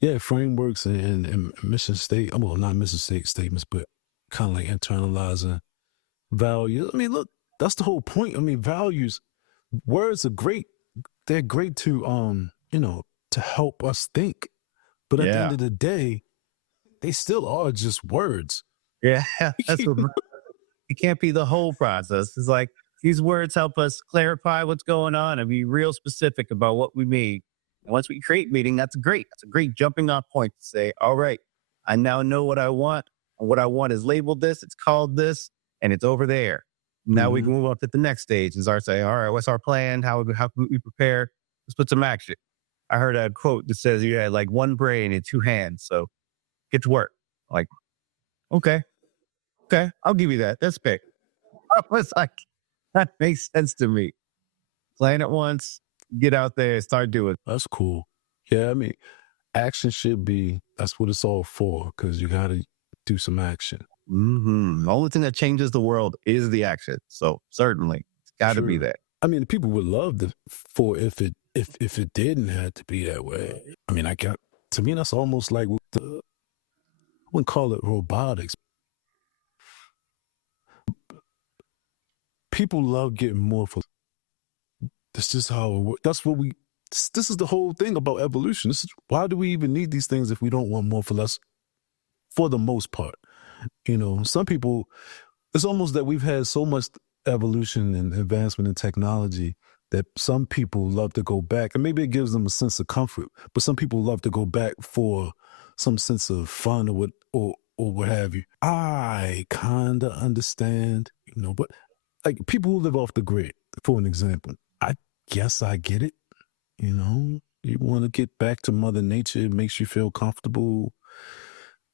Yeah, frameworks and mission state. Well, not mission statements, but kind of like internalizing values. I mean, look, that's the whole point. I mean, values, words are great. They're great to to help us think. But at the Yeah. end of the day, they still are just words. Yeah. That's what it can't be the whole process. It's like these words help us clarify what's going on and be real specific about what we mean. And once we create meaning, that's great. That's a great jumping off point to say, all right, I now know what I want. And what I want is labeled this, it's called this, and it's over there. Now we Hmm. can move up to the next stage and start saying, all right, what's our plan? How can we prepare? Let's put some action. I heard a quote that says you had like one brain and two hands. So get to work. Like, okay, okay, I'll give you that. That's big. I was like, that makes sense to me. Plan it once, get out there, start doing. That's cool. Yeah, I mean, action should be, that's what it's all for, because you got to do some action. The only thing that changes the world is the action. So certainly, it's got to be True. that. I mean, people would love for if it didn't have to be that way. I mean, to me that's almost like I wouldn't call it robotics. People love getting more for. That's just how it works. That's what we. This is the whole thing about evolution. This is why do we even need these things if we don't want more for less? For the most part, some people. It's almost that we've had so much evolution and advancement in technology that some people love to go back, and maybe it gives them a sense of comfort. But some people love to go back for some sense of fun or what have you. I kind of understand, but like people who live off the grid, for an example, I guess I get it. You want to get back to Mother Nature. It makes you feel comfortable.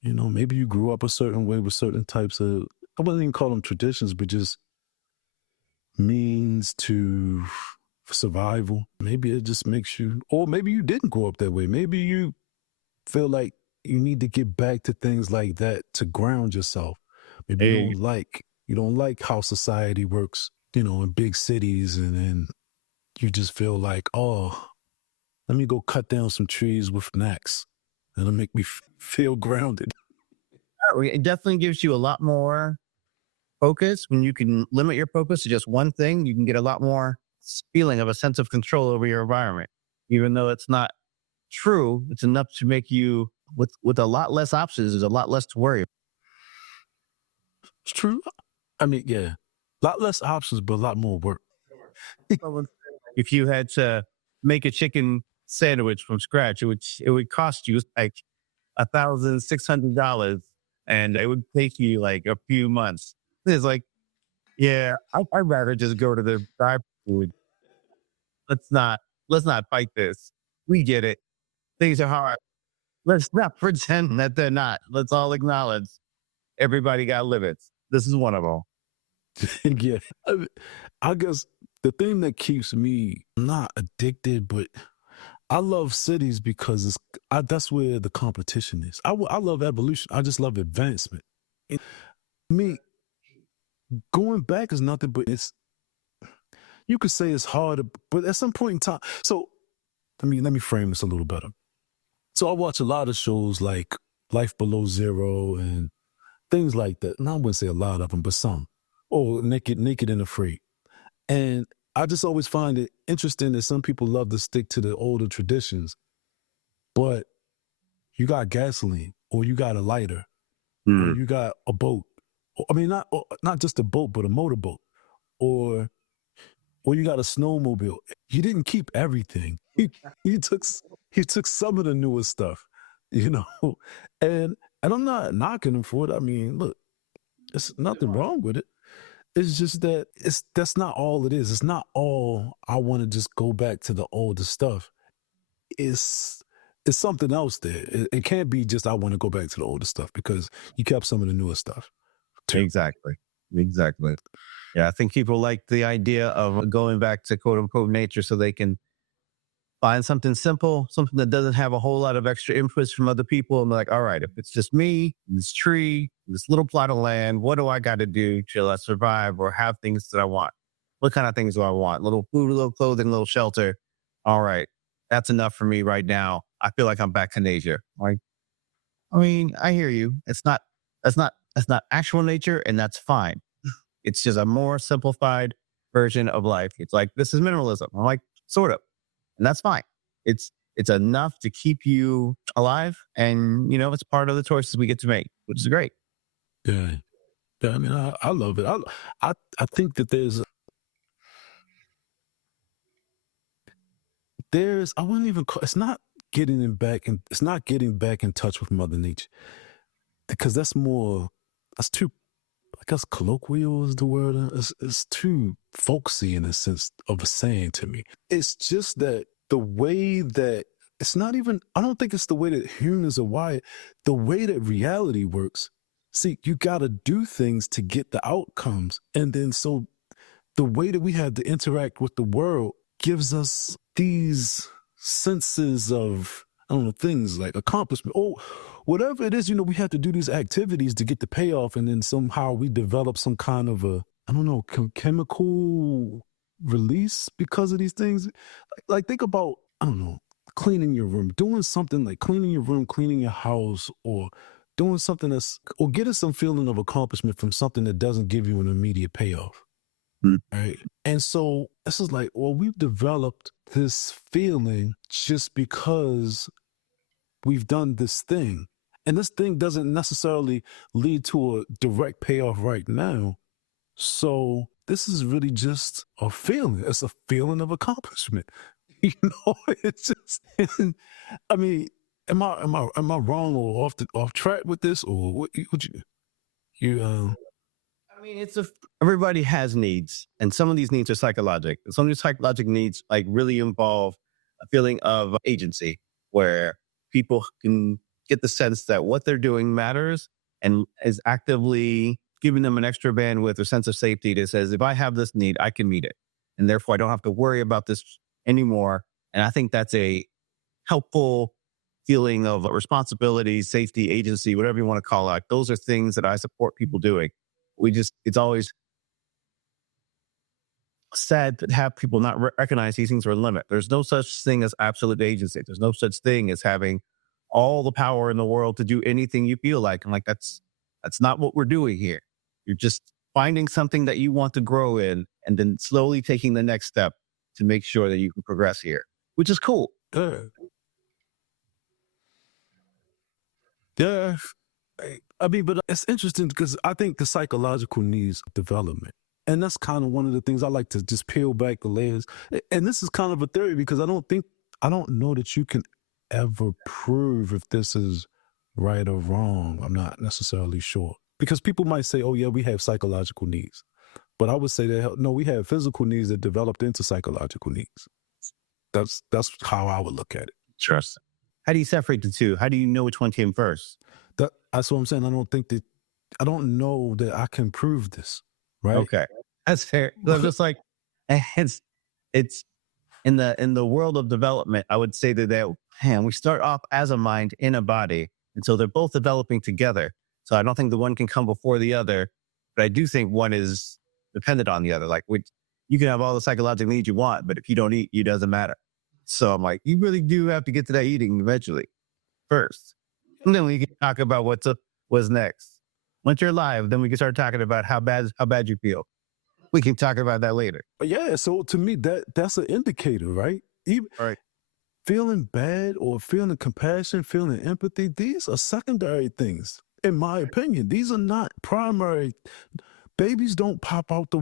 Maybe you grew up a certain way with certain types of, I wouldn't even call them traditions, but just means to survival. Maybe it just makes you, or maybe you didn't grow up that way. Maybe you feel like you need to get back to things like that to ground yourself. Maybe Hey, you don't like how society works, in big cities, and then you just feel like, oh, let me go cut down some trees with an axe. It'll make me feel grounded. it definitely gives you a lot more focus. When you can limit your focus to just one thing, you can get a lot more feeling of a sense of control over your environment. Even though it's not true, it's enough to make you, with a lot less options, there's a lot less to worry It's true. I mean, yeah, a lot less options, but a lot more work. about. If you had to make a chicken sandwich from scratch, it would cost you like $1,600, and it would take you like a few months. It's like, yeah, I'd rather just go to the drive food. Let's not let's not fight this. We get it. Things are hard. Let's not pretend that they're not. Let's all acknowledge everybody got limits. This is one of them. Yeah, I guess the thing that keeps me not addicted, but I love cities because that's where the competition is. I love evolution. I just love advancement. And me going back is nothing, but you could say it's hard, but at some point in time. So let me frame this a little better. So I watch a lot of shows like Life Below Zero and things like that. And I wouldn't say a lot of them, but some. Or Naked and Afraid. And I just always find it interesting that some people love to stick to the older traditions, but you got gasoline, or you got a lighter, or Hmm. you got a boat. I mean, not just a boat, but a motorboat, or or you got a snowmobile. You didn't keep everything. He took he took some of the newer stuff, you know, and I'm not knocking him for it. I mean, look, there's nothing wrong with it. It's just that that's not all it is. It's not all I want to just go back to the older stuff. It's it's something else there. It can't be just I want to go back to the older stuff because you kept some of the newer stuff too. Exactly. Exactly. Yeah, I think people like the idea of going back to quote unquote nature so they can find something simple, something that doesn't have a whole lot of extra inputs from other people. And be like, all right, if it's just me, this tree, this little plot of land, what do I got to do till I survive or have things that I want? What kind of things do I want? Little food, little clothing, little shelter. All right, that's enough for me right now. I feel like I'm back to nature. Like, I mean, I hear you. That's not actual nature, and that's fine. It's just a more simplified version of life. It's like this is minimalism. I'm like, sort of, and that's fine. It's enough to keep you alive, and it's part of the choices we get to make, which is great. Yeah. Yeah, I mean, I love it. I think that there's I wouldn't even call, it's not it's not getting back in touch with Mother Nature, because that's too, I guess, colloquial is the word. It's too folksy in a sense of a saying to me. It's just that the way that it's not even, I don't think it's the way that humans are wired, the way that reality works. See, you got to do things to get the outcomes. And then so the way that we have to interact with the world gives us these senses of, I don't know, things like accomplishment. Oh, whatever it is, we have to do these activities to get the payoff. And then somehow we develop some kind of I don't know, chemical release because of these things. Like think about, I don't know, cleaning your room, doing something like cleaning your room, cleaning your house, or doing something or getting some feeling of accomplishment from something that doesn't give you an immediate payoff. Mm. Right. And so this is like, well, we've developed this feeling just because we've done this thing. And this thing doesn't necessarily lead to a direct payoff right now. So this is really just a feeling. It's a feeling of accomplishment. It's just, I mean, am I wrong or off track with this, or what you I mean, everybody has needs, and some of these needs are psychological. Some of these psychological needs like really involve a feeling of agency, where people can get the sense that what they're doing matters and is actively giving them an extra bandwidth or sense of safety that says, if I have this need, I can meet it, and therefore I don't have to worry about this anymore. And I think that's a helpful feeling of responsibility, safety, agency, whatever you want to call it. Those are things that I support people doing. It's always sad to have people not recognize these things are a limit. There's no such thing as absolute agency. There's no such thing as having all the power in the world to do anything you feel like. And like, that's not what we're doing here. You're just finding something that you want to grow in and then slowly taking the next step to make sure that you can progress here, which is cool. yeah. Yeah. I mean, but it's interesting because I think the psychological needs development. And that's kind of one of the things I like to just peel back the layers. And this is kind of a theory because I don't know that you can ever prove if this is right or wrong. I'm not necessarily sure. Because people might say, oh, yeah, we have psychological needs. But I would say that, no, we have physical needs that developed into psychological needs. That's how I would look at it. Interesting. How do you separate the two? How do you know which one came first? That's what I'm saying. I don't know that I can prove this, right? Okay, that's fair. I'm just like, it's in the world of development. I would say man, we start off as a mind in a body, and so they're both developing together. So I don't think the one can come before the other, but I do think one is dependent on the other. Like, you can have all the psychological needs you want, but if you don't eat, it doesn't matter. So I'm like, you really do have to get to that eating eventually first, and then we can talk about what's next. Once you're alive, then we can start talking about how bad you feel. We can talk about that later. But yeah, so to me, that's an indicator, right? Even All right. feeling bad or feeling compassion, feeling empathy, these are secondary things, in my opinion. These are not primary. Babies don't pop out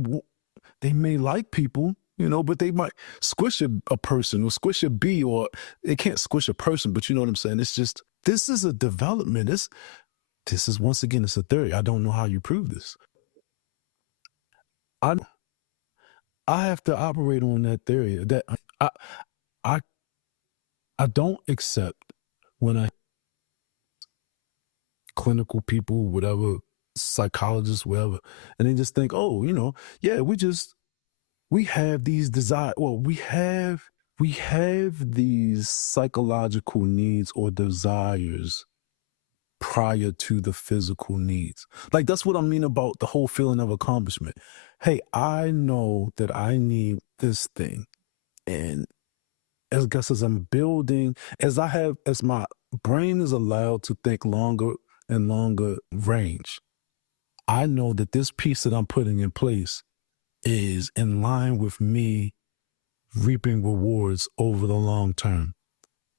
they may like people, but they might squish a person or squish a bee, or they can't squish a person, but you know what I'm saying? It's just, this is a development. This is, once again, it's a theory. I don't know how you prove this. I I have to operate on that theory that I I I don't accept when clinical people, whatever, psychologists, whatever, and they just think, oh, yeah, we have these desire. Well, we have these psychological needs or desires prior to the physical needs. Like, that's what I mean about the whole feeling of accomplishment. Hey, I know that I need this thing, and as guess as I'm building, as my brain is allowed to think longer and longer range, I know that this piece that I'm putting in place is in line with me reaping rewards over the long term.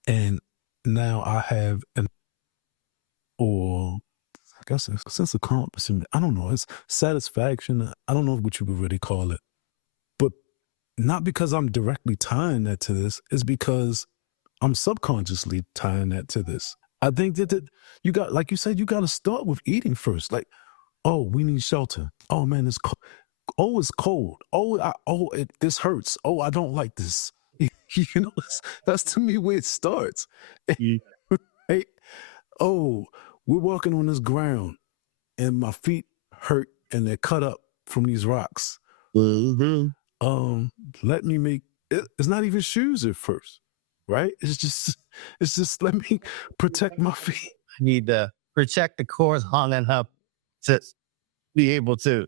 And now I have an, or I guess a sense of accomplishment. I don't know. It's satisfaction. I don't know what you would really call it. But not because I'm directly tying that to this, it's because I'm subconsciously tying that to this. I think that you got, like you said, you got to start with eating first. Like, oh, we need shelter. Oh man, it's cold. Oh, it's cold. This hurts. Oh, I don't like this. That's to me where it starts. Mm. Hey, oh, we're walking on this ground and my feet hurt and they're cut up from these rocks. Mm-hmm. Let me make it, it's not even shoes at first, right? It's just let me protect my feet. I need to protect the cores long enough to be able to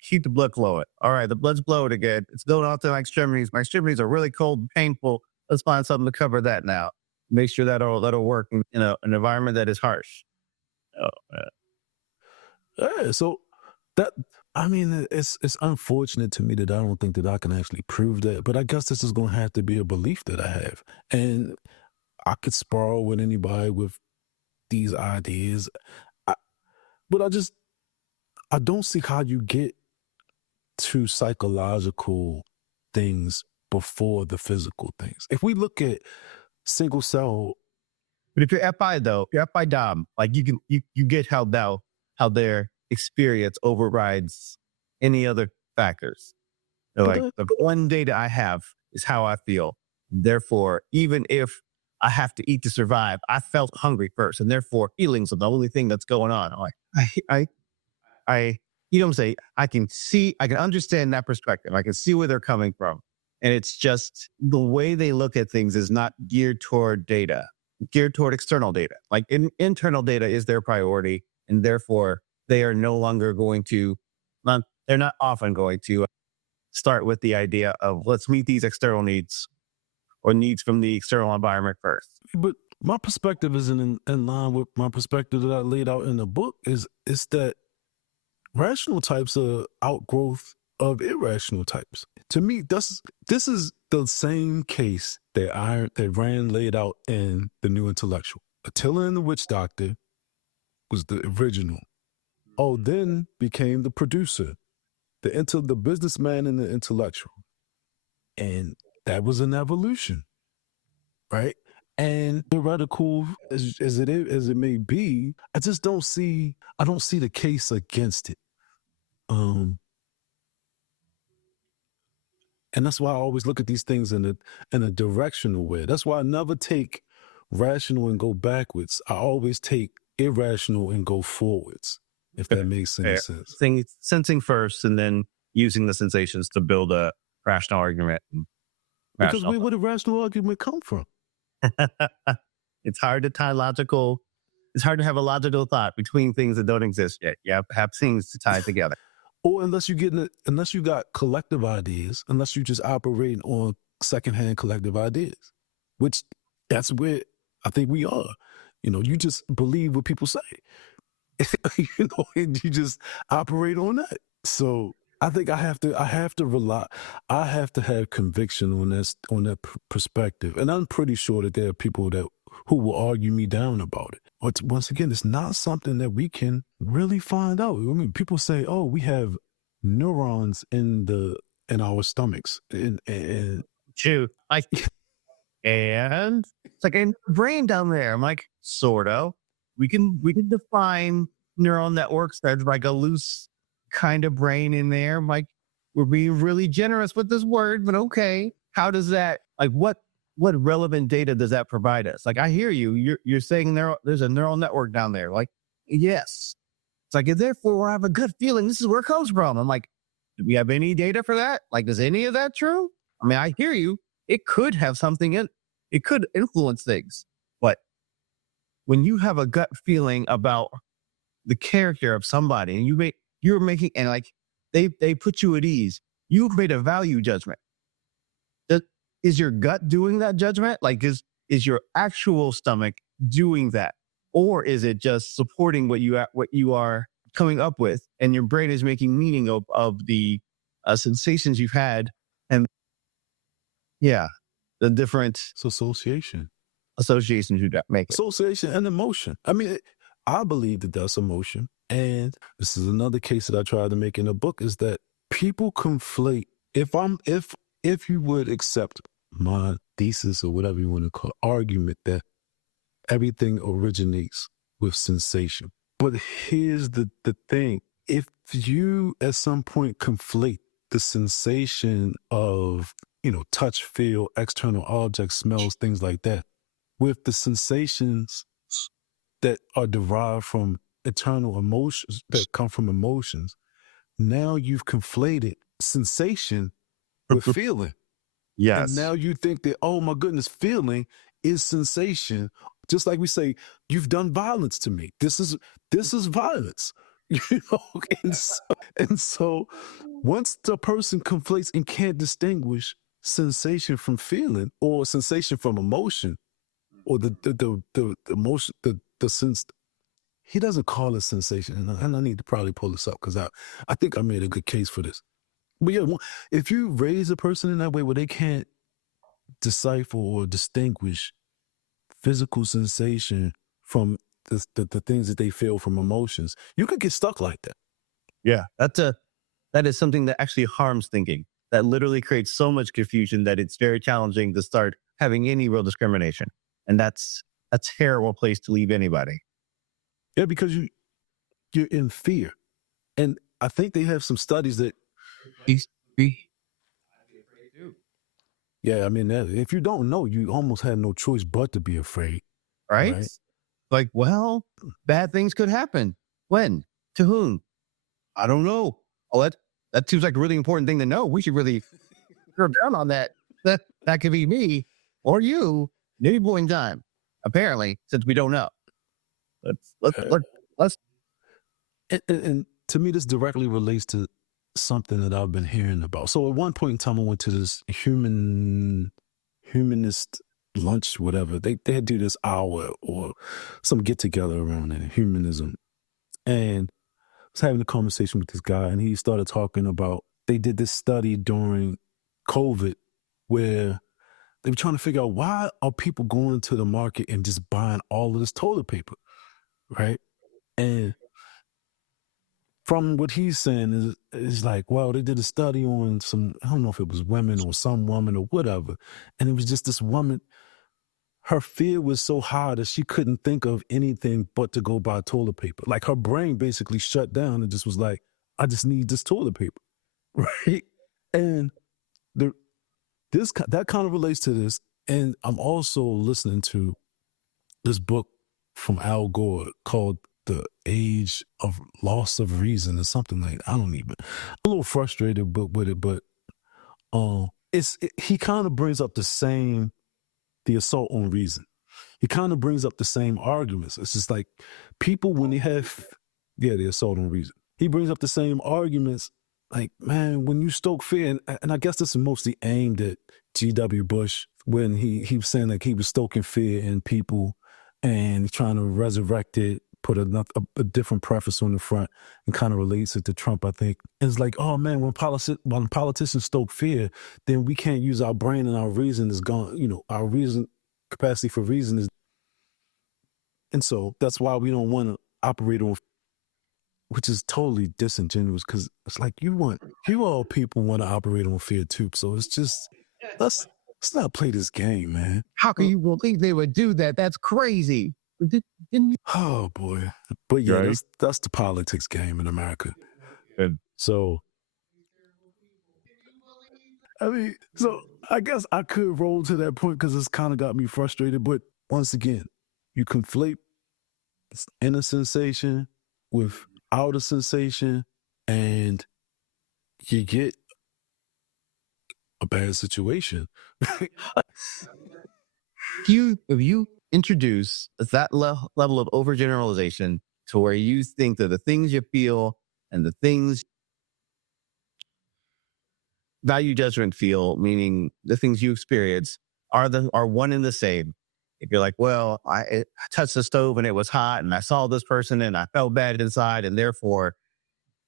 keep the blood flowing. All right, the blood's flowing again. It's going out to my extremities. My extremities are really cold and painful. Let's find something to cover that now. Make sure that'll work in an environment that is harsh. Oh, Yeah, so that I mean, it's unfortunate to me that I don't think that I can actually prove that, but I guess this is going to have to be a belief that I have, and I could spar with anybody with these ideas, I, but I don't see how you get to psychological things before the physical things. If we look at single cell, but if you're FI though, you're FI Dom, like you get how their experience overrides any other factors. So but like the one data I have is how I feel. Therefore, even if I have to eat to survive, I felt hungry first, and therefore feelings are the only thing that's going on. I'm like I you know what I'm saying? I can understand that perspective. I can see where they're coming from. And it's just the way they look at things is not geared toward data, geared toward external data. Like internal data is their priority. And therefore they are no longer going to, they're not often going to start with the idea of let's meet these external needs or needs from the external environment first. but my perspective isn't in line with my perspective that I laid out in the book. Is that rational types are outgrowth of irrational types. To me, this is the same case that Rand laid out in The New Intellectual. Attila and the Witch Doctor was the original. Oh, then became the producer, the businessman and the intellectual. And that was an evolution, right? And theoretical as it may be, I don't see the case against it. And that's why I always look at these things in a directional way. That's why I never take rational and go backwards. I always take irrational and go forwards, if that makes any sense. Sensing first and then using the sensations to build a rational argument. Because where would a rational argument come from? It's hard to it's hard to have a logical thought between things that don't exist yet. You have to have things to tie together. Or unless you got collective ideas, unless you just operating on secondhand collective ideas, which that's where I think we are. You just believe what people say, and you just operate on that. So I think I have to I have to have conviction on that perspective, and I'm pretty sure that there are people who will argue me down about it. But once again, it's not something that we can really find out. I mean, people say, "Oh, we have neurons in our stomachs," and True. And it's like in brain down there. I'm like, sort of. We can define neural networks. There's like a loose kind of brain in there. I'm like, we're being really generous with this word, but okay. How does that what relevant data does that provide us? Like I hear you. You're saying there's a neural network down there. Like, yes. It's like, and therefore I have a good feeling this is where it comes from. I'm like, do we have any data for that? Like, is any of that true? I mean, I hear you. It could have something in it could influence things. But when you have a gut feeling about the character of somebody and you're making and like they put you at ease, you've made a value judgment. is your gut doing that judgment? Like, is your actual stomach doing that, or is it just supporting what you are coming up with, and your brain is making meaning of the sensations you've had, and yeah, the different It's association. associations you make it. Association and emotion. I mean, I believe that that's emotion. And this is another case that I tried to make in the book is that people conflate. If you would accept my thesis or whatever you want to call it, argument that everything originates with sensation. But here's the thing. If you at some point conflate the sensation of, touch, feel, external objects, smells, things like that, with the sensations that are derived from eternal emotions that come from emotions, now you've conflated sensation with feeling. And Yes. now you think that, oh my goodness, feeling is sensation. Just like we say, you've done violence to me. This is violence. You know, and so once the person conflates and can't distinguish sensation from feeling or sensation from emotion, or the emotion, the sense, he doesn't call it sensation. And I need to probably pull this up because I think I made a good case for this. But yeah, if you raise a person in that way where they can't decipher or distinguish physical sensation from the things that they feel from emotions, you could get stuck like that. Yeah, that is something that actually harms thinking. That literally creates so much confusion that it's very challenging to start having any real discrimination. And that's a terrible place to leave anybody. Yeah, because you're in fear. And I think they have some studies that, yeah, I mean, if you don't know, you almost have no choice but to be afraid, Right? right? Like, well, bad things could happen. When? To whom? I don't know. Oh, that seems like a really important thing to know. We should really drill down on that. That could be me or you, at any point in time. Apparently, since we don't know. Let's let's Uh, let's, let's and to me, this directly relates to something that I've been hearing about. So at one point in time, I went to this humanist lunch, whatever. They do this hour or some get together around it, humanism. And I was having a conversation with this guy, and he started talking about they did this study during COVID where they were trying to figure out why are people going to the market and just buying all of this toilet paper, right? And from what he's saying is like, well, they did a study on some, I don't know if it was women or some woman or whatever. And it was just this woman, her fear was so high that she couldn't think of anything but to go buy toilet paper. Like her brain basically shut down and just was like, I just need this toilet paper. Right. And the that kind of relates to this. And I'm also listening to this book from Al Gore called The Age of Loss of Reason or something like that. I don't even. I'm a little frustrated with it, but he kind of brings up the assault on reason. He kind of brings up the same arguments. It's just like people when they have the assault on reason. He brings up the same arguments. Like, man, when you stoke fear, and I guess this is mostly aimed at G.W. Bush when he was saying like he was stoking fear in people and trying to resurrect it, put a different preface on the front and kind of relates it to Trump, I think. And it's like, oh man, when politicians stoke fear, then we can't use our brain and our reason is gone. Our reason capacity for reason is, and so that's why we don't want to operate on, which is totally disingenuous because it's like you all people want to operate on fear too. So it's just let's not play this game, man. how can you believe they would do that? That's crazy. Didn't Oh boy, but yeah, Right. that's the politics game in America. And So I mean, so I guess I could roll to that point because it's kind of got me frustrated. But once again, you conflate inner sensation with outer sensation, and you get a bad situation. if you introduce that level of overgeneralization to where you think that the things you feel and the things value judgment field, meaning the things you experience are one and the same. If you're like, well, I touched the stove and it was hot, and I saw this person and I felt bad inside, and therefore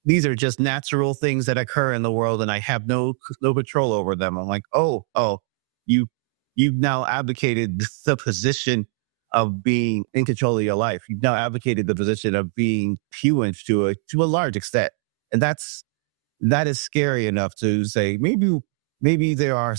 these are just natural things that occur in the world, and I have no control over them. I'm like, oh, you you've now advocated the position of being in control of your life. You've now advocated the position of being human to a large extent, and that is scary enough to say maybe there are,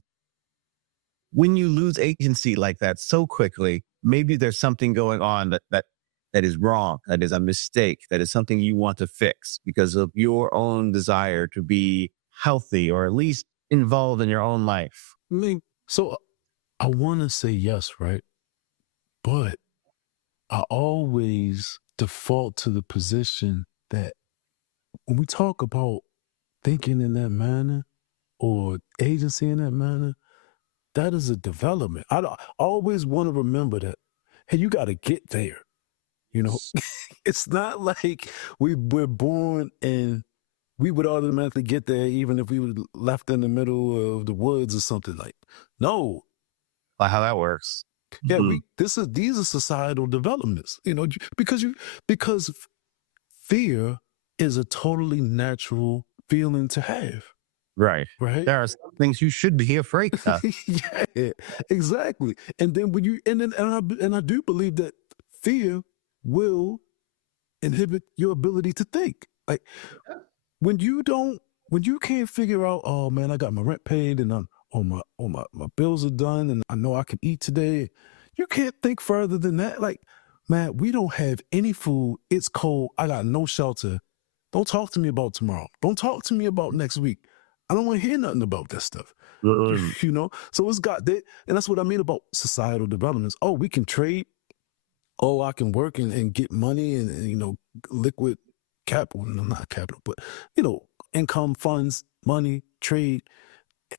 when you lose agency like that so quickly, maybe there's something going on that is wrong, that is a mistake, that is something you want to fix because of your own desire to be healthy or at least involved in your own life. I mean, so I want to say yes, right? But I always default to the position that when we talk about thinking in that manner or agency in that manner, that is a development. I always want to remember that, hey, you got to get there. You know, it's not like we're born and we would automatically get there even if we were left in the middle of the woods or something like. No, Like how that works. yeah, Mhm. these are societal developments. You know, because fear is a totally natural feeling to have, Right. right? There are some things you should be afraid of. Yeah, exactly. And then when you and I do believe that fear will inhibit your ability to think. Like when you don't, when you can't figure out, oh man, I got my rent paid and I'm my bills are done and I know I can eat today. You can't think further than that. Like, man, we don't have any food. It's cold. I got no shelter. Don't talk to me about tomorrow. Don't talk to me about next week. I don't want to hear nothing about that stuff. Mm-mm. You know? So it's got that, and that's what I mean about societal developments. Oh, we can trade. Oh, I can work and get money and, you know, liquid capital, no, not capital, but, you know, income funds, money, trade.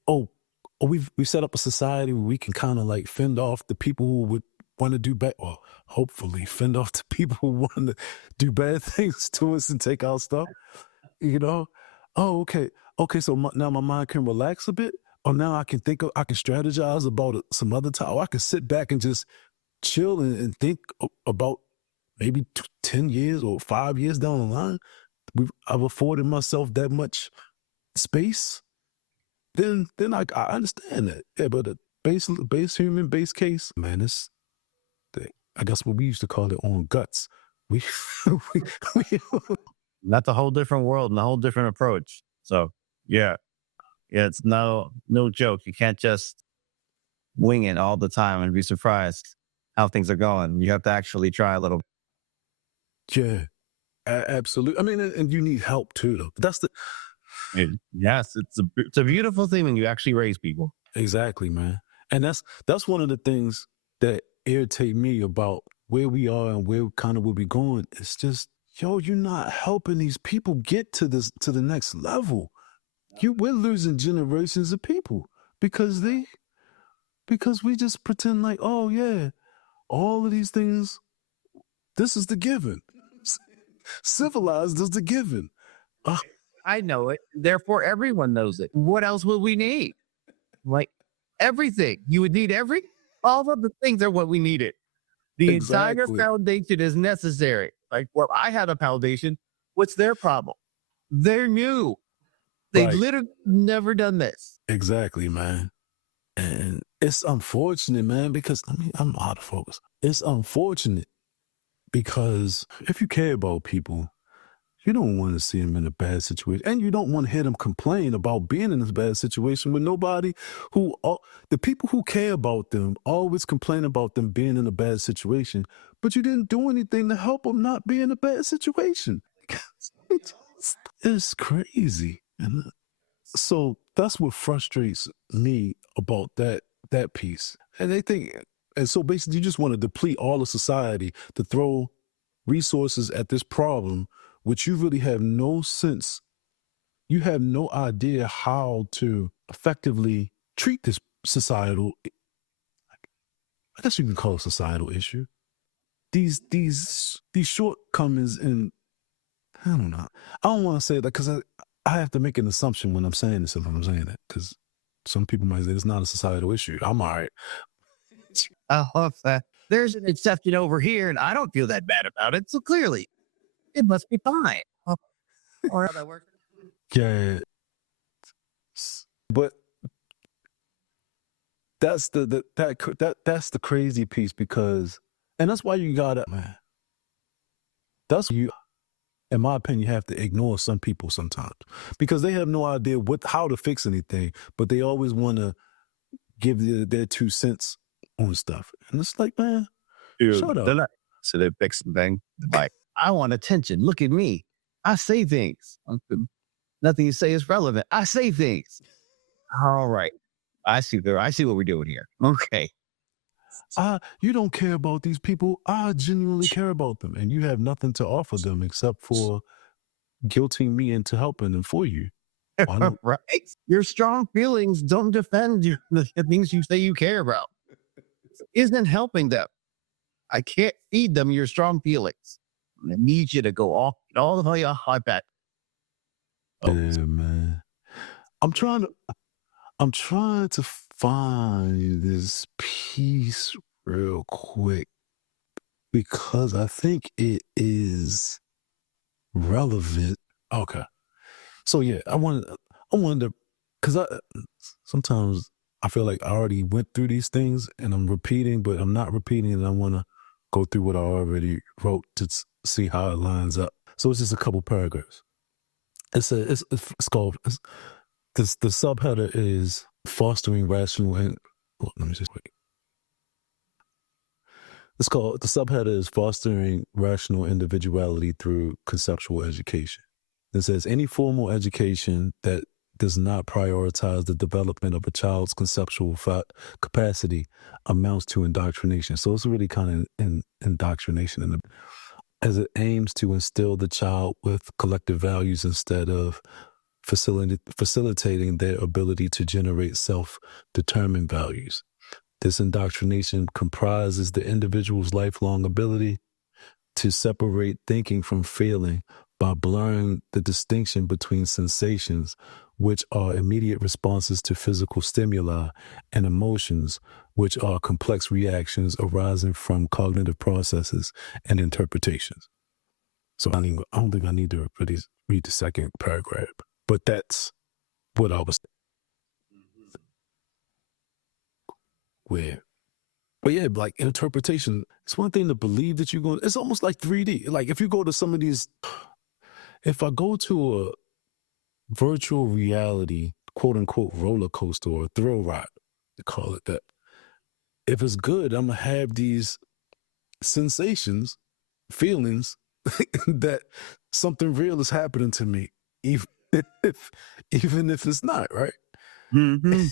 Oh, we set up a society where we can kind of like fend off the people who would want to do bad, or hopefully fend off the people who want to do bad things to us and take our stuff, you know? Oh, okay. Okay, so now my mind can relax a bit. Or now I can I can strategize about some other time. Or I can sit back and just chill and think about maybe 10 years or 5 years down the line, I've afforded myself that much space, then I understand that. Yeah, but the base human base case, man, it's I guess what we used to call it on guts. We, we, we That's a whole different world and a whole different approach. So yeah. Yeah, it's no joke. You can't just wing it all the time and be surprised how things are going. You have to actually try a little. yeah, absolutely. I mean, and you need help too, though. That's the Yes, it's a beautiful thing when you actually raise people. exactly, man. And that's one of the things that irritate me about where we are and where kind of where we going. It's just, yo, you're not helping these people get to the next level. We're losing generations of people because because we just pretend like, oh yeah, all of these things, this is the given. Civilized is the given. Uh, I know it. Therefore, everyone knows it. What else would we need? Like everything. You would need all of the things are what we needed. The entire exactly. foundation is necessary. Like, well, I had a foundation. What's their problem? They're new. They've Right. literally never done this. Exactly, man. And it's unfortunate, man, because I'm out of focus. It's unfortunate because if you care about people, you don't want to see them in a bad situation. And you don't want to hear them complain about being in this bad situation with nobody the people who care about them always complain about them being in a bad situation, but you didn't do anything to help them not be in a bad situation. It's crazy. And so that's what frustrates me about that piece. And they think, and so basically you just want to deplete all of society to throw resources at this problem, which you really have no sense, you have no idea how to effectively treat this societal, I guess you can call it societal issue. These shortcomings in, I don't know. I don't want to say that because I have to make an assumption when I'm saying this if I'm saying that, because some people might say it's not a societal issue. I'm all right. I love that. There's an exception over here, and I don't feel that bad about it. So clearly, it must be fine. Or how that works. Yeah. But that's that's the crazy piece because, and that's why you gotta, man. That's you, in my opinion, have to ignore some people sometimes because they have no idea how to fix anything, but they always want to give their 2 cents on stuff, and it's like, man, Dude, shut up. they're not. So they fix something. Like, I want attention. Look at me. I say things. Nothing you say is relevant. I say things. All right. I see what we're doing here. Okay. You don't care about these people. I genuinely care about them, and you have nothing to offer them except for guilting me into helping them for you. Why don't? Right. Your strong feelings don't defend the things you say you care about. Isn't helping them. I can't feed them your strong feelings. I need you to go all the way off my back. Yeah, man. I'm trying to find this piece real quick because I think it is relevant. Okay. So yeah, I wanted to, because sometimes I feel like I already went through these things and I'm repeating, but I'm not repeating, and I want to go through what I already wrote to see how it lines up. So it's just a couple paragraphs. It's called the subheader is fostering rational and let me just wait. It's called the subheader is fostering rational individuality through conceptual education. It says any formal education that does not prioritize the development of a child's conceptual capacity amounts to indoctrination. So it's really kind of indoctrination as it aims to instill the child with collective values instead of facilitating their ability to generate self-determined values. This indoctrination comprises the individual's lifelong ability to separate thinking from feeling by blurring the distinction between sensations, which are immediate responses to physical stimuli, and emotions, which are complex reactions arising from cognitive processes and interpretations. So I don't think I need to really read the second paragraph, but that's what I was with. But yeah, like interpretation, it's one thing to believe that you're going, it's almost like 3D. Like if you go to some of these, if I go to a virtual reality, quote unquote, roller coaster or thrill ride, to call it that, if it's good, I'm going to have these sensations, feelings that something real is happening to me, even if it's not, right? Mm-hmm.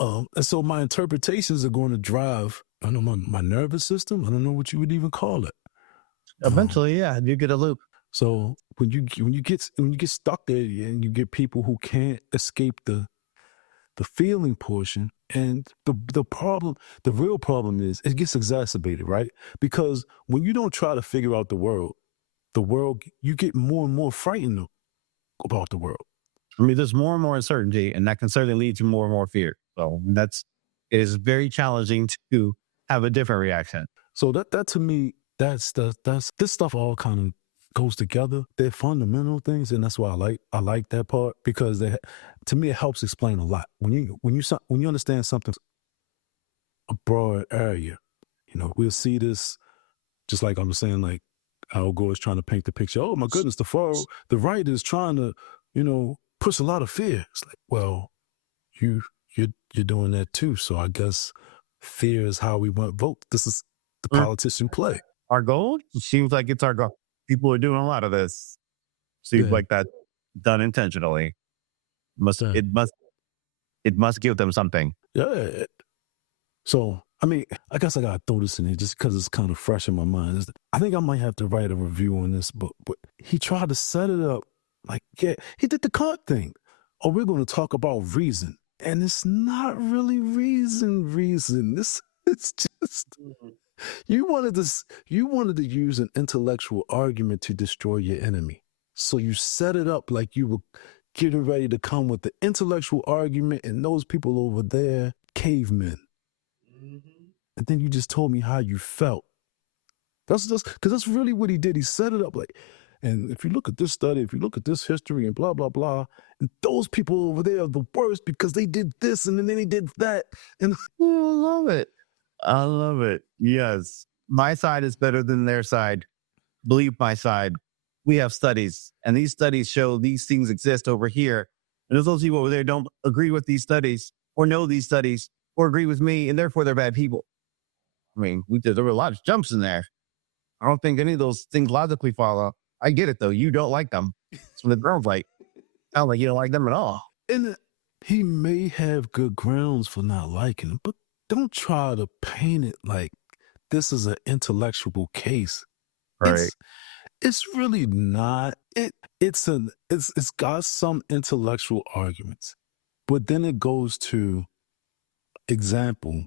And so my interpretations are going to drive, I don't know, my nervous system. I don't know what you would even call it. Eventually, yeah, you get a loop. So when you get stuck there and you get people who can't escape the feeling portion, and the real problem is it gets exacerbated, right? Because when you don't try to figure out the world, you get more and more frightened about the world. I mean, there's more and more uncertainty, and that can certainly lead to more and more fear. So it is very challenging to have a different reaction. So that to me, that's this stuff all kind of goes together. They're fundamental things, and that's why I like that part because to me it helps explain a lot. When you understand something a broad area, we'll see this just like I'm saying, like Al Gore is trying to paint the picture. Oh my goodness, the right is trying to, push a lot of fear. It's like, well, you're doing that too. So I guess fear is how we want vote. This is the politician play. Our goal? It seems like it's our goal. People are doing a lot of this. Seems like that's done intentionally. It must give them something. Yeah. So, I mean, I guess I got to throw this in here just because it's kind of fresh in my mind. I think I might have to write a review on this book, but he tried to set it up like, yeah, he did the Kant thing. Oh, we're going to talk about reason. And it's not really reason. It's just, you wanted to use an intellectual argument to destroy your enemy. So you set it up like you were getting ready to come with the intellectual argument, and those people over there, cavemen. And then you just told me how you felt. That's just because that's really what he did. He set it up like, and if you look at this study, if you look at this history and blah, blah, blah, and those people over there are the worst because they did this and then they did that. And Oh, I love it. I love it. Yes. My side is better than their side. Believe my side. We have studies, and these studies show these things exist over here. And if those people over there don't agree with these studies or know these studies or agree with me, and therefore they're bad people. I mean, there were a lot of jumps in there. I don't think any of those things logically follow. I get it though. You don't like them. That's what it sounds like. Sounds like you don't like them at all. and he may have good grounds for not liking it, but don't try to paint it like this is an intellectual case. Right. It's really not. It's got some intellectual arguments, but then it goes to example.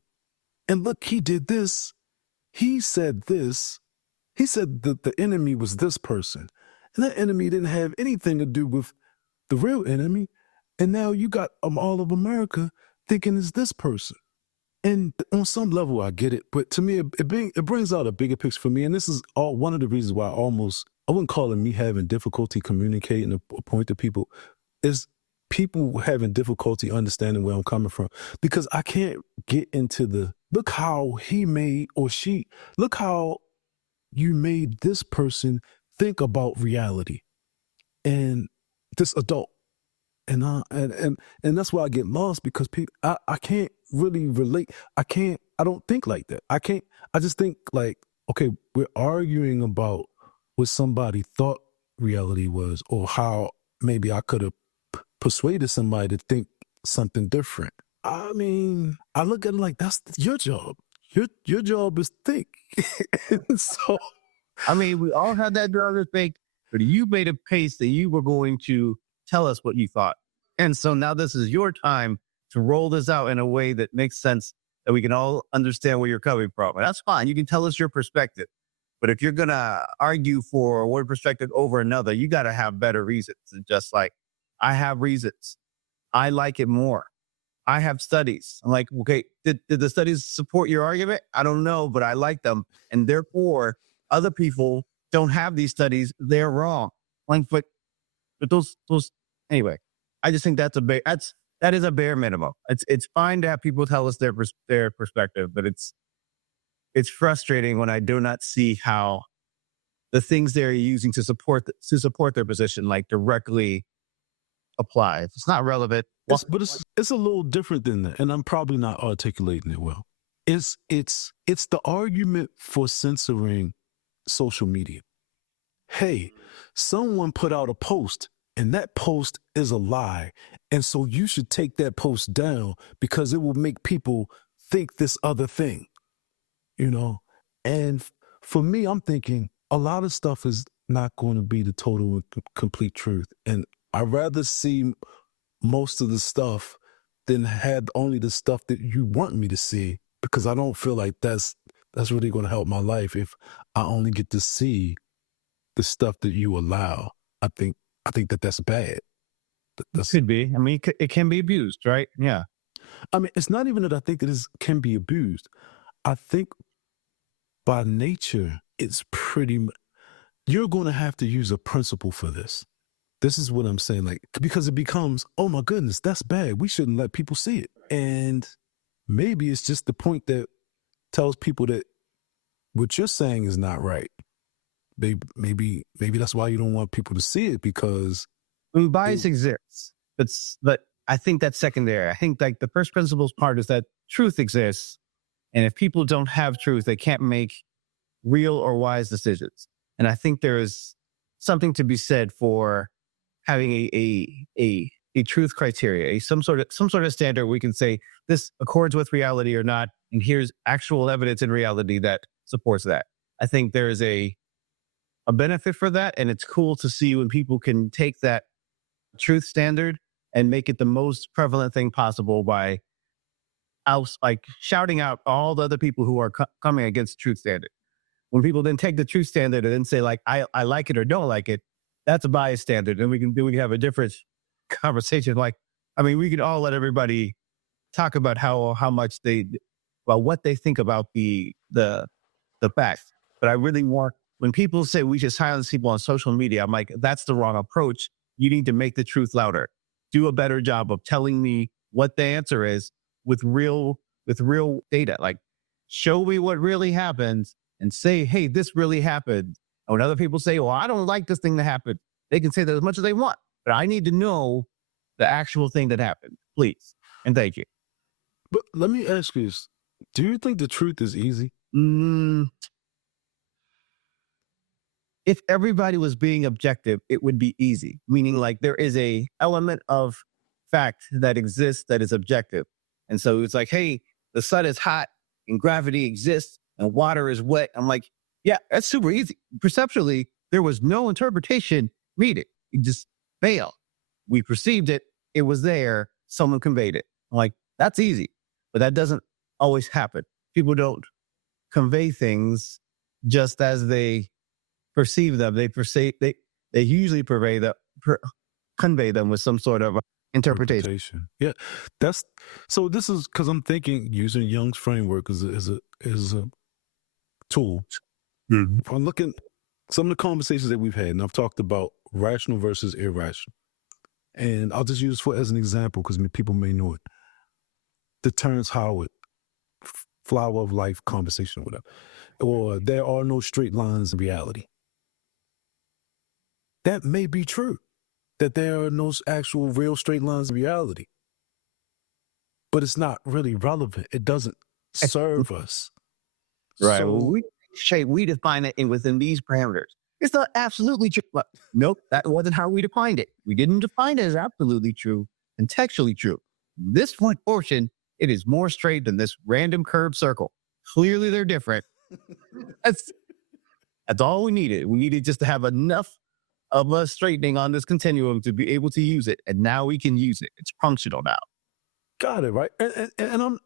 And look, he did this. He said this. He said that the enemy was this person. And that enemy didn't have anything to do with the real enemy. And now you got all of America thinking it's this person. And on some level, I get it. But to me, it brings out a bigger picture for me. And this is all one of the reasons why I wouldn't call it me having difficulty communicating a point to people. Is people having difficulty understanding where I'm coming from. Because I can't get into look how he made or she, look how you made this person think about reality and this adult. And that's why I get lost because I can't really relate. I don't think like that. I just think like, okay, we're arguing about what somebody thought reality was or how maybe I could have persuaded somebody to think something different. I mean, I look at it like that's your job. Your job is think. So I mean, we all had that driver's think, but you made a pace that you were going to tell us what you thought. And so now this is your time to roll this out in a way that makes sense, that we can all understand where you're coming from. And that's fine. You can tell us your perspective. But if you're going to argue for one perspective over another, you got to have better reasons. And just like, I have reasons. I like it more. I have studies. I'm like, okay, did the studies support your argument? I don't know, but I like them. And therefore, other people don't have these studies. They're wrong. Like, but those, anyway, I just think that is a bare minimum. It's fine to have people tell us their perspective, but it's frustrating when I do not see how the things they're using to support their position, like directly apply. If it's not relevant, it's a little different than that, and I'm probably not articulating it well. It's the argument for censoring social media. Hey, someone put out a post, and that post is a lie, and so you should take that post down because it will make people think this other thing, you know. And for me, I'm thinking a lot of stuff is not going to be the total and complete truth, and I'd rather see most of the stuff than had only the stuff that you want me to see, because I don't feel like that's really going to help my life if I only get to see the stuff that you allow. I think that's bad. it could be. I mean, it can be abused, right? Yeah. I mean, it's not even that I think it can be abused. I think by nature, it's you're going to have to use a principle for this. This is what I'm saying, like, because it becomes, oh my goodness, that's bad. We shouldn't let people see it. And maybe it's just the point that tells people that what you're saying is not right. Maybe that's why you don't want people to see it, because Bias exists, but I think that's secondary. I think like the first principles part is that truth exists, and if people don't have truth, they can't make real or wise decisions. And I think there is something to be said for having a truth criteria, some sort of standard we can say this accords with reality or not, and here's actual evidence in reality that supports that. I think there is a benefit for that, and it's cool to see when people can take that truth standard and make it the most prevalent thing possible by like shouting out all the other people who are coming against truth standard. When people then take the truth standard and then say like I like it or don't like it, that's a bias standard. And we can have a different conversation. Like, I mean, we could all let everybody talk about how much they, well, what they think about the facts. But I really want, when people say we should silence people on social media, I'm like, that's the wrong approach. You need to make the truth louder. Do a better job of telling me what the answer is with real data. Like, show me what really happens and say, hey, this really happened. And when other people say, well, I don't like this thing that happened, they can say that as much as they want. But I need to know the actual thing that happened, please. And thank you. But let me ask you this. Do you think the truth is easy? Mm, if everybody was being objective, it would be easy. Meaning, like, there is a element of fact that exists that is objective. And so it's like, hey, the sun is hot and gravity exists and water is wet. I'm like, yeah, that's super easy. Perceptually, there was no interpretation needed. It just failed. We perceived it. It was there. Someone conveyed it. I'm like, that's easy. But that doesn't always happen. People don't convey things just as they perceive them. They usually convey them with some sort of interpretation. Yeah, that's so. This is because I'm thinking using Young's framework is a tool. Mhm. If I'm looking some of the conversations that we've had, and I've talked about rational versus irrational, and I'll just use for as an example because people may know it. The Terrence Howard flower of life conversation or whatever, or there are no straight lines in reality. That may be true, that there are no actual real straight lines in reality, but it's not really relevant. It doesn't serve us. Right. Well, So we define it within these parameters. It's not absolutely true. Well, nope, that wasn't how we defined it. We didn't define it as absolutely true and textually true. This one portion, it is more straight than this random curved circle. Clearly, they're different. That's that's all we needed. We needed just to have enough of a straightening on this continuum to be able to use it, and now we can use it. It's functional now. got it right. And I'm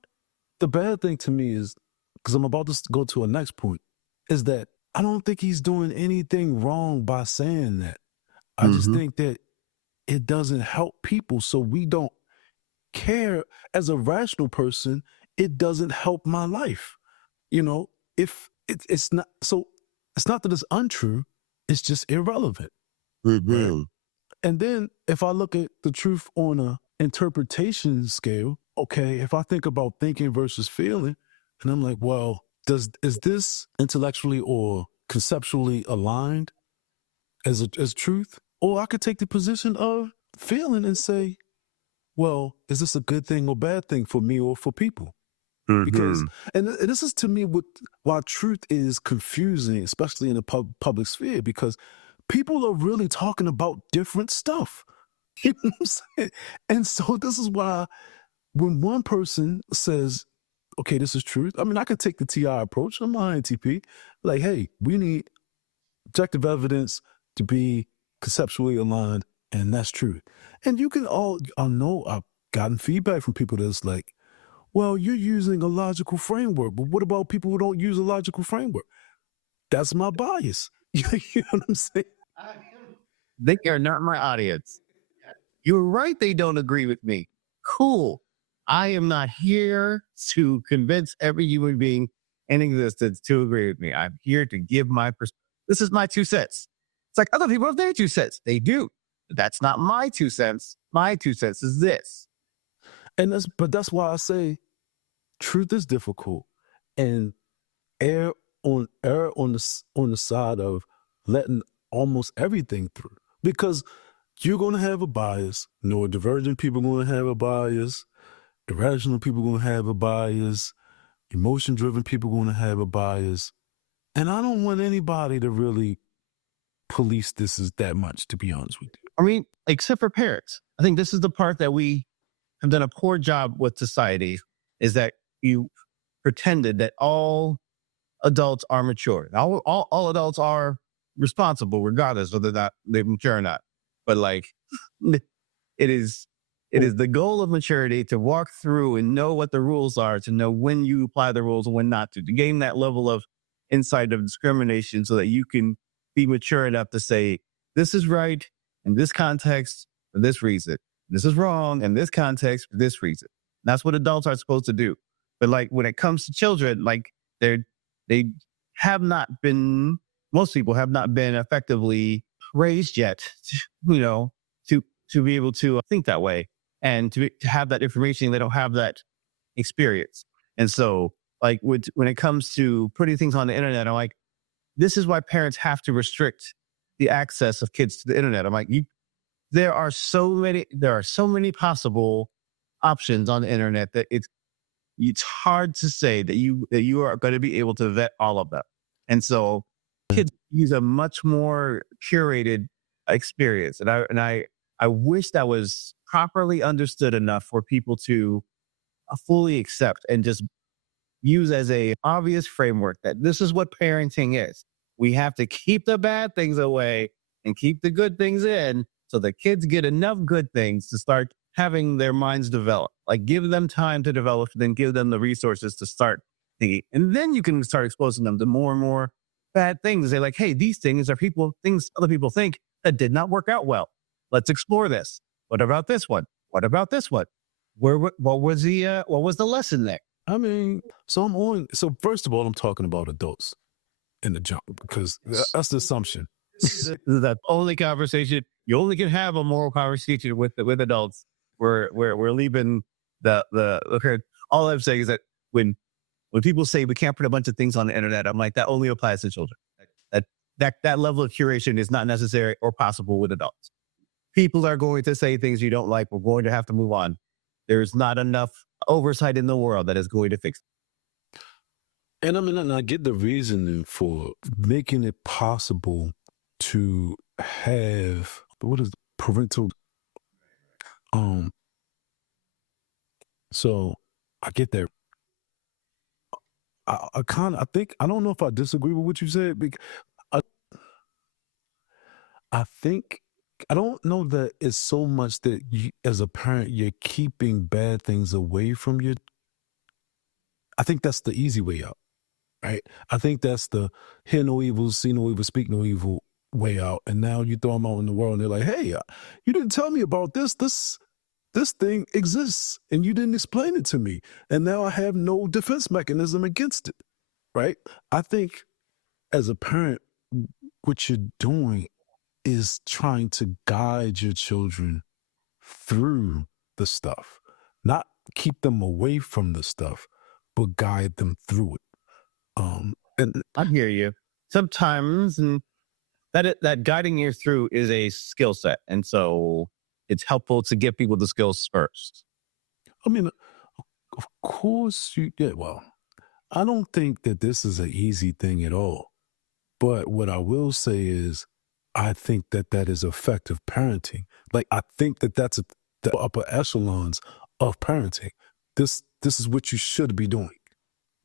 the bad thing to me is because I'm about to go to a next point is that I don't think he's doing anything wrong by saying that. I just Mm-hmm. think that it doesn't help people, so we don't care as a rational person. It doesn't help my life. You know, if it's not so, it's not that it's untrue. It's just irrelevant, right? Mm-hmm. And then if I look at the truth on a interpretation scale, okay, if I think about thinking versus feeling, and I'm like, well, is this intellectually or conceptually aligned as truth? Or I could take the position of feeling and say, well, is this a good thing or bad thing for me or for people? Because, and this is to me why truth is confusing, especially in the public sphere, because people are really talking about different stuff. You know what I'm saying? And so this is why when one person says, okay, this is truth, I mean, I could take the TI approach. I'm my iNTV. Like, hey, we need objective evidence to be conceptually aligned, and that's truth. And you can all, I know I've gotten feedback from people that's like, well, you're using a logical framework, but what about people who don't use a logical framework? That's my bias. You know what I'm saying? They are not my audience. You're right. They don't agree with me. Cool. I am not here to convince every human being in existence to agree with me. I'm here to give my perspective. This is my 2 cents. It's like other people have their 2 cents. They do. That's not my 2 cents. My 2 cents is this. And that's why I say truth is difficult, and err on the side of letting almost everything through, because you're going to have a bias. Neurodivergent people are going to have a bias. Irrational people are going to have a bias. Emotion-driven people are going to have a bias. And I don't want anybody to really police this as that much, to be honest with you. I mean, except for parents. I think this is the part that we have done a poor job with society, is that you pretended that all adults are mature. All adults are responsible, regardless whether they're mature or not. But like, it is the goal of maturity to walk through and know what the rules are, to know when you apply the rules and when not to gain that level of insight of discrimination, so that you can be mature enough to say, this is right in this context for this reason. This is wrong in this context for this reason. That's what adults are supposed to do. But like when it comes to children, like they have not been, most people have not been effectively raised yet, you know, to be able to think that way and to have that information. They don't have that experience. And so like when it comes to putting things on the internet, I'm like, this is why parents have to restrict the access of kids to the internet. I'm like, there are so many possible options on the internet that it's hard to say that you are going to be able to vet all of them. And so kids use a much more curated experience. And I wish that was properly understood enough for people to fully accept and just use as a obvious framework that this is what parenting is. We have to keep the bad things away and keep the good things in so the kids get enough good things to start having their minds develop. Like give them time to develop, then give them the resources to start thinking. And then you can start exposing them to more and more bad things. They're like, hey, these things are things other people think that did not work out well. Let's explore this. What about this one? What about this one? What was the lesson there? I mean, so first of all, I'm talking about adults in the jump because that's the assumption. This is the only conversation you only can have a moral conversation with adults. We're leaving the okay. All I'm saying is that when people say we can't put a bunch of things on the internet, I'm like, that only applies to children. That level of curation is not necessary or possible with adults. People are going to say things you don't like. We're going to have to move on. There's not enough oversight in the world that is going to fix it. And I mean, and I get the reasoning for making it possible to have parental. So I get that. I think I don't know if I disagree with what you said. Because I think I don't know that it's so much that you, as a parent, you're keeping bad things away from your. I think that's the easy way out, right? I think that's the hear no evil, see no evil, speak no evil way out. And now you throw them out in the world, and they're like, "Hey, you didn't tell me about this. This thing exists, and you didn't explain it to me, and now I have no defense mechanism against it." Right? I think as a parent, what you're doing is trying to guide your children through the stuff, not keep them away from the stuff, but guide them through it. And I hear you. Sometimes, and that guiding you through is a skill set, and so it's helpful to give people the skills first. I mean, of course, well, I don't think that this is an easy thing at all. But what I will say is, I think that is effective parenting. Like, I think that's the upper echelons of parenting. This is what you should be doing,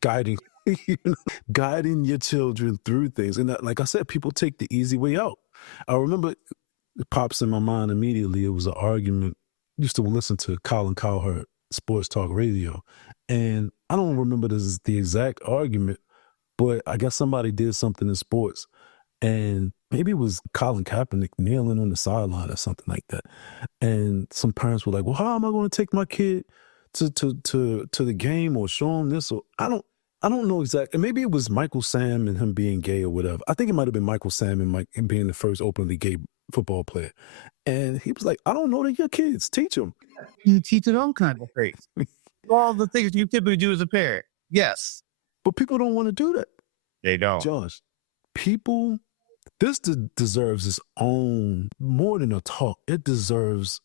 guiding, guiding your children through things. And like I said, people take the easy way out. I remember it pops in my mind immediately. It was an argument. I used to listen to Colin Cowherd, Sports Talk Radio, and I don't remember the exact argument, but I guess somebody did something in sports, and maybe it was Colin Kaepernick kneeling on the sideline or something like that. And some parents were like, "Well, how am I going to take my kid to the game or show him this?" Or I don't know exactly. Maybe it was Michael Sam and him being gay or whatever. I think it might have been Michael Sam and being the first openly gay football player. And he was like, "I don't know, they're your kids. Teach them." You teach them all kind of things. All the things you typically do as a parent. Yes. But people don't want to do that. They don't. Josh, this deserves its own, more than a talk. It deserves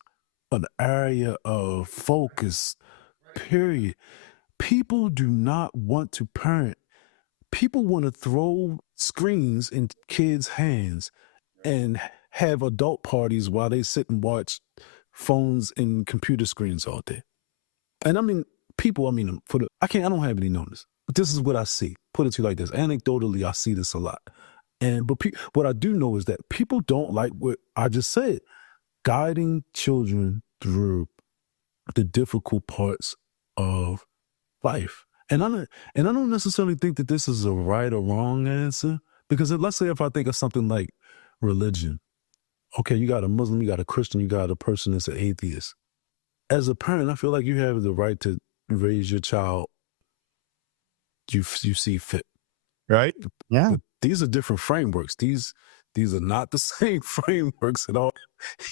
an area of focus, period. People do not want to parent. People want to throw screens in kids' hands and have adult parties while they sit and watch phones and computer screens all day. And I mean, I don't have any notice. But this is what I see. Put it to you like this. Anecdotally, I see this a lot. But what I do know is that people don't like what I just said. Guiding children through the difficult parts of life. And I don't necessarily think that this is a right or wrong answer, because let's say if I think of something like religion, okay, you got a Muslim, you got a Christian, you got a person that's an atheist. As a parent, I feel like you have the right to raise your child you see fit. Right? Yeah. But these are different frameworks. These are not the same frameworks at all.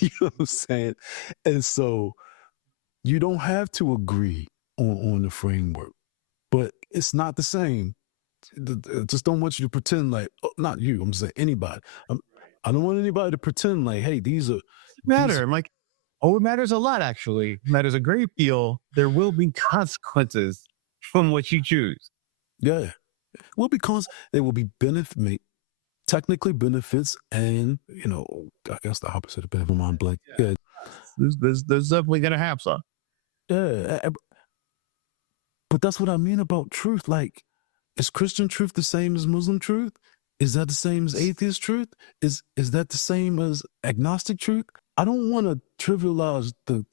You know what I'm saying? And so you don't have to agree on the framework, but it's not the same. Just don't want you to pretend like, oh, not you, I'm saying anybody. I don't want anybody to pretend like, hey, these Matter. I'm like, oh, it matters a lot, actually. It matters a great deal. There will be consequences from what you choose. yeah. Well, because there will be technically benefits and, I guess the opposite of benefit, mind blank. Yeah. There's definitely going to have some. Yeah. But that's what I mean about truth. Like, is Christian truth the same as Muslim truth? Is that the same as atheist truth? Is that the same as agnostic truth? I don't want to trivialize the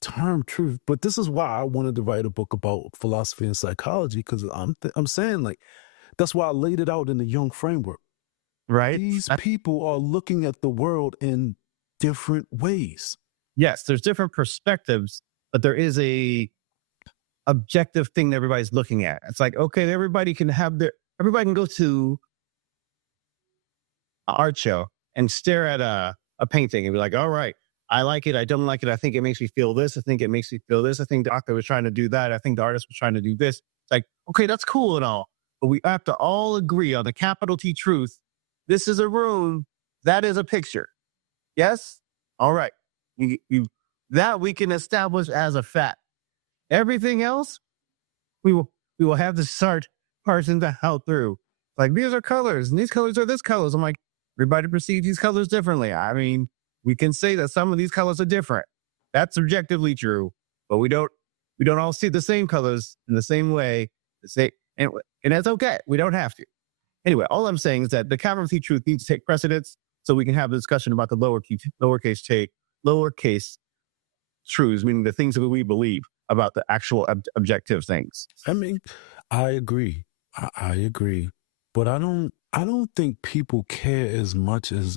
term truth, but this is why I wanted to write a book about philosophy and psychology, because I'm saying, like, that's why I laid it out in the Jung framework. Right? These people are looking at the world in different ways. Yes, there's different perspectives, but there is a objective thing that everybody's looking at. It's like, okay, everybody can go to an art show and stare at a painting and be like, all right, I like it, I don't like it, I think it makes me feel this, I think it makes me feel this, I think the author was trying to do that, I think the artist was trying to do this. It's like, okay, that's cool and all, but we have to all agree on the capital T truth. This is a room, that is a picture. Yes? All right. That we can establish as a fact. Everything else, we will have to start parsing the hell through. Like, these are colors, and these colors are this colors. I'm like, everybody perceives these colors differently. I mean, we can say that some of these colors are different. That's objectively true, but we don't all see the same colors in the same way. And that's okay. We don't have to. Anyway, all I'm saying is that the capital T truth needs to take precedence so we can have a discussion about the lowercase truths, meaning the things that we believe about the actual objective things. I mean, I agree. I agree. But I don't think people care as much as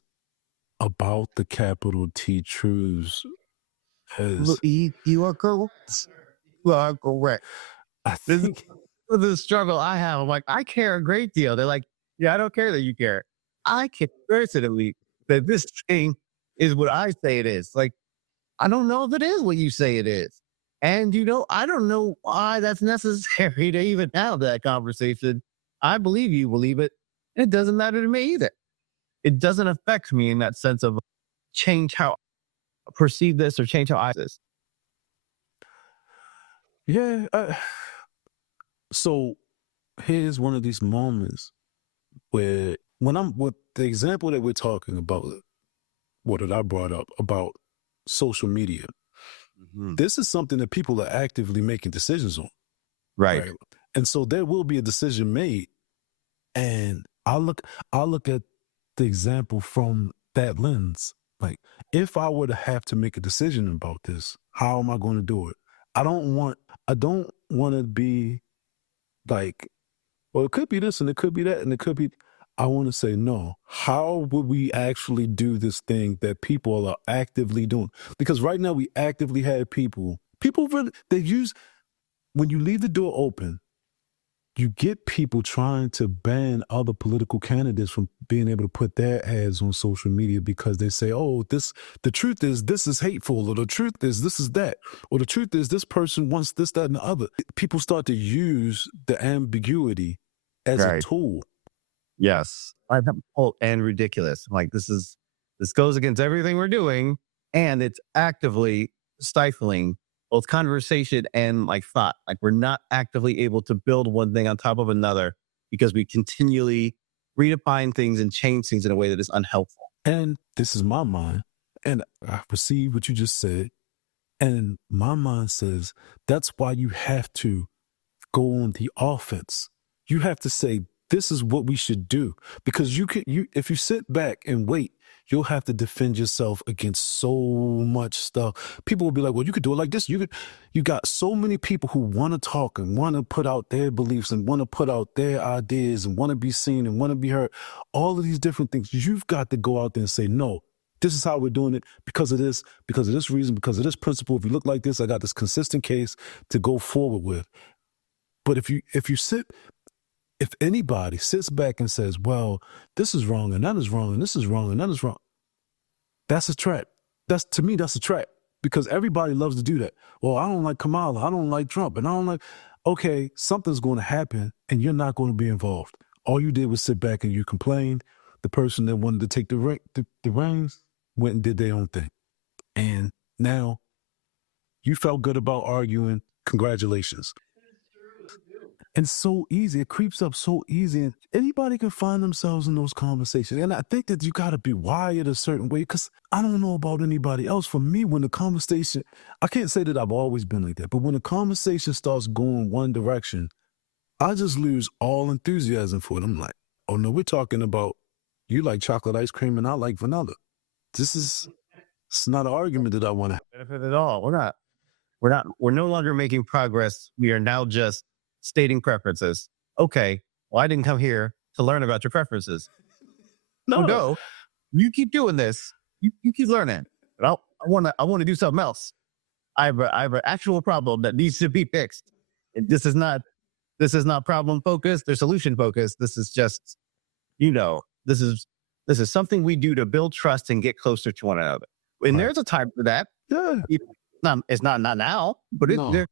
about the capital T truths as You are correct. You are correct. I This think. is the struggle I have. I'm like, I care a great deal. They're like, yeah, I don't care that you care. I care personally that this thing is what I say it is. Like, I don't know if it is what you say it is. And, I don't know why that's necessary to even have that conversation. I believe you believe it. It doesn't matter to me either. It doesn't affect me in that sense of change how I perceive this or change how I see this. Yeah. So here's one of these moments where when I'm with the example that we're talking about, what did I brought up about social media? Mm-hmm. This is something that people are actively making decisions on. Right. And so there will be a decision made. And I'll look at the example from that lens. Like, if I were to have to make a decision about this, how am I going to do it? I don't want to be like, well, it could be this and it could be that and it could be. I want to say, no, how would we actually do this thing that people are actively doing? Because right now we actively have people really, when you leave the door open, you get people trying to ban other political candidates from being able to put their ads on social media because they say, oh, the truth is this is hateful, or the truth is this is that, or the truth is this person wants this, that, and the other. People start to use the ambiguity as a tool. Yes. And ridiculous. Like, this goes against everything we're doing, and it's actively stifling both conversation and like thought. Like, we're not actively able to build one thing on top of another because we continually redefine things and change things in a way that is unhelpful. And this is my mind, and I perceive what you just said, and my mind says that's why you have to go on the offense. You have to say, this is what we should do, because if you sit back and wait, you'll have to defend yourself against so much stuff. People will be like, well, you could do it like this. You got so many people who want to talk and want to put out their beliefs and want to put out their ideas and want to be seen and want to be heard. All of these different things. You've got to go out there and say, no, This is how we're doing it because of this reason, because of this principle. If you look like this, I got this consistent case to go forward with. But if anybody sits back and says, well, this is wrong and that is wrong and this is wrong and that is wrong, that's a trap. To me, that's a trap because everybody loves to do that. Well, I don't like Kamala. I don't like Trump. And I don't like, okay, something's going to happen and you're not going to be involved. All you did was sit back and you complained. The person that wanted to take the reins went and did their own thing. And now you felt good about arguing. Congratulations. And so easy. It creeps up so easy. And anybody can find themselves in those conversations. And I think that you got to be wired a certain way because I don't know about anybody else. For me, when the conversation, I can't say that I've always been like that, but when the conversation starts going one direction, I just lose all enthusiasm for it. I'm like, oh no, we're talking about you like chocolate ice cream and I like vanilla. It's not an argument that I want to. Benefit at all. We're no longer making progress. We are now just stating preferences. Okay, well, I didn't come here to learn about your preferences. No, No, you keep doing this. You keep learning. But I want to do something else. I have an actual problem that needs to be fixed. And this is not problem focused. They're solution focused. This is just, this is something we do to build trust and get closer to one another. And Right. there's a time for that. Yeah. It's not now, but No.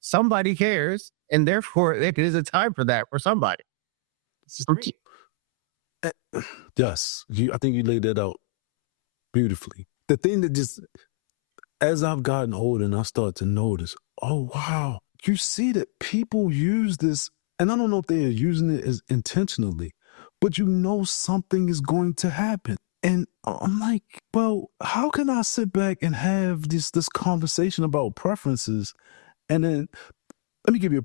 somebody cares, and therefore it is a time for that for somebody. It's just me. Yes, I think you laid that out beautifully. The thing that just, as I've gotten older and I start to notice, oh, wow, you see that people use this, and I don't know if they are using it as intentionally, but something is going to happen. And I'm like, well, how can I sit back and have this conversation about preferences and then let me give you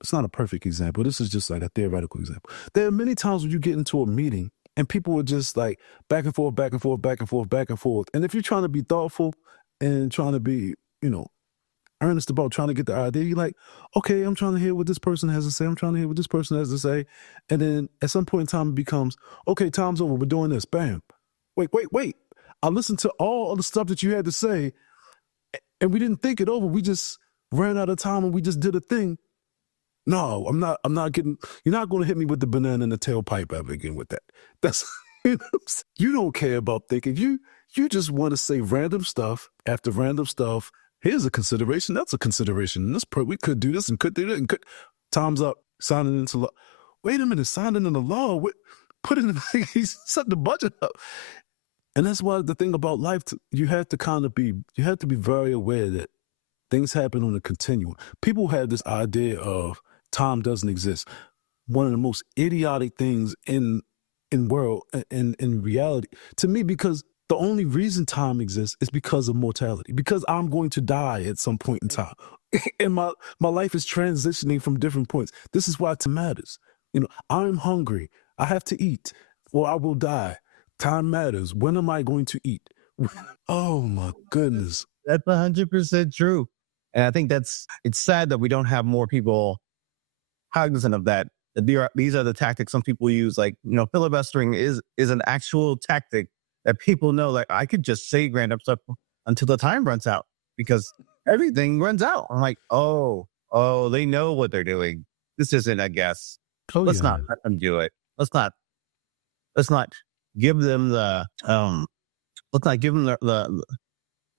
it's not a perfect example. This is just like a theoretical example. There are many times when you get into a meeting and people are just like back and forth, back and forth, back and forth, back and forth. And if you're trying to be thoughtful and trying to be, earnest about trying to get the idea, you're like, okay, I'm trying to hear what this person has to say. I'm trying to hear what this person has to say. And then at some point in time, it becomes, okay, time's over. We're doing this. Bam. Wait. I listened to all of the stuff that you had to say and we didn't think it over. We just ran out of time and we just did a thing. No, I'm not getting, you're not going to hit me with the banana in the tailpipe ever again with that. That's, you don't care about thinking. You just want to say random stuff after random stuff. Here's a consideration. That's a consideration. We could do this and could do that and could. Time's up. Signing into law. Wait a minute. Signing into law. Put it in the, he's setting the budget up. And that's why the thing about life, you have to be very aware that things happen on a continuum. People have this idea of time doesn't exist. One of the most idiotic things in reality to me, because the only reason time exists is because of mortality, because I'm going to die at some point in time. And my life is transitioning from different points. This is why time matters. I'm hungry. I have to eat or I will die. Time matters. When am I going to eat? Oh my goodness. That's 100% true. And I think it's sad that we don't have more people cognizant of that. These are the tactics some people use. Like, filibustering is an actual tactic that people know. Like, I could just say random stuff until the time runs out because everything runs out. I'm like, oh, they know what they're doing. This isn't a guess. Let's not let them do it. Let's not give them the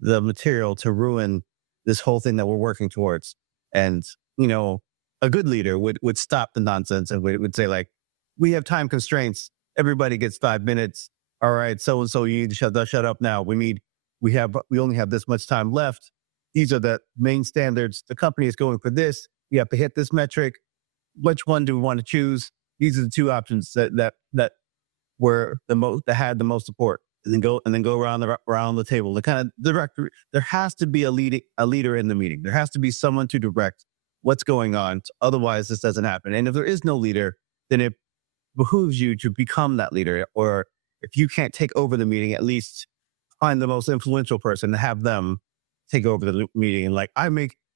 material to ruin this whole thing that we're working towards. And, a good leader would stop the nonsense and would say, like, we have time constraints. Everybody gets 5 minutes. All right, so-and-so, you need to shut up now. We only have this much time left. These are the main standards. The company is going for this. You have to hit this metric. Which one do we want to choose? These are the two options that were that had the most support. And then go around the table. The kind of director. There has to be a leader in the meeting. There has to be someone to direct what's going on. Otherwise, this doesn't happen. And if there is no leader, then it behooves you to become that leader. Or if you can't take over the meeting, at least find the most influential person and have them take over the meeting. And like,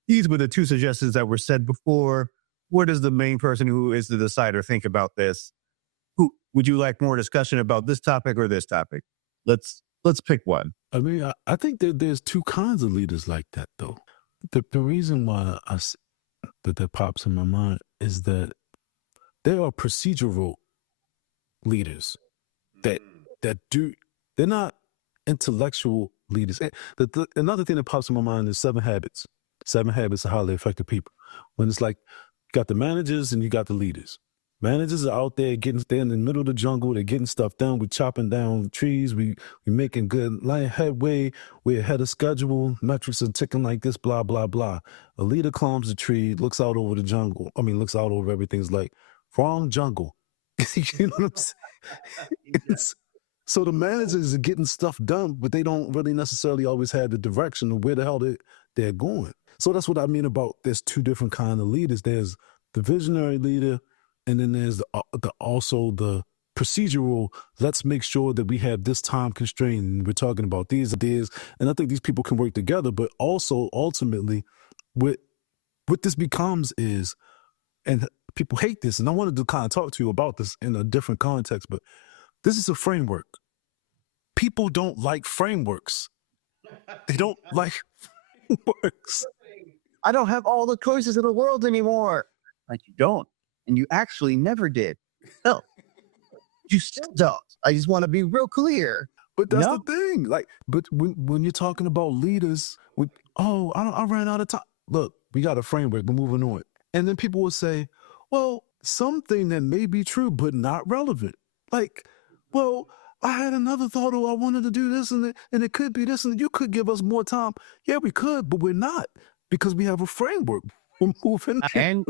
these were the two suggestions that were said before. What does the main person who is the decider think about this? Would you like more discussion about this topic or this topic? Let's Let's pick one. I mean, I think there's two kinds of leaders like that, though. The reason why that pops in my mind is that there are procedural leaders that do. They're not intellectual leaders. Another thing that pops in my mind is Seven Habits. Seven Habits of Highly Effective People. When it's like, you got the managers and you got the leaders. Managers are out there they're in the middle of the jungle. They're getting stuff done. We're chopping down trees. We making good line headway. We're ahead of schedule. Metrics are ticking like this. Blah blah blah. A leader climbs the tree, looks out over the jungle. I mean, looks out over everything's like wrong jungle. You know what I'm saying? It's, so the managers are getting stuff done, but they don't really necessarily always have the direction of where the hell they're going. So that's what I mean about there's two different kind of leaders. There's the visionary leader, and then there's also the procedural. Let's make sure that we have this time constraint. And we're talking about these ideas, and I think these people can work together. But also, ultimately, what this becomes is, and people hate this, and I wanted to kind of talk to you about this in a different context, but this is a framework. People don't like frameworks. They don't like frameworks. I don't have all the choices in the world anymore. Like, you don't. And you actually never did. No, you still don't. I just want to be real clear. But that's No. the thing. Like, but when you're talking about leaders, I ran out of time. Look, we got a framework. We're moving on. And then people will say, well, something that may be true, but not relevant. Like, well, I had another thought, or I wanted to do this, and it could be this, and you could give us more time. Yeah, we could, but we're not, because we have a framework. We're moving. And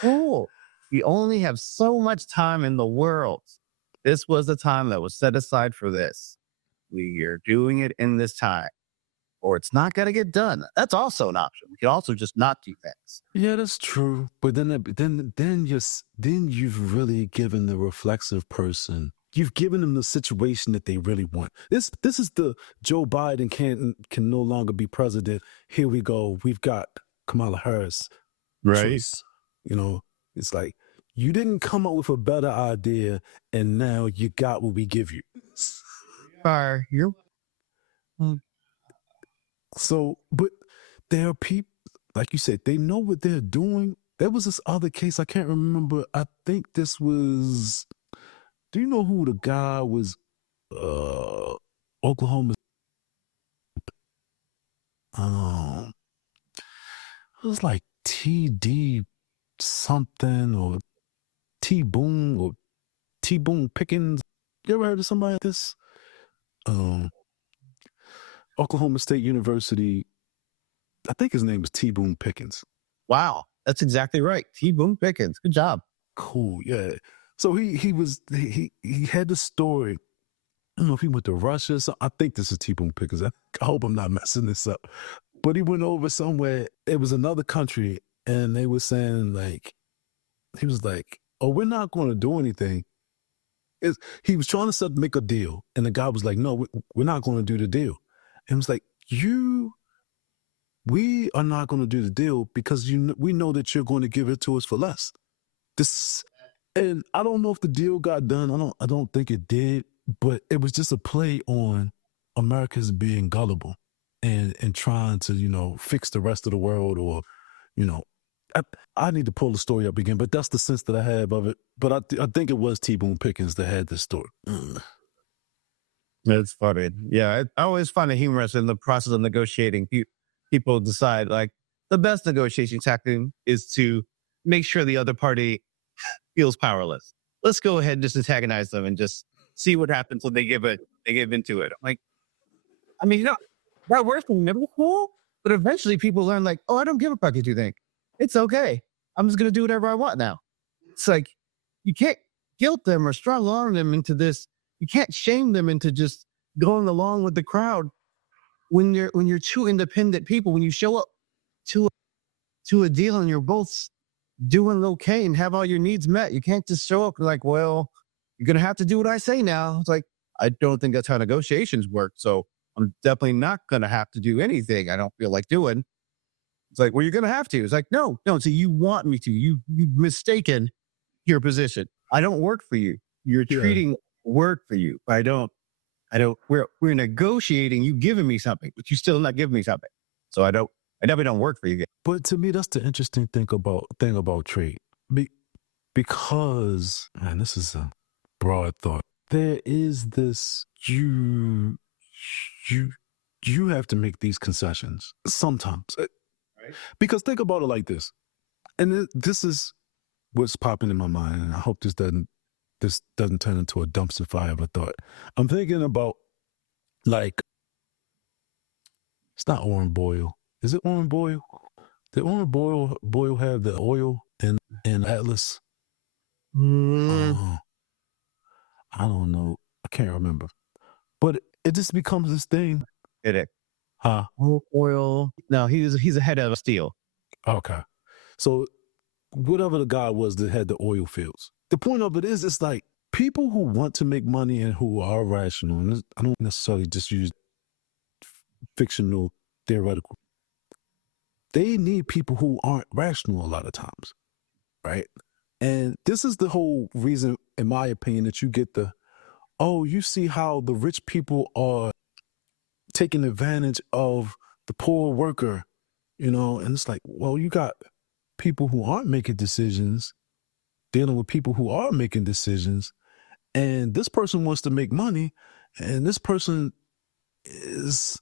cool. We only have so much time in the world. This was the time that was set aside for this. We are doing it in this time, or it's not going to get done. That's also an option. We can also just not do things. Yeah, that's true. But then you've really given the reflexive person. You've given them the situation that they really want. This is the Joe Biden can no longer be president. Here we go. We've got Kamala Harris. Right. Choice. You know, it's like, you didn't come up with a better idea, and now you got what we give you. You're So, but there are people, like you said, they know what they're doing. There was this other case, I can't remember. I think this was, do you know who the guy was? Oklahoma. It was like TD something, or T Boone Pickens. You ever heard of somebody like this? Oklahoma State University. I think his name was T Boone Pickens. wow. That's exactly right. T. Boone Pickens. Good job. Cool, yeah. So he had the story. I don't know if he went to Russia. So I think this is T Boone Pickens. I hope I'm not messing this up. But he went over somewhere. It was another country, and they were saying, like, he was like, "Oh, we're not going to do anything." He was trying to make a deal, and the guy was like, "No, we're not going to do the deal." And it was like, we are not going to do the deal because we know that you're going to give it to us for less. And I don't know if the deal got done. I don't think it did, but it was just a play on America's being gullible and trying to, fix the rest of the world, or, I need to pull the story up again, but that's the sense that I have of it. But I think it was T Boone Pickens that had this story. That's funny. Yeah, I always find it humorous in the process of negotiating. People decide, like, the best negotiation tactic is to make sure the other party feels powerless. Let's go ahead and just antagonize them and just see what happens when they give into it. I'm like, I mean, that works for me, cool, but eventually people learn, like, oh, I don't give a fuck what you think. It's okay. I'm just gonna do whatever I want now. It's like, you can't guilt them or strong arm them into this. You can't shame them into just going along with the crowd when you're two independent people. When you show up to a deal and you're both doing okay and have all your needs met, you can't just show up and like, well, you're gonna have to do what I say now. It's like, I don't think that's how negotiations work. So I'm definitely not gonna have to do anything I don't feel like doing. It's like, well, you're gonna have to. It's like, no. So you want me to? You've mistaken your position. I don't work for you. You're treating work for you. I don't. I don't. We're negotiating. You giving me something, but you still not giving me something. So I don't. I definitely don't work for you. But to me, that's the interesting thing about trade. Be, because, man, this is a broad thought. There is this you you have to make these concessions sometimes. Right. Because think about it like this, and this is what's popping in my mind, and I hope this doesn't turn into a dumpster fire of a thought. I'm thinking about, like, it's not orange boil. Is it orange boil? Did orange boil have the oil in Atlas? Uh, I don't know. I can't remember. But it just becomes this thing. Get it? Huh? Oil. No, he's ahead of steel. Okay. So whatever the guy was that had the oil fields. The point of it is, it's like people who want to make money and who are rational, and I don't necessarily just use fictional, theoretical. They need people who aren't rational a lot of times, right? And this is the whole reason, in my opinion, that you get you see how the rich people are taking advantage of the poor worker, and it's like, well, you got people who aren't making decisions dealing with people who are making decisions, and this person wants to make money, and this person is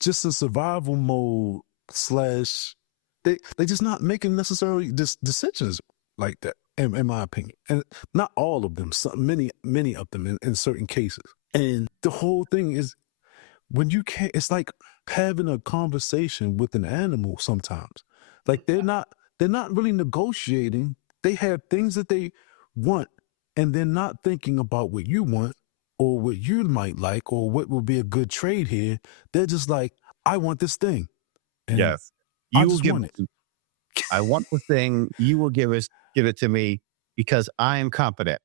just a survival mode slash they just not making necessarily decisions like that, in my opinion, and not all of them, many of them in certain cases. And the whole thing is, when you can't, it's like having a conversation with an animal sometimes. Like they're not really negotiating. They have things that they want, and they're not thinking about what you want or what you might like or what would be a good trade here. They're just like, I want this thing. And Yes. I You will just give. want it. I want the thing. You will give it to me because I am competent.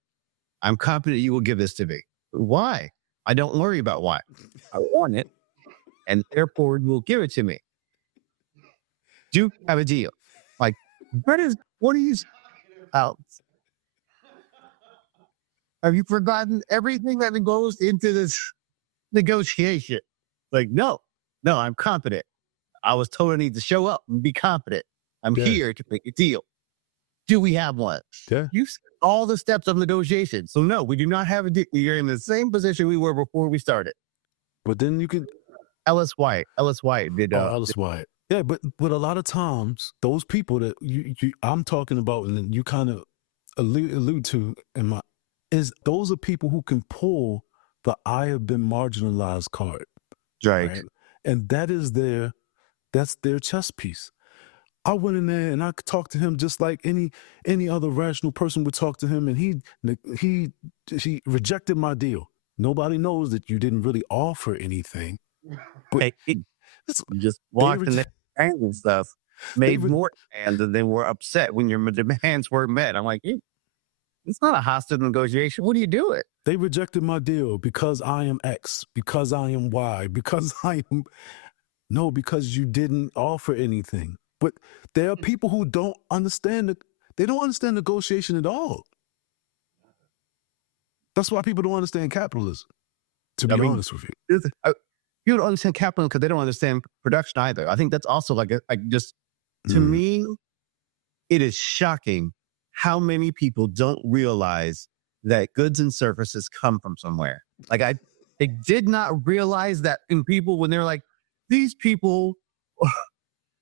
I'm confident you will give this to me. Why? I don't worry about why. I want it, and therefore you will give it to me. Do you have a deal? Like, what are you out? Have you forgotten everything that goes into this negotiation? Like, no, I'm confident. I was told I need to show up and be confident. I'm Yeah. here to make a deal. Do we have one? Yeah. You said all the steps of negotiation. So no, we do not have a deal. You're in the same position we were before we started. But then you can Ellis White did. Alice Wyatt. Yeah, but a lot of times those people that I'm talking about, and then you kind of allude to is those are people who can pull the "I have been marginalized" card, right? And that's their chess piece. I went in there and I could talk to him just like any other rational person would talk to him, and he rejected my deal. Nobody knows that you didn't really offer anything, but Hey, you just they walked in reject- there and stuff, made more demands, and then were upset when your demands weren't met. I'm like, it's not a hostile negotiation. What are you doing? They rejected my deal because I am X, because I am Y, because I am. No, because you didn't offer anything. But there are people who don't understand they don't understand negotiation at all. That's why people don't understand capitalism, to be honest with you. People don't understand capitalism because they don't understand production either. I think that's also like just, to me, it is shocking how many people don't realize that goods and services come from somewhere. Like I did not realize that in people when they're like, these people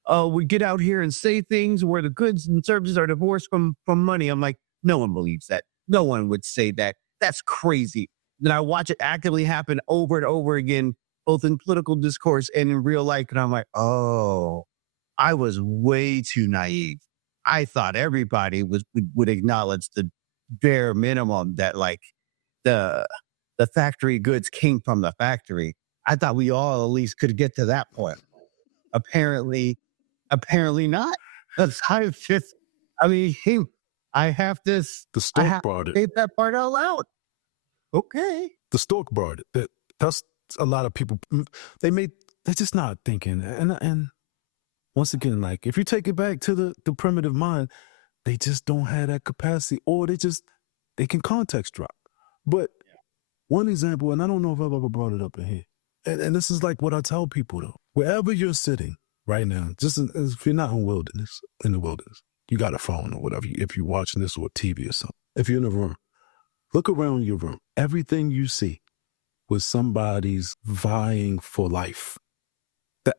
would get out here and say things where the goods and services are divorced from money. I'm like, no one believes that. No one would say that. That's crazy. Then I watch it actively happen over and over again, both in political discourse and in real life. And I'm like, oh, I was way too naive. I thought everybody would acknowledge the bare minimum that like the factory goods came from the factory. I thought we all at least could get to that point. Apparently not. That's how it fits. I mean, I have this. The stork brought it. Say that part out loud. Okay. The stork brought it. That's a lot of people. They're just not thinking. And once again, like if you take it back to the primitive mind, they just don't have that capacity, or they can context drop. But One example, and I don't know if I've ever brought it up in here, and this is like what I tell people though. Wherever you're sitting right now, if you're not in the wilderness, you got a phone or whatever. If you're watching this or TV or something, if you're in a room, look around your room. Everything you see was somebody's vying for life.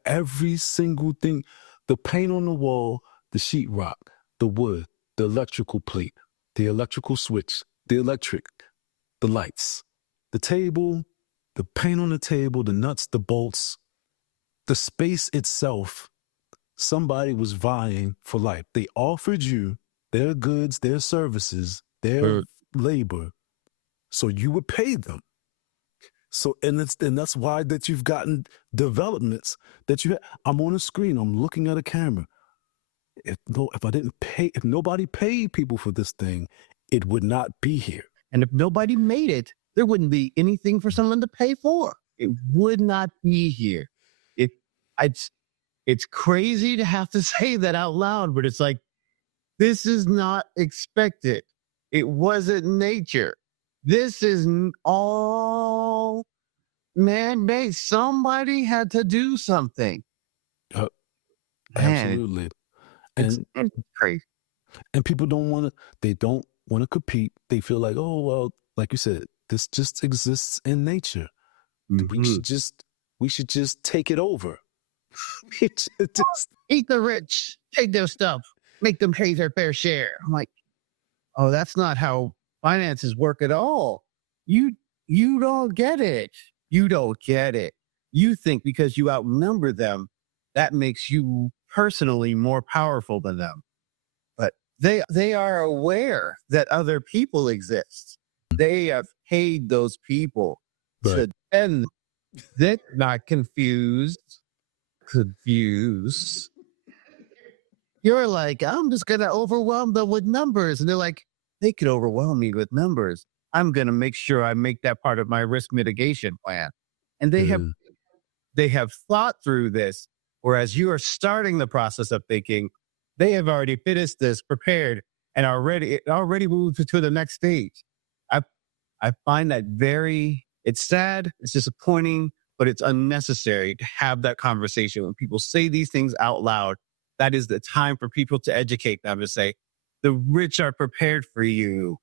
Every single thing, the paint on the wall, the sheetrock, the wood, the electrical plate, the electrical switch, the electric, the lights, the table, the paint on the table, the nuts, the bolts, the space itself. Somebody was vying for life. They offered you their goods, their services, their labor, so you would pay them. So and that's why that you've gotten developments that I'm on a screen, I'm looking at a camera. If nobody paid people for this thing, it would not be here. And if nobody made it, there wouldn't be anything for someone to pay for. It would not be here. It's crazy to have to say that out loud, but it's like, this is not expected. It wasn't nature. This is all man-made. Somebody had to do something. Man, Absolutely. it's crazy. And people don't want to compete. They feel like, oh, well, like you said, this just exists in nature. We should just take it over. We should just eat the rich, take their stuff, make them pay their fair share. I'm like, oh, that's not how finances work at all. You don't get it. You don't get it. You think because you outnumber them, that makes you personally more powerful than them. But they are aware that other people exist. They have paid those people to defend. They're not confused. You're like, I'm just going to overwhelm them with numbers. And they're like, they could overwhelm me with numbers. I'm going to make sure I make that part of my risk mitigation plan. And they have thought through this, whereas you are starting the process of thinking, they have already finished this, prepared, and already moved to the next stage. I find that it's sad, it's disappointing, but it's unnecessary to have that conversation. When people say these things out loud, that is the time for people to educate them, to say, the rich are prepared for you.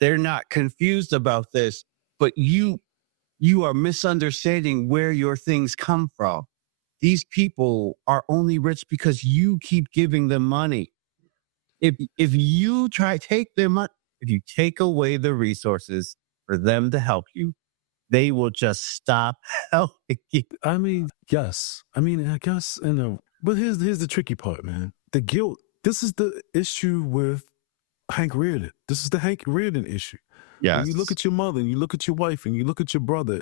They're not confused about this, but you are misunderstanding where your things come from. These people are only rich because you keep giving them money. If you take their money, if you take away the resources for them to help you, they will just stop helping you. I mean, yes. I mean, I guess, but here's the tricky part, man. The guilt. This is the issue with Hank Reardon. This is the Hank Reardon issue. Yes. When you look at your mother and you look at your wife and you look at your brother,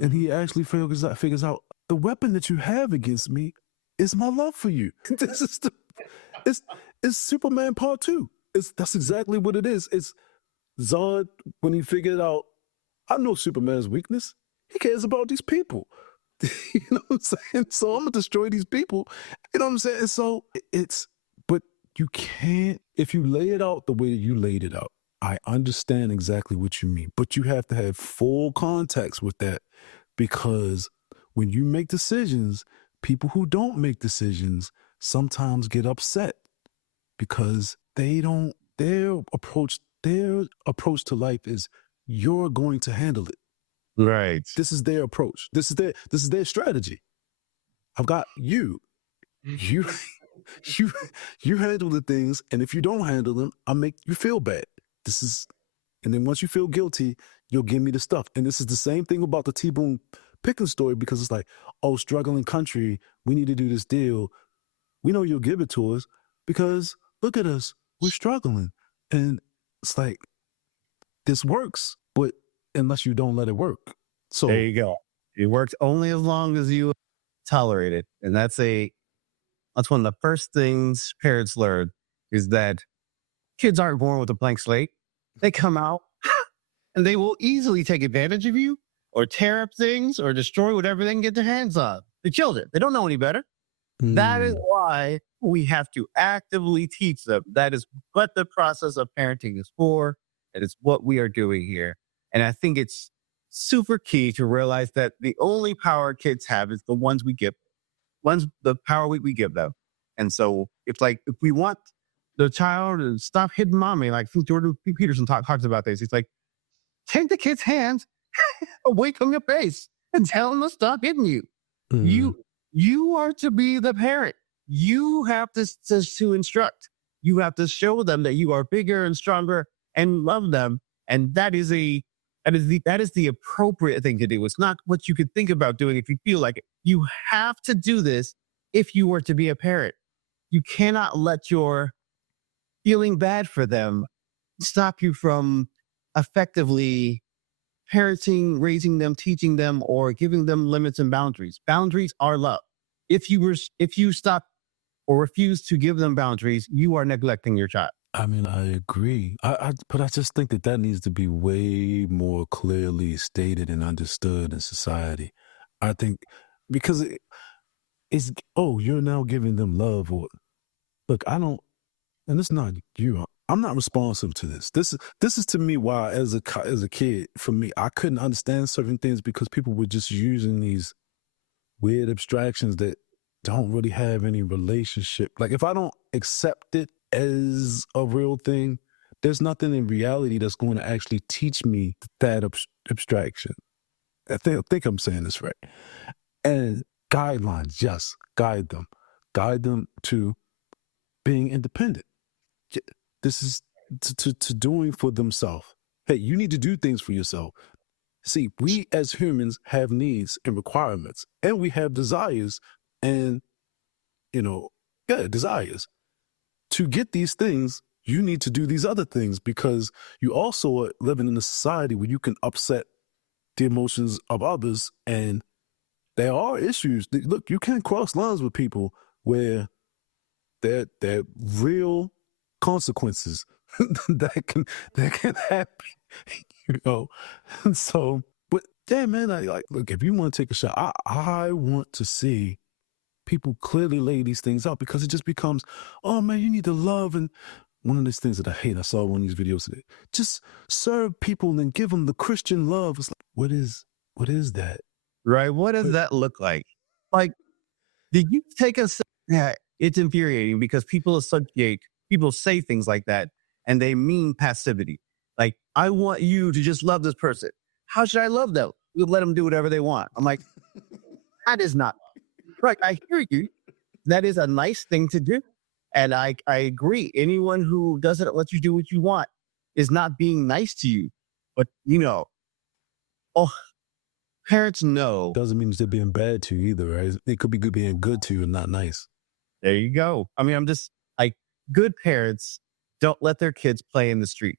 and he actually figures out the weapon that you have against me is my love for you. This is it's Superman Part 2. That's exactly what it is. It's Zod when he figured out, I know Superman's weakness. He cares about these people. You know what I'm saying? So I'm gonna destroy these people. You know what I'm saying? So but you can't, if you lay it out the way you laid it out, I understand exactly what you mean, but you have to have full context with that, because when you make decisions, people who don't make decisions sometimes get upset because their approach to life is, you're going to handle it. Right. This is their approach. This is their strategy. I've got you handle the things, and if you don't handle them, I'll make you feel bad. And then once you feel guilty, you'll give me the stuff. And this is the same thing about the T-Boone Pickens story, because it's like, oh, struggling country, we need to do this deal. We know you'll give it to us because look at us, we're struggling. And it's like, this works, but unless you don't let it work. So there you go. It works only as long as you tolerate it. And that's one of the first things parents learn, is that kids aren't born with a blank slate. They come out and they will easily take advantage of you or tear up things or destroy whatever they can get their hands on. The children, they don't know any better. That is why we have to actively teach them. That is what the process of parenting is for. That is what we are doing here. And I think it's super key to realize that the only power kids have is the ones we give, the power we give them. And so if we want the child to stop hitting mommy, like Jordan Peterson talks about this, he's like, take the kid's hands away from your face and tell them to stop hitting you. Mm. You are to be the parent. You have to instruct. You have to show them that you are bigger and stronger and love them. And that is the appropriate thing to do. It's not what you could think about doing if you feel like it. You have to do this if you were to be a parent. You cannot let your feeling bad for them stop you from effectively parenting, raising them, teaching them, or giving them limits and boundaries. Boundaries are love. If you stop or refuse to give them boundaries, you are neglecting your child. I mean, I agree. But I just think that needs to be way more clearly stated and understood in society. I think because it's, oh, you're now giving them love, or look, I don't, and it's not you. I'm not responsible to this. This is to me why, as a kid, for me, I couldn't understand certain things because people were just using these weird abstractions that don't really have any relationship. Like if I don't accept it as a real thing, there's nothing in reality that's going to actually teach me that abstraction. I think I'm saying this right. And guidelines, yes, guide them to being independent. This is to doing for themselves. Hey, you need to do things for yourself. See, we as humans have needs and requirements, and we have desires and, you know, desires. To get these things, you need to do these other things because you also are living in a society where you can upset the emotions of others. And there are issues. Look, you can cross lines with people where there real consequences that can happen, you know. And so, but damn man, I like look, if you want to take a shot, I want to see people clearly lay these things out because it just becomes, oh man, you need to love. And one of these things that I hate, I saw one of these videos today, just serve people and give them the Christian love. It's like, what is that? Right? What does But that look like? Like, did you take a yeah, it's infuriating because people say things like that and they mean passivity. Like, I want you to just love this person. How should I love them? You let them do whatever they want. I'm like, that is not right. I hear you. That is a nice thing to do. And I agree. Anyone who doesn't let you do what you want is not being nice to you. But oh, parents know. doesn't mean they're being bad to you either, right? It could be good being good to you and not nice. There you go. I mean, I'm just like, good parents don't let their kids play in the street.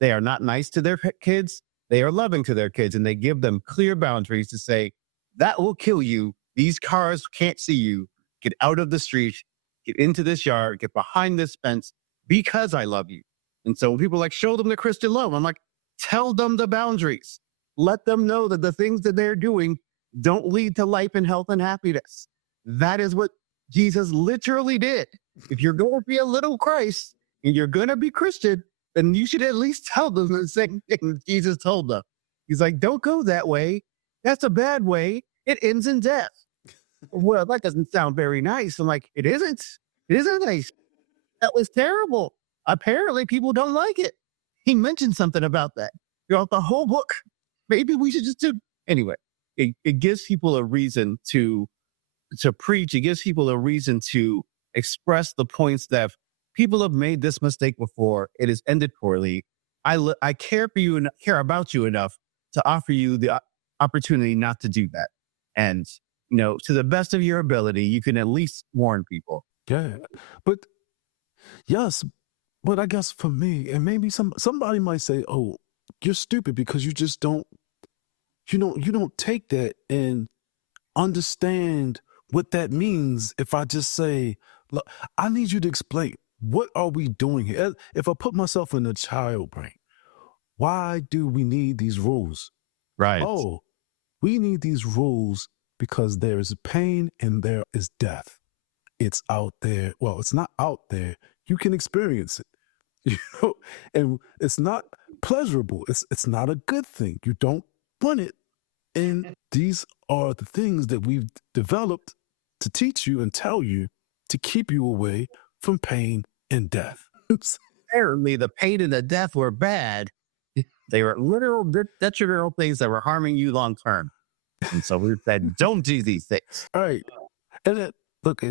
They are not nice to their kids. They are loving to their kids and they give them clear boundaries to say, that will kill you. These cars can't see you. Get out of the street, get into this yard, get behind this fence because I love you. And so when people are like, show them the Christian love, I'm like, tell them the boundaries. Let them know that the things that they're doing don't lead to life and health and happiness. That is what Jesus literally did. If you're going to be a little Christ and you're going to be Christian, then you should at least tell them the same thing that Jesus told them. He's like, don't go that way. That's a bad way. It ends in death. Well, that doesn't sound very nice. I'm like, it isn't. It isn't nice. That was terrible. Apparently, people don't like it. He mentioned something about that throughout the whole book. Maybe we should just do anyway. It gives people a reason to preach. It gives people a reason to express the points that people have made this mistake before. It has ended poorly. I care for you and care about you enough to offer you the opportunity not to do that. And to the best of your ability, you can at least warn people. Yeah. But yes, but I guess for me, and maybe somebody might say, oh, you're stupid because you just don't, you don't take that and understand what that means. If I just say, look, I need you to explain, what are we doing here? If I put myself in a child brain, why do we need these rules? Right. Oh, we need these rules because there is pain and there is death. It's out there. Well, it's not out there. You can experience it. You know, and it's not pleasurable. It's not a good thing. You don't spun it, and these are the things that we've developed to teach you and tell you to keep you away from pain and death. Apparently, the pain and the death were bad. They were literal detrimental things that were harming you long term. And so we said, don't do these things. All right. And it, look,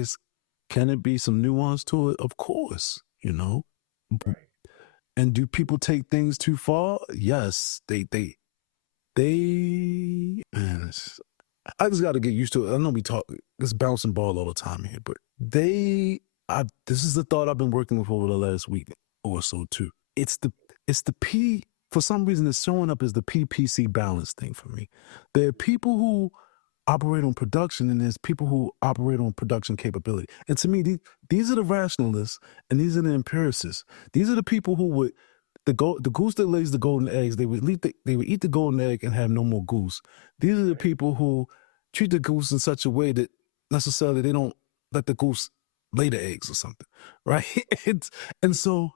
can it be some nuance to it? Of course, And do people take things too far? Yes, man, I just got to get used to it. I know we talk this bouncing ball all the time here, but this is the thought I've been working with over the last week or so too. It's the P, for some reason it's showing up as the PPC balance thing for me. There are people who operate on production and there's people who operate on production capability. And to me, these are the rationalists and these are the empiricists. These are the people who would the goose that lays the golden eggs, they would eat the golden egg and have no more goose. These are the people who treat the goose in such a way that necessarily they don't let the goose lay the eggs or something, right? And so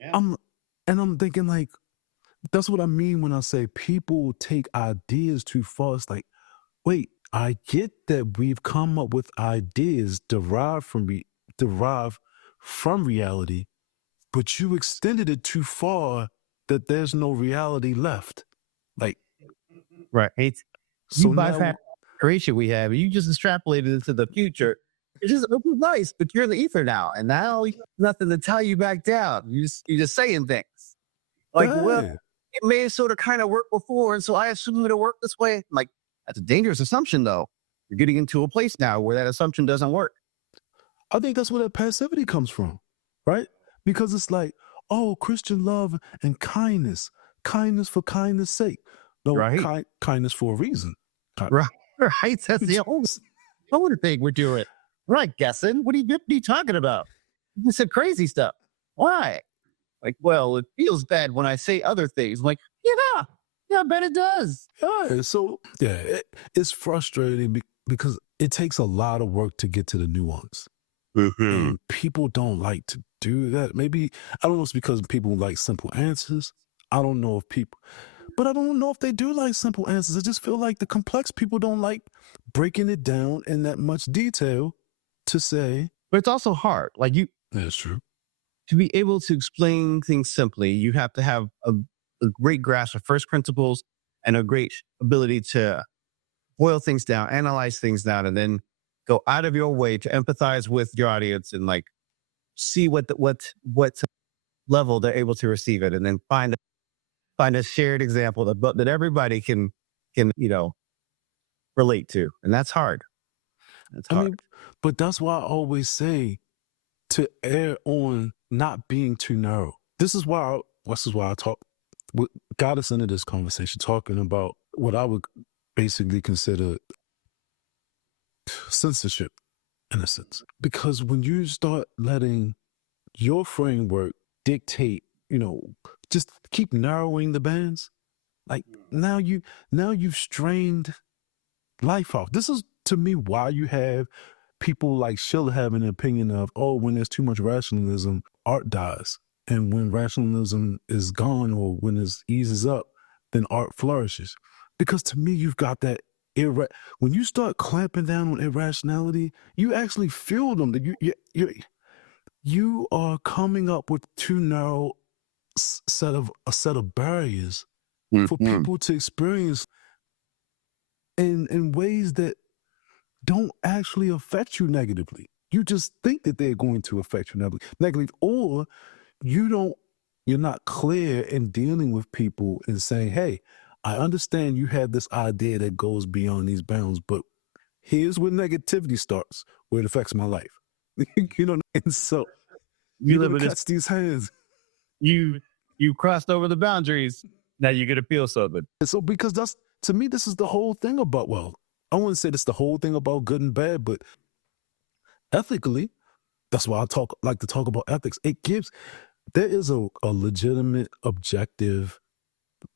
I'm thinking like that's what I mean when I say people take ideas too far. It's like, wait, I get that we've come up with ideas derived from reality, but you extended it too far that there's no reality left. Like, Right. so You bypass now, the creation we have, and you just extrapolated into the future. It was nice, but you're in the ether now, and now you have nothing to tell you back down. You're just saying things like, well, hey, it may have sort of kind of worked before, and so I assume it'll work this way. Like, that's a dangerous assumption, though. You're getting into a place now where that assumption doesn't work. I think that's where that passivity comes from, right? Because it's like, oh, Christian love and kindness for kindness sake. No, Right. kindness for a reason. Right. Right. That's the whole thing we're doing. We're not guessing. What are you talking about? You said crazy stuff. Why? Like, well, it feels bad when I say other things. I'm like, yeah, I bet it does. Yeah, so yeah, it's frustrating because it takes a lot of work to get to the nuance. And people don't like to do that. Maybe, I don't know if it's because people like simple answers. I don't know if people, but I don't know if they do like simple answers. I just feel like the complex people don't like breaking it down in that much detail to say. But it's also hard. Like That's true. to be able to explain things simply, you have to have a great grasp of first principles and a great ability to boil things down, analyze things down, and then go out of your way to empathize with your audience and like see what level they're able to receive it, and then find a shared example that everybody can relate to, and that's hard. That's I hard. mean, but that's why I always say to err on not being too narrow. This is why I talk, what got us into this conversation, talking about what I would basically consider censorship in a sense. Because when you start letting your framework dictate, just keep narrowing the bands, like now you've strained life off. This is to me why you have people like Schiller having an opinion of, oh, when there's too much rationalism, art dies. And when rationalism is gone or when it eases up, then art flourishes. Because to me, you've got that when you start clamping down on irrationality, you actually feel them. That you are coming up with too narrow a set of barriers for people to experience in ways that don't actually affect you negatively. You just think that they're going to affect you negatively, or you're not clear in dealing with people and saying, hey, I understand you have this idea that goes beyond these bounds, but here's where negativity starts, where it affects my life. And so You you're live going in to this. catch these hands. You crossed over the boundaries. Now you're gonna feel something. And so, because to me, this is the whole thing about, well, I wouldn't say this the whole thing about good and bad, but ethically, that's why like to talk about ethics. There is a legitimate, objective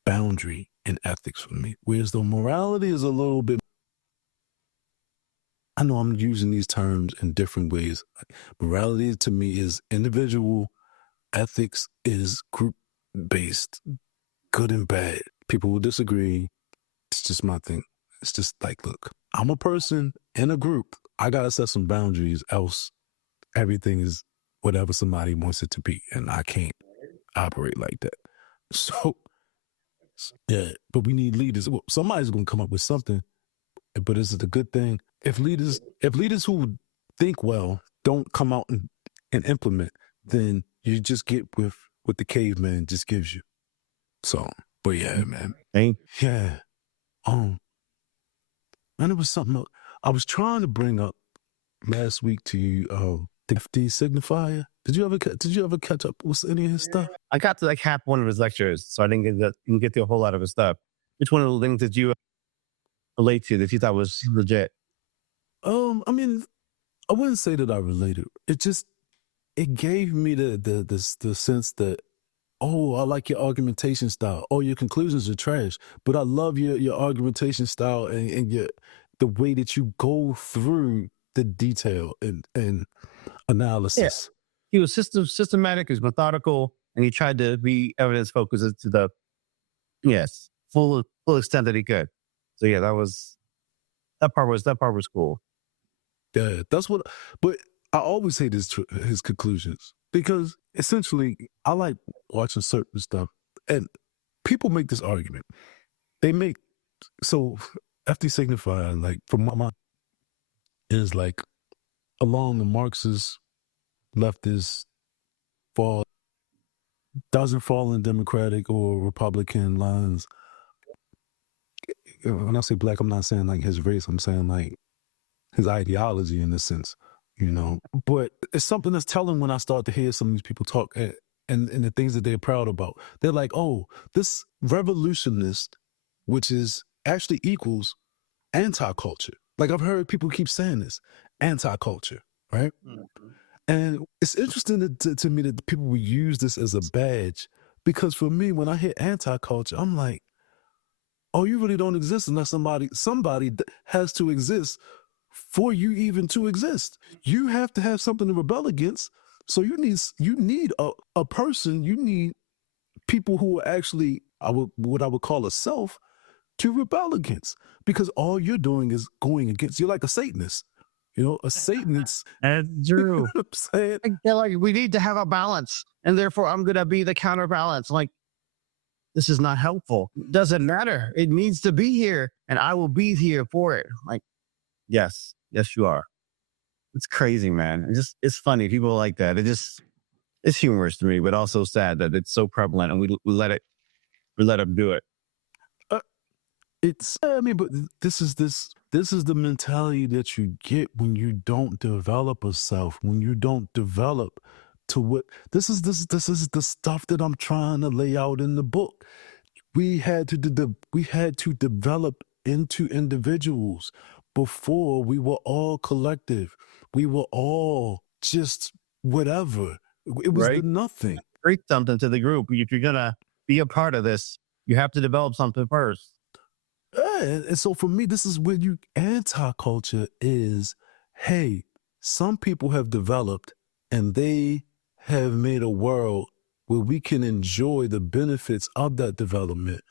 boundary in ethics for me, whereas the morality is a little bit, I know I'm using these terms in different ways. Morality to me is individual, ethics is group based, good and bad. People will disagree. It's just my thing. It's just like, look, I'm a person in a group. I gotta set some boundaries, else everything is whatever somebody wants it to be, and I can't operate like that. So yeah, but we need leaders. Well, somebody's gonna come up with something. But is it a good thing if leaders who think well don't come out and implement? Then you just get with what the caveman just gives you. So, but yeah, man, Thank yeah. And it was something else I was trying to bring up last week to you. The FD signifier. Did you ever catch up with any of his stuff? I got to like half one of his lectures, so I didn't get to a whole lot of his stuff. Which one of the things did you relate to that you thought was legit? I mean, I wouldn't say that I related. It gave me the sense that, oh, I like your argumentation style. Oh, your conclusions are trash, but I love your argumentation style and the way that you go through the detail and analysis. He was systematic, he was methodical, and he tried to be evidence focused to the full extent that he could. So yeah, that part was cool. Yeah, that's what. But I always hate his conclusions because essentially I like watching certain stuff, and people make this argument. They make so FD signifier, like from my mind, is like along the Marxist leftist fall, doesn't fall in Democratic or Republican lines. When I say black, I'm not saying like his race. I'm saying like his ideology in this sense, you know. But it's something that's telling when I start to hear some of these people talk and the things that they're proud about. They're like, oh, this revolutionist, which is actually equals anti-culture. Like I've heard people keep saying this, anti-culture, right? Mm-hmm. And it's interesting to me that people would use this as a badge because for me, when I hear anti-culture, I'm like, oh, you really don't exist unless somebody has to exist for you even to exist. You have to have something to rebel against. So you need a person, you need people who are actually what I would call a self to rebel against. Because all you're doing is going against, you're like a Satanist. You know, a Satanist. That's You know true. what I'm saying? They're like, we need to have a balance, and therefore I'm gonna be the counterbalance. Like, this is not helpful. Doesn't matter. It needs to be here, and I will be here for it. Like, yes, you are. It's crazy, man. It's funny. People like that. It's humorous to me, but also sad that it's so prevalent, and we let them do it. But this is the mentality that you get when you don't develop a self, when you don't develop to what this is the stuff that I'm trying to lay out in the book. We had to develop into individuals before we were all collective. We were all just whatever. It was Right? the nothing. Bring something to the group. If you're gonna be a part of this, you have to develop something first. And so for me, this is where anti-culture is, hey, some people have developed and they have made a world where we can enjoy the benefits of that development,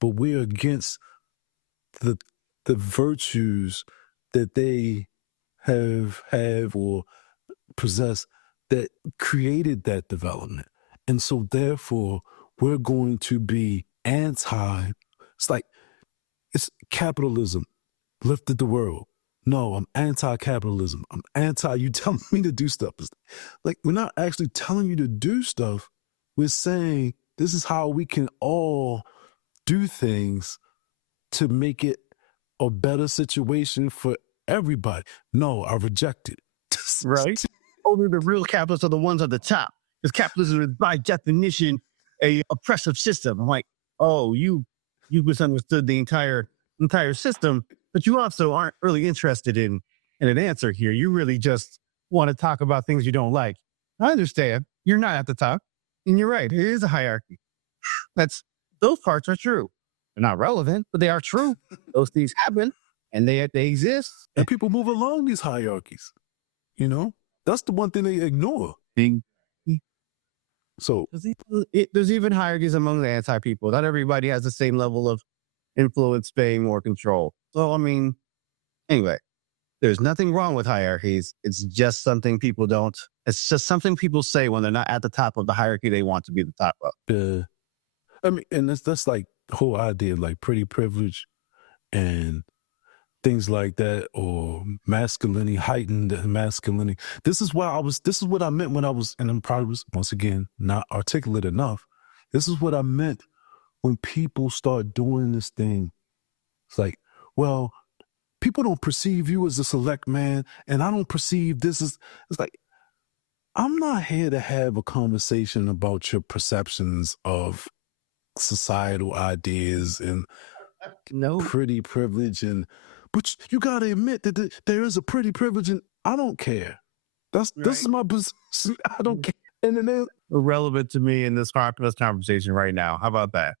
but we're against the virtues that they have or possess that created that development. And so therefore we're going to be it's like it's capitalism lifted the world. No, I'm anti-capitalism. I'm anti you telling me to do stuff. It's like we're not actually telling you to do stuff. We're saying this is how we can all do things to make it a better situation for everybody. No, I reject it. Right? Only the real capitalists are the ones at the top. Because capitalism is by definition a oppressive system. I'm like, oh, you misunderstood the entire system, but you also aren't really interested in an answer here. You really just want to talk about things you don't like. I understand. You're not at the top. And you're right. It is a hierarchy. Those parts are true. They're not relevant, but they are true. Those things happen and they exist. And people move along these hierarchies. You know? That's the one thing they ignore. So there's even hierarchies among the anti people. Not everybody has the same level of influence, paying more control. So, I mean, anyway, there's nothing wrong with hierarchies. It's just something people don't, it's just something people say when they're not at the top of the hierarchy they want to be the top of. I mean, and that's like the whole idea of like pretty privilege and things like that, or masculinity, heightened masculinity. This is what I meant when I was, and I'm probably was, once again, not articulate enough. This is what I meant when people start doing this thing. It's like, well, people don't perceive you as a select man, and I don't perceive this as, it's like, I'm not here to have a conversation about your perceptions of societal ideas and No, pretty privilege but you got to admit that there is a pretty privilege and I don't care. This right. is my position. I don't care. And then Irrelevant to me in this conversation right now. How about that?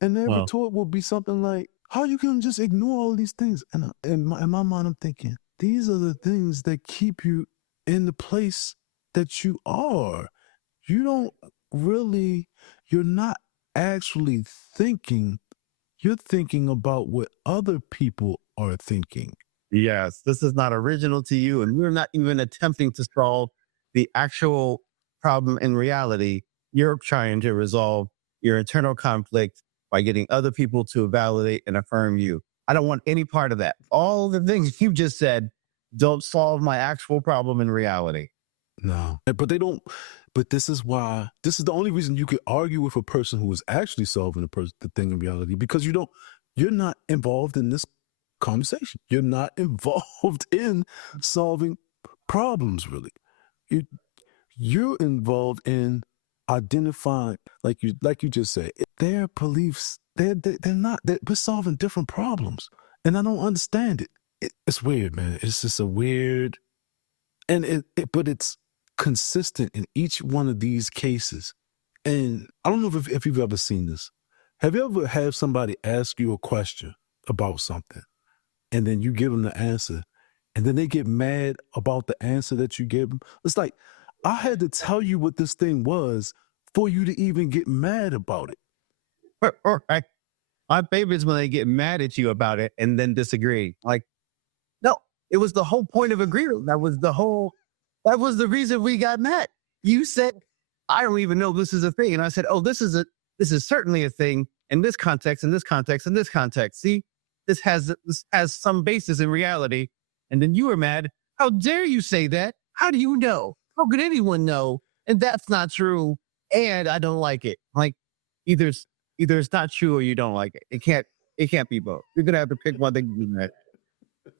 their Well, retort will be something like, "How you can just ignore all these things?" And in my mind, I'm thinking these are the things that keep you in the place that you are. You don't really. You're not actually thinking. You're thinking about what other people are thinking. yes, this is not original to you, and we're not even attempting to solve the actual problem in reality. You're trying to resolve your internal conflict by getting other people to validate and affirm you. I don't want any part of that. All the things you just said don't solve my actual problem in reality. No. But they don't. But this is why. This is the only reason you could argue with a person who is actually solving the thing in reality, because you don't. You're not involved in this conversation. You're not involved in solving problems. Really, you you're involved in identifying, like you just said, their beliefs. They're not. We're solving different problems, and I don't understand it. It's weird, man. It's just a weird, and but it's consistent in each one of these cases. And I don't know if you've ever seen this. Have you ever had somebody ask you a question about something, and then you give them the answer, and then they get mad about the answer that you gave them? It's like, I had to tell you what this thing was for you to even get mad about it. Right. My favorite is when they get mad at you about it and then disagree. Like, no, it was the whole point of agreement. That was the reason we got mad. You said, I don't even know this is a thing. And I said, oh, this is certainly a thing in this context, in this context, in this context. See, this has some basis in reality. And then you were mad. How dare you say that? How do you know? How could anyone know? And that's not true. And I don't like it. Like, either, either it's not true or you don't like it. It can't be both. You're going to have to pick one thing to be mad.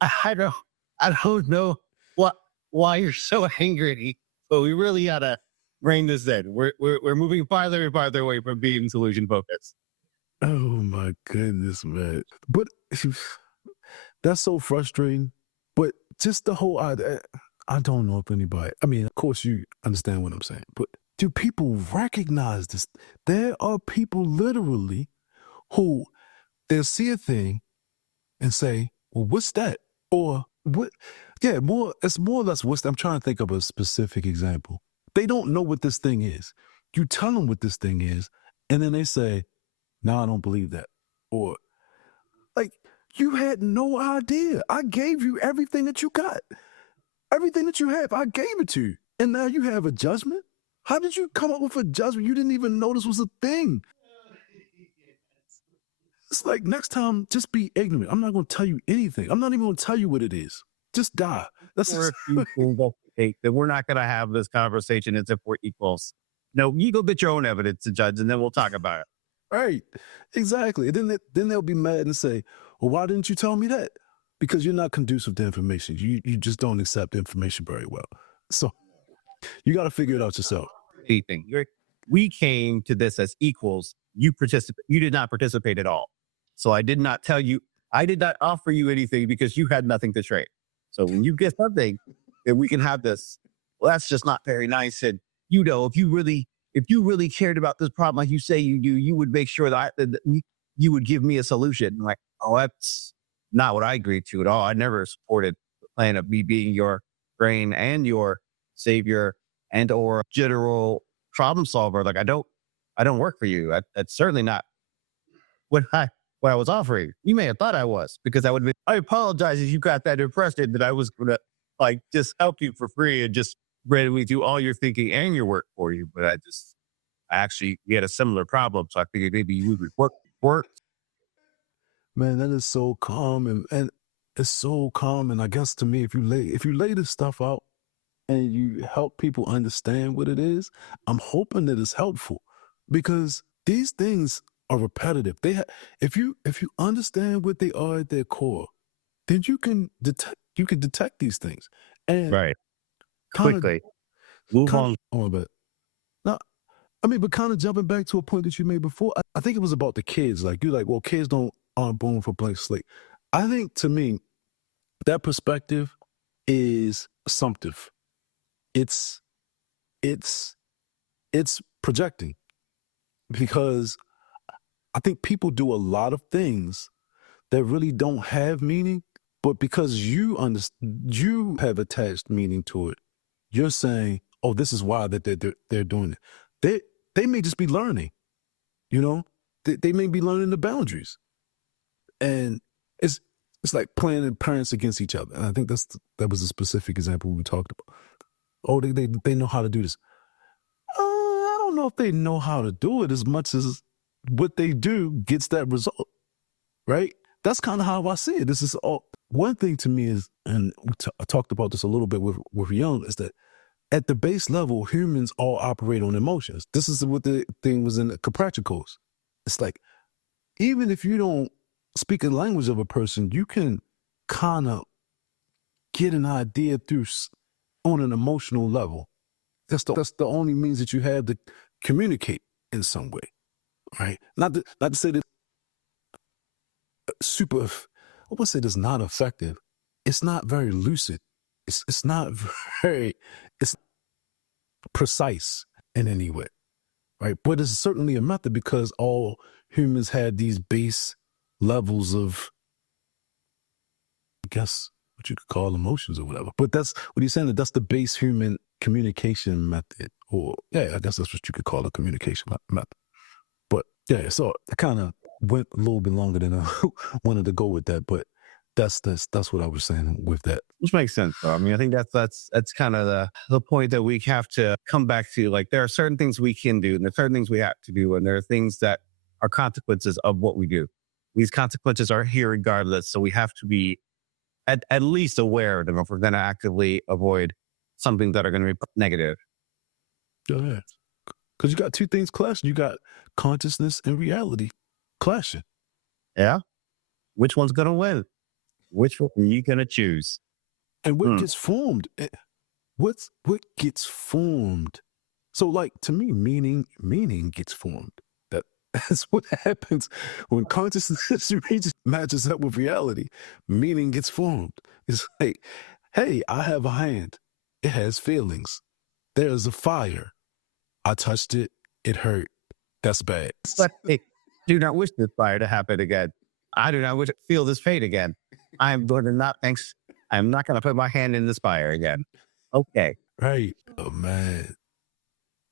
I don't I don't know what why you're so angry, but we really gotta rein this in. We're moving farther and farther away from being solution focused. Oh my goodness, man. But that's so frustrating. But just the whole idea, I don't know if anybody, I mean, of course you understand what I'm saying, but do people recognize this? There are people literally who they'll see a thing and say, well, what's that? Or what? Yeah, it's more or less what's that? I'm trying to think of a specific example. They don't know what this thing is. You tell them what this thing is, and then they say, no, I don't believe that. Or, like, you had no idea. I gave you everything that you got. Everything that you have, I gave it to you. And now you have a judgment? How did you come up with a judgment you didn't even know this was a thing? It's like, next time, just be ignorant. I'm not going to tell you anything. I'm not even going to tell you what it is. Just die. That's Or just, if you investigate that we're not gonna have this conversation as if we're equals. No, you go get your own evidence to judge and then we'll talk about it. right. Exactly. And then they'll be mad and say, well, why didn't you tell me that? Because you're not conducive to information. You just don't accept information very well. So you got to figure it out yourself. Anything. We came to this as equals. You did not participate at all. So I did not offer you anything because you had nothing to trade. So when you get something, then we can have this. Well, that's just not very nice. And if you really cared about this problem like you say you do, you would make sure that you would give me a solution. I'm like, oh, that's not what I agreed to at all. I never supported the plan of me being your brain and your savior and or general problem solver. Like I don't work for you. That's certainly not what what I was offering. You may have thought I was, because I would have been, I apologize if you got that impression that I was going to like just help you for free and just randomly do all your thinking and your work for you. But I actually we had a similar problem. So I figured maybe you would work. Man, that is so calm and it's so calm. And I guess to me, if you lay this stuff out and you help people understand what it is, I'm hoping that it's helpful because these things are repetitive. If you understand what they are at their core, then you can detect these things and Right. kind of Quickly. Move kind of on. oh, but now I mean, but kind of jumping back to a point that you made before, I think it was about the kids. Like you're like, well, kids don't aren't born for blank slate. I think to me that perspective is assumptive. It's it's it's projecting because I think people do a lot of things that really don't have meaning, but because you have attached meaning to it, you're saying, "Oh, this is why that they're doing it." They they may just be learning, you know. They may be learning the boundaries, and it's it's like playing parents against each other. And I think that was a specific example we talked about. Oh, they know how to do this. I don't know if they know how to do it as much as what they do gets that result, right? That's kind of how I see it. This is all one thing to me is, and I talked about this a little bit with Young, is that at the base level, humans all operate on emotions. This is what the thing was in the Caprachicos. It's like, even if you don't speak the language of a person, you can kind of get an idea on an emotional level. That's the only means that you have to communicate in some way, right? Not to say that super. I would say that's not effective. It's not very lucid. It's not very. It's precise in any way, right? But it's certainly a method because all humans had these base levels of, I guess, what you could call emotions or whatever. But that's what he's saying. That's the base human communication method, or yeah, I guess that's what you could call a communication method. But yeah, so I kind of went a little bit longer than I wanted to go with that, but that's what I was saying with that. Which makes sense though. I mean, I think that's kind of the point that we have to come back to. Like there are certain things we can do and there are certain things we have to do. And there are things that are consequences of what we do. These consequences are here regardless. So we have to be at least aware of them if we're going to actively avoid something that are going to be negative. Yeah, because you got two things clashing. You got consciousness and reality clashing. Yeah. Which one's going to win? Which one are you going to choose? And what gets formed? What gets formed? So, like to me, meaning gets formed. That's what happens when consciousness matches up with reality. Meaning gets formed. It's like, hey, I have a hand. It has feelings. There's a fire. I touched it. It hurt. That's bad. But I do not wish this fire to happen again. I do not wish to feel this fate again. I'm going to not, thanks. I'm not going to put my hand in this fire again. Okay. Right. Oh man.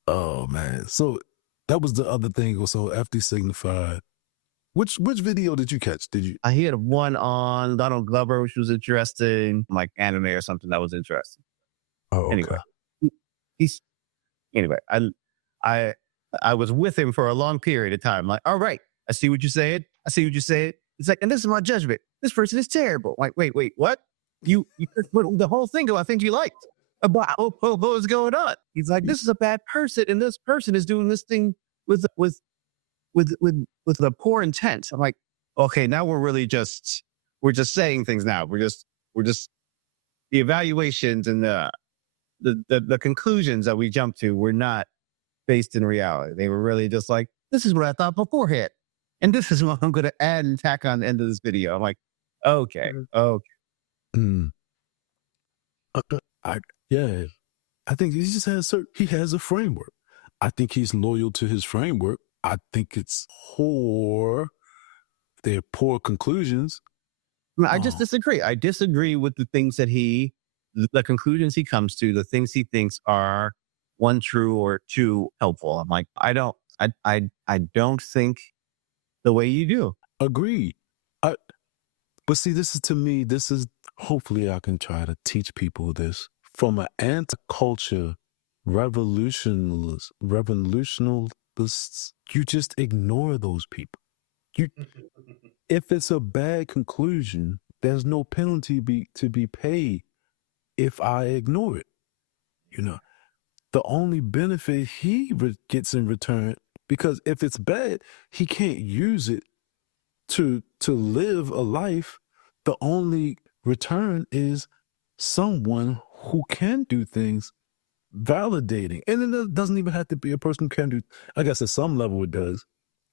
Oh man. So that was the other thing. So FD signified. Which video did you catch? Did you? I had one on Donald Glover, which was interesting, like anime or something that was interesting. Oh, okay. Anyway, he's anyway. I I was with him for a long period of time. Like, all right, I see what you said. I see what you said. It's like, and this is my judgment. This person is terrible. Like, wait, what? You the whole thing I think you liked about what was going on. He's like, this is a bad person, and this person is doing this thing with a poor intent. I'm like, okay, now we're just saying things now. We're just the evaluations and the conclusions that we jump to were not based in reality. They were really just like, this is what I thought beforehand. And this is what I'm going to add and tack on the end of this video. I'm like, okay. Mm. Yeah. I think he just he has a framework. I think he's loyal to his framework. I think it's poor. They're poor conclusions. I just disagree. I disagree with the things that the conclusions he comes to, the things he thinks are one, true or two helpful. I'm like, I don't think the way you do. Agreed. I, but see, this is to me, this is hopefully I can try to teach people this from an anti-culture revolutionalists. You just ignore those people. You, if it's a bad conclusion, there's no penalty to be paid if I ignore it. You know, the only benefit gets in return, because if it's bad, he can't use it to live a life. The only return is someone who can do things validating, and it doesn't even have to be a person who can do. I guess at some level it does,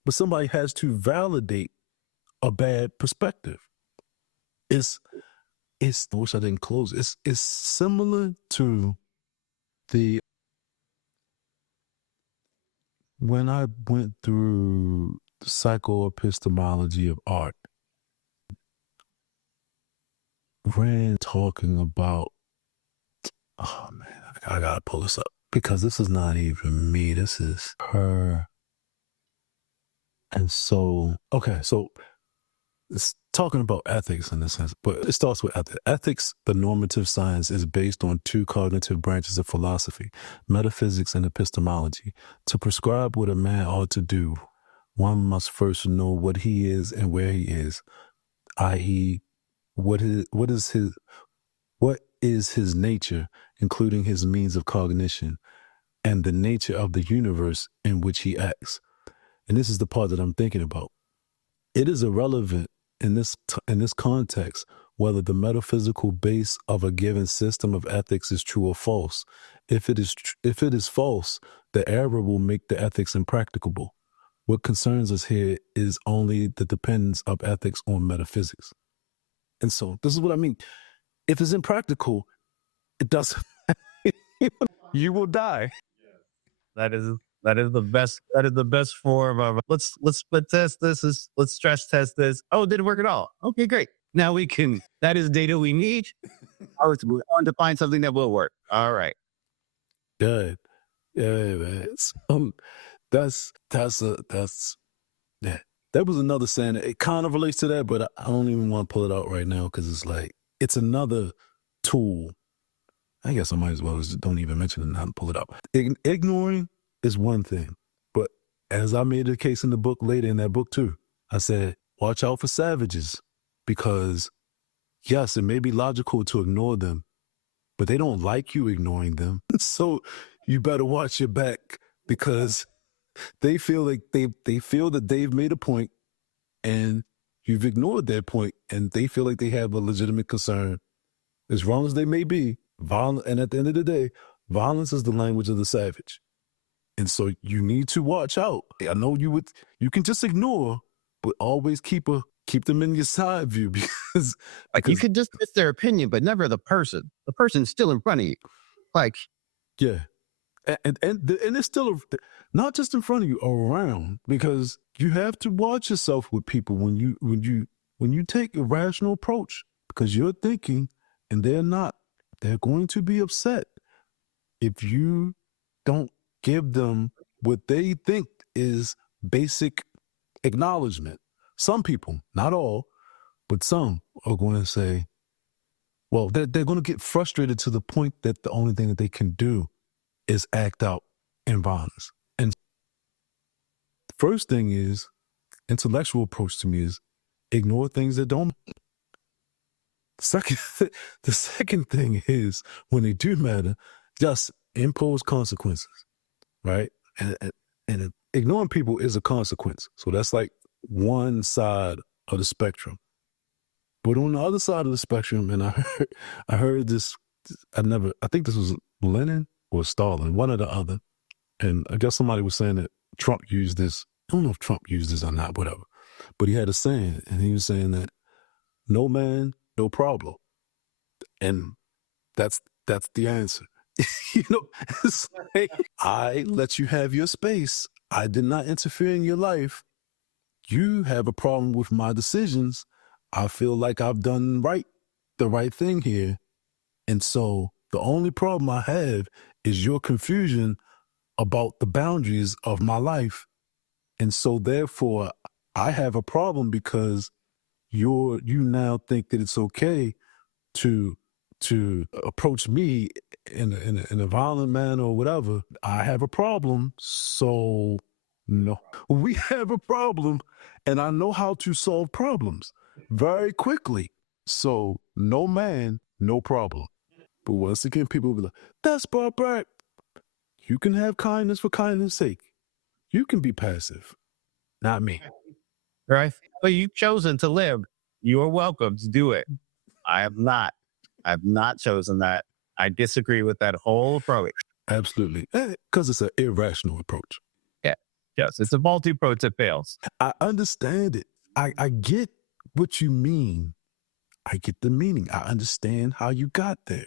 but somebody has to validate a bad perspective. It's I wish I didn't close. It's similar to the when I went through psychoepistemology of art, Rand talking about, oh man, I gotta pull this up because this is not even me. This is her. And so, okay, so it's talking about ethics in a sense, but it starts with ethics. Ethics, the normative science, is based on two cognitive branches of philosophy, metaphysics and epistemology. To prescribe what a man ought to do, one must first know what he is and where he is, i.e., what is his nature, including his means of cognition, and the nature of the universe in which he acts. And this is the part that I'm thinking about. It is irrelevant in this context whether the metaphysical base of a given system of ethics is true or false. If it is false, the error will make the ethics impracticable. What concerns us here is only the dependence of ethics on metaphysics. And so this is what I mean. If it's impractical, it doesn't. You will die. That is the best. That is the best form of let's split test this. Let's stress test this. Oh, it didn't work at all. Okay, great. Now we can. That is data we need. I was on to find something that will work. All right. Good. Yeah, man. So, that's yeah. That was another saying. It kind of relates to that, but I don't even want to pull it out right now because it's like it's another tool. I guess I might as well just don't even mention it and not pull it up. Ignoring is one thing, but as I made the case in the book later in that book too, I said, watch out for savages because yes, it may be logical to ignore them, but they don't like you ignoring them. So you better watch your back because they feel like they feel that they've made a point and you've ignored their point and they feel like they have a legitimate concern, as wrong as they may be. And at the end of the day, violence is the language of the savage. And so you need to watch out. I know you can just ignore, but always keep them in your side view because Like you could just miss their opinion, but never the person. The person's still in front of you. Like yeah. And it's still not just in front of you, around, because you have to watch yourself with people when you take a rational approach because you're thinking and they're not. They're going to be upset if you don't give them what they think is basic acknowledgement. Some people, not all, but some are going to say, well, they're going to get frustrated to the point that the only thing that they can do is act out in violence. And the first thing is, intellectual approach to me is ignore things that don't. Second, the second thing is when they do matter, just impose consequences, right? And ignoring people is a consequence. So that's like one side of the spectrum. But on the other side of the spectrum, and I heard this, I think this was Lenin or Stalin, one or the other. And I guess somebody was saying that Trump used this. I don't know if Trump used this or not, whatever. But he had a saying, and he was saying that no man, no problem. And that's the answer. You know, it's like, I let you have your space. I did not interfere in your life. You have a problem with my decisions. I feel like I've done the right thing here. And so the only problem I have is your confusion about the boundaries of my life. And so therefore I have a problem because you now think that it's okay to approach me in a violent manner or whatever. I have a problem, so no, we have a problem, and I know how to solve problems very quickly. So no man, no problem. But once again, people will be like, "That's barbaric." You can have kindness for kindness' sake. You can be passive, not me. right? But you've chosen to live. You are welcome to do it. I have not. I have not chosen that. I disagree with that whole approach. Absolutely, because it's an irrational approach. Yeah. Yes. It's a multi approach that fails. I understand it. I get what you mean. I get the meaning. I understand how you got there.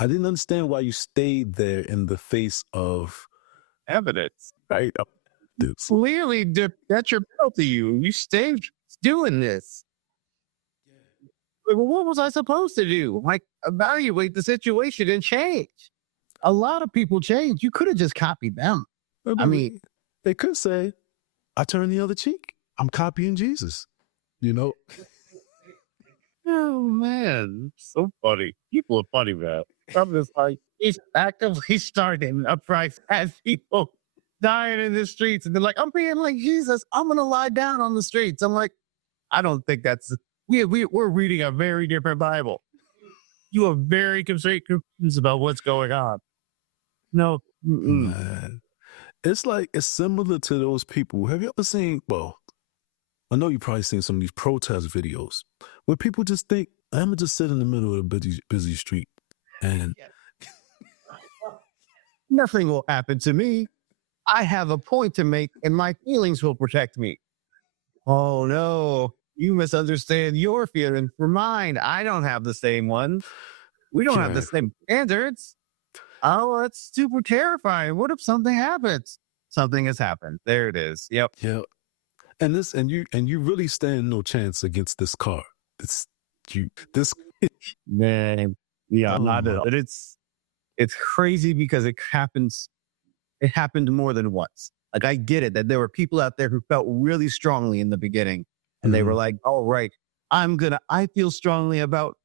I didn't understand why you stayed there in the face of Evidence. right. This. Clearly detrimental to you. You stayed doing this. Like, well, what was I supposed to do? Like, evaluate the situation and change. A lot of people change. You could have just copied them. I mean, They could say, "I turn the other cheek. I'm copying Jesus." You know. oh man, so funny. People are funny, man. I'm just like, he's actively starting uprising as people dying in the streets. And they're like, I'm being like Jesus. I'm going to lie down on the streets. I'm like, I don't think that's, we're reading a very different Bible. You are very confused about what's going on. No. Man, it's like it's similar to those people. Have you ever seen? Well, I know you probably seen some of these protest videos where people just think, "I'm gonna just sit in the middle of a busy street," and Nothing will happen to me. I have a point to make and my feelings will protect me. Oh no, you misunderstand your feelings for mine. I don't have the same ones. We don't have the yeah, same standards. Oh, that's super terrifying. What if something happens? Something has happened. There it is. Yep. yeah, and you really stand no chance against this car. It's you. This. Man. Yeah, Oh not at my. all. It's crazy because it happened more than once. Like I get it that there were people out there who felt really strongly in the beginning and they were Mhm. like, "All right, I feel strongly about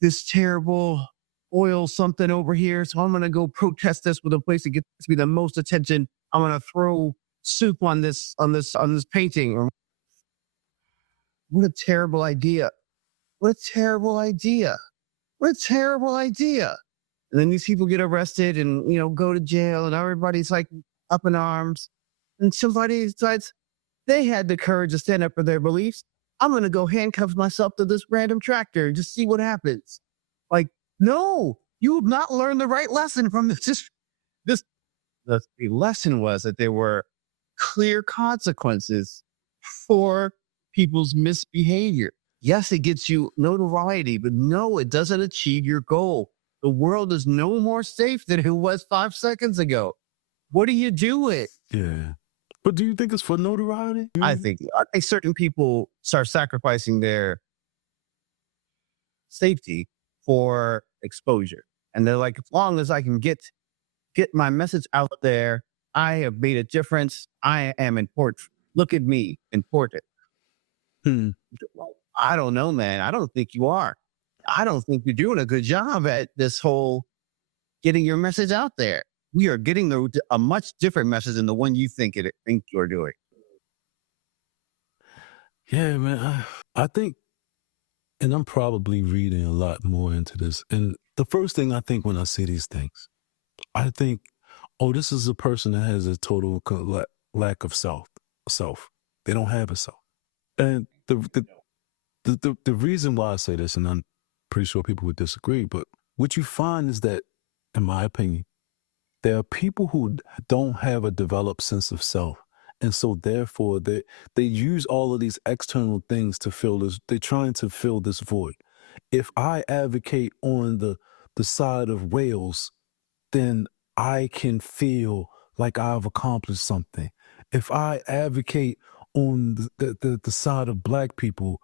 this terrible oil something over here. So I'm going to go protest this with a place that gets me the most attention. I'm going to throw soup on this painting." Or what a terrible idea. What a terrible idea. What a terrible idea. And then these people get arrested and, go to jail and everybody's like up in arms. And somebody decides they had the courage to stand up for their beliefs. I'm going to go handcuff myself to this random tractor and just see what happens. Like, no, you have not learned the right lesson from this. This the lesson was that there were clear consequences for people's misbehavior. Yes, it gets you notoriety, but no, it doesn't achieve your goal. The world is no more safe than it was 5 seconds ago. What do you do with? Yeah, but do you think it's for notoriety? I think certain people start sacrificing their safety for exposure. And they're like, as long as I can get my message out there, I have made a difference. I am important. Look at me, important. Hmm. I don't know, man. I don't think you are. I don't think you're doing a good job at this whole getting your message out there. We are getting a much different message than the one you think you're doing. Yeah, man. I think, and I'm probably reading a lot more into this. And the first thing I think when I see these things, I think, oh, this is a person that has a total lack of self. They don't have a self. And the reason why I say this, and I'm pretty sure people would disagree, but what you find is that, in my opinion, there are people who don't have a developed sense of self. And so therefore they use all of these external things to fill this, they're trying to fill this void. If I advocate on the side of whales, then I can feel like I've accomplished something. If I advocate on the side of black people,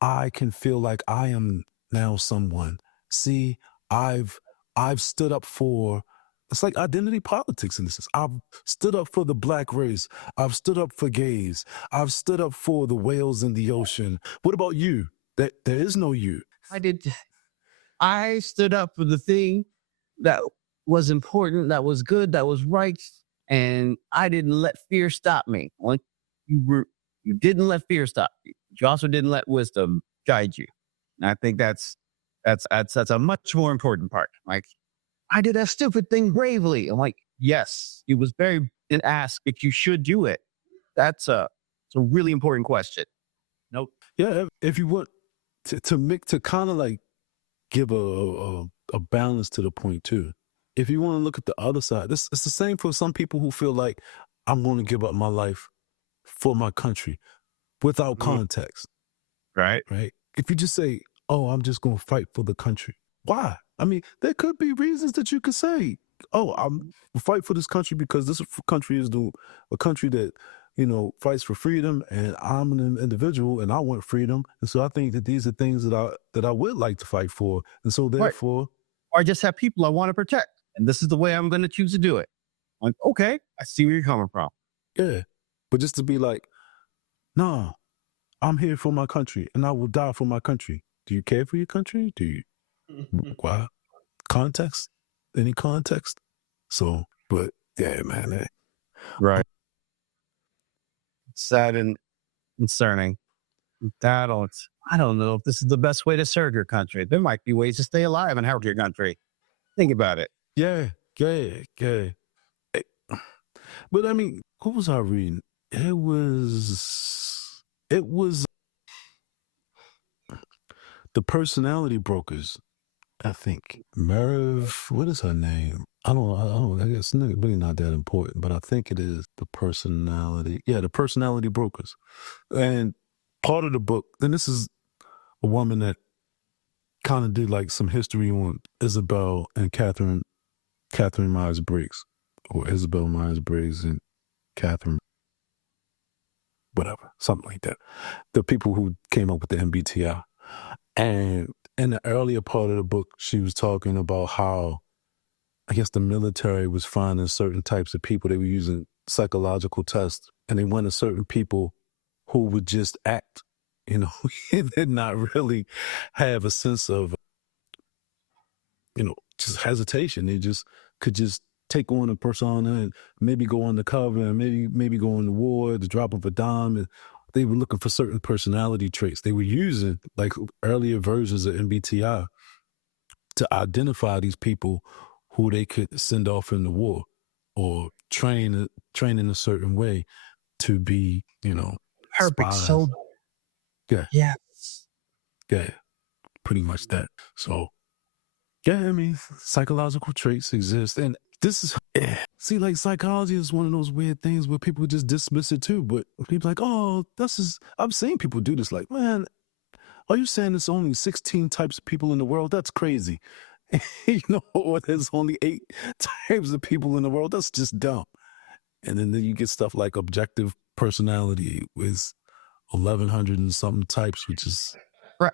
I can feel like I am now someone. See, I've I've stood up for It's like identity politics in this sense. I've stood up for the black race. I've stood up for gays. I've stood up for the whales in the ocean. What about you? There is no you. I did. I stood up for the thing that was important, that was good, that was right, and I didn't let fear stop me. Like you didn't let fear stop you. But you also didn't let wisdom guide you. And I think that's a much more important part. Like I did that stupid thing bravely. I'm like, yes, it was very an ask if you should do it. It's a really important question. Nope. Yeah, if you want to kind of like give a balance to the point too. If you want to look at the other side, this it's the same for some people who feel like I'm going to give up my life for my country without Mhm. context, Right. right? If you just say, "Oh, I'm just going to fight for the country," why? I mean, there could be reasons that you could say, "Oh, I'm fight for this country because this country is a country that fights for freedom, and I'm an individual and I want freedom, and so I think that these are things that I would like to fight for, and so Right. therefore, Or I just have people I want to protect. And this is the way I'm going to choose to do it. Like, okay, I see where you're coming from. yeah." But just to be like, "Nah, I'm here for my country, and I will die for my country." Do you care for your country? Do you? Why? Context? Any context? So, but yeah, man. Right. Sad and concerning. I don't know if this is the best way to serve your country. There might be ways to stay alive and help your country. Think about it. Yeah, yeah, yeah. Eh, But I mean, what was I reading? It was the personality brokers. I think Merv. What is her name? I don't. I guess it's really not that important, but I think it is the personality. Yeah, the personality brokers. And part of the book. Then this is a woman that kind of did like some history on Isabel and Catherine Myers Briggs, or Isabel Myers Briggs and Catherine, whatever, something like that. The people who came up with the MBTI. And in the earlier part of the book, she was talking about how I guess the military was finding certain types of people. They were using psychological tests, and they wanted certain people who would just act, and did not really have a sense of, just hesitation. They just could just take on a persona and maybe go undercover and maybe go in the war, the drop of a dime. And they were looking for certain personality traits. They were using like earlier versions of MBTI to identify these people who they could send off in the war or train in a certain way to be, Perfect. spies. So, Yeah, yes. yeah, pretty much that. So yeah, I mean, psychological traits exist, and this is see, like psychology is one of those weird things where people just dismiss it too. But people like, oh, this is. I've seen people do this. Like, man, are you saying there's only 16 types of people in the world? That's crazy. Or there's only 8 types of people in the world. That's just dumb. And then you get stuff like objective personality with 1,100 and something types, which is Right.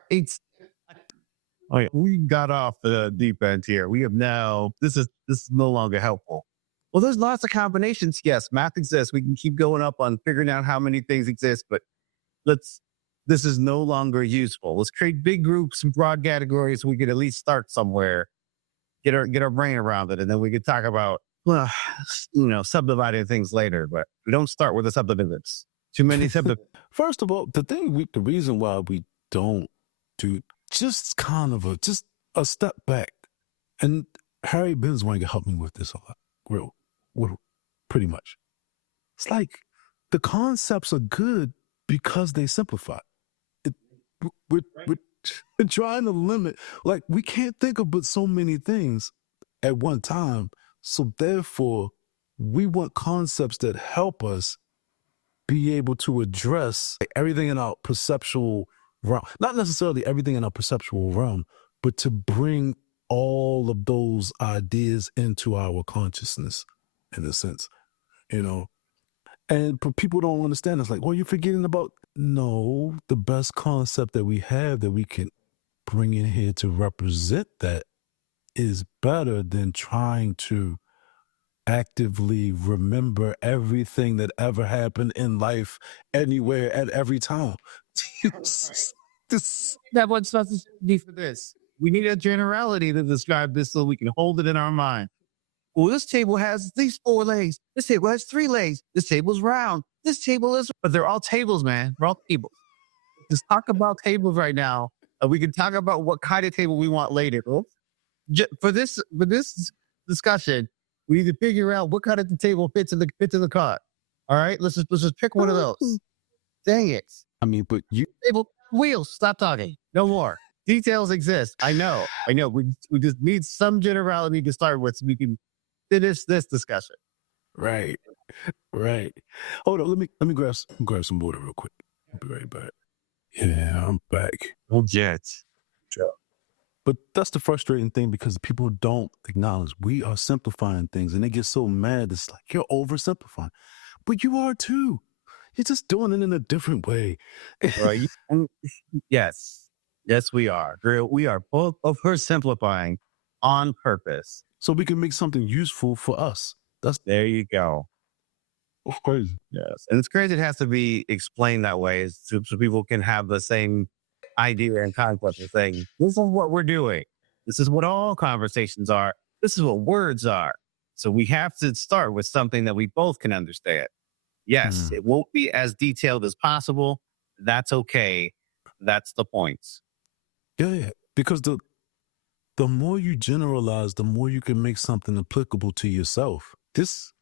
Oh, yeah. We got off the deep end here. We have now, this is no longer helpful. Well, there's lots of combinations. Yes, math exists. We can keep going up on figuring out how many things exist, but let's, this is no longer useful. Let's create big groups and broad categories. So we could at least start somewhere, get our brain around it. And then we could talk about, well, subdividing things later, but we don't start with the subdivisions. Too many subdivisions. first of all, the reason why we don't do just kind of just a step back, and Harry Benswanger helped me with this a lot, real, pretty much. It's like the concepts are good because they simplify. It, we're trying to limit, like we can't think of but so many things at one time. So therefore, we want concepts that help us be able to address everything in our perceptual realm. Not necessarily everything in our perceptual realm, but to bring all of those ideas into our consciousness, in a sense, you know. And people don't understand. It's like, well, you're forgetting about. No, the best concept that we have that we can bring in here to represent that is better than trying to actively remember everything that ever happened in life, anywhere, at every time. This, That what's necessary for this. We need a generality to describe this so we can hold it in our mind. Well, this table has these 4 legs. This table has 3 legs. This table's round. This table is, but they're all tables, man. They're all tables. Just talk about tables right now. We can talk about what kind of table we want later. For this discussion, we need to figure out what kind of the table fits in the cart. All right, let's just pick one of those. Dang it. I mean, but you, Table wheels. Stop talking. No more. Details exist. I know. We just need some generality to start with so we can finish this discussion. right, right. Hold on, let me grab some water real quick. I'll be right back. Yeah, I'm back. Oh, Jets. But that's the frustrating thing because people don't acknowledge we are simplifying things and they get so mad. It's like, you're oversimplifying. But you are too. You're just doing it in a different way. Right. Yes. Yes, we are. Girl, we are both oversimplifying on purpose. So we can make something useful for us. That's There you go. crazy. Yes. And it's crazy it has to be explained that way so people can have the same idea and concept of saying, this is what we're doing. This is what all conversations are. This is what words are. So we have to start with something that we both can understand. Yes, it won't be as detailed as possible. That's okay. That's the point. Yeah, because the more you generalize, the more you can make something applicable to yourself. This,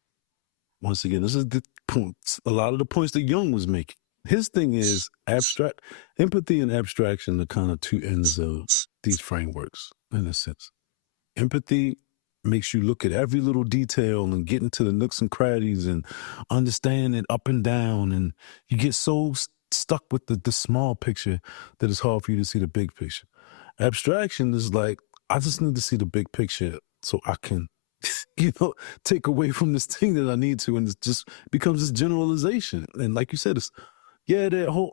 once again, this is the points. A lot of the points that Jung was making. His thing is abstract empathy and abstraction, the kind of two ends of these frameworks, in a sense. Empathy makes you look at every little detail and get into the nooks and crannies and understand it up and down. And you get so stuck with the small picture that it's hard for you to see the big picture. Abstraction is like, I just need to see the big picture so I can, take away from this thing that I need to. And it just becomes this generalization. And like you said, there are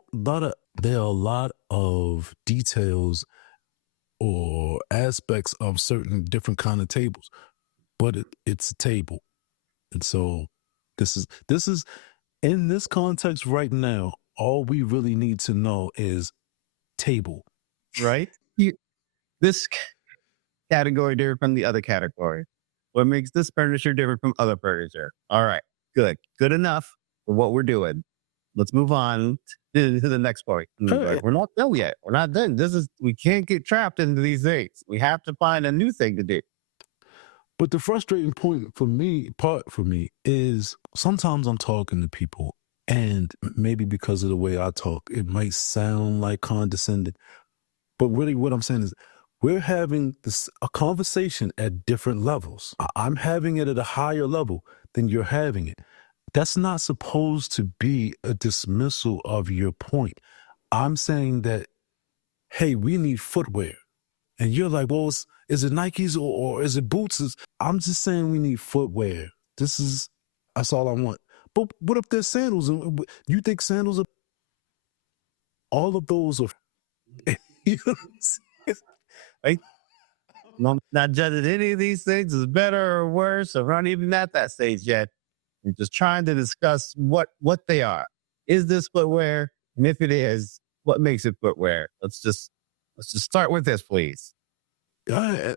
a lot of details or aspects of certain different kind of tables, but it's a table. And so this is in this context right now, all we really need to know is table. Right? This category different from the other category. What makes this furniture different from other furniture? All right. Good. Good enough for what we're doing. Let's move on to the next point. Hey. We're not done yet. We're not done. We can't get trapped into these things. We have to find a new thing to do. But the frustrating part for me is sometimes I'm talking to people and maybe because of the way I talk, it might sound like condescending. But really what I'm saying is we're having a conversation at different levels. I'm having it at a higher level than you're having it. That's not supposed to be a dismissal of your point. I'm saying that, hey, we need footwear. And you're like, well, is it Nikes or is it boots? I'm just saying we need footwear. That's all I want. But what if there's sandals? You think sandals are, all of those are, you know what I'm saying? Right? Not judging any of these things is better or worse, or we're not even at that stage yet. We're just trying to discuss what they are. Is this footwear? And if it is, what makes it footwear? Let's just start with this, please. And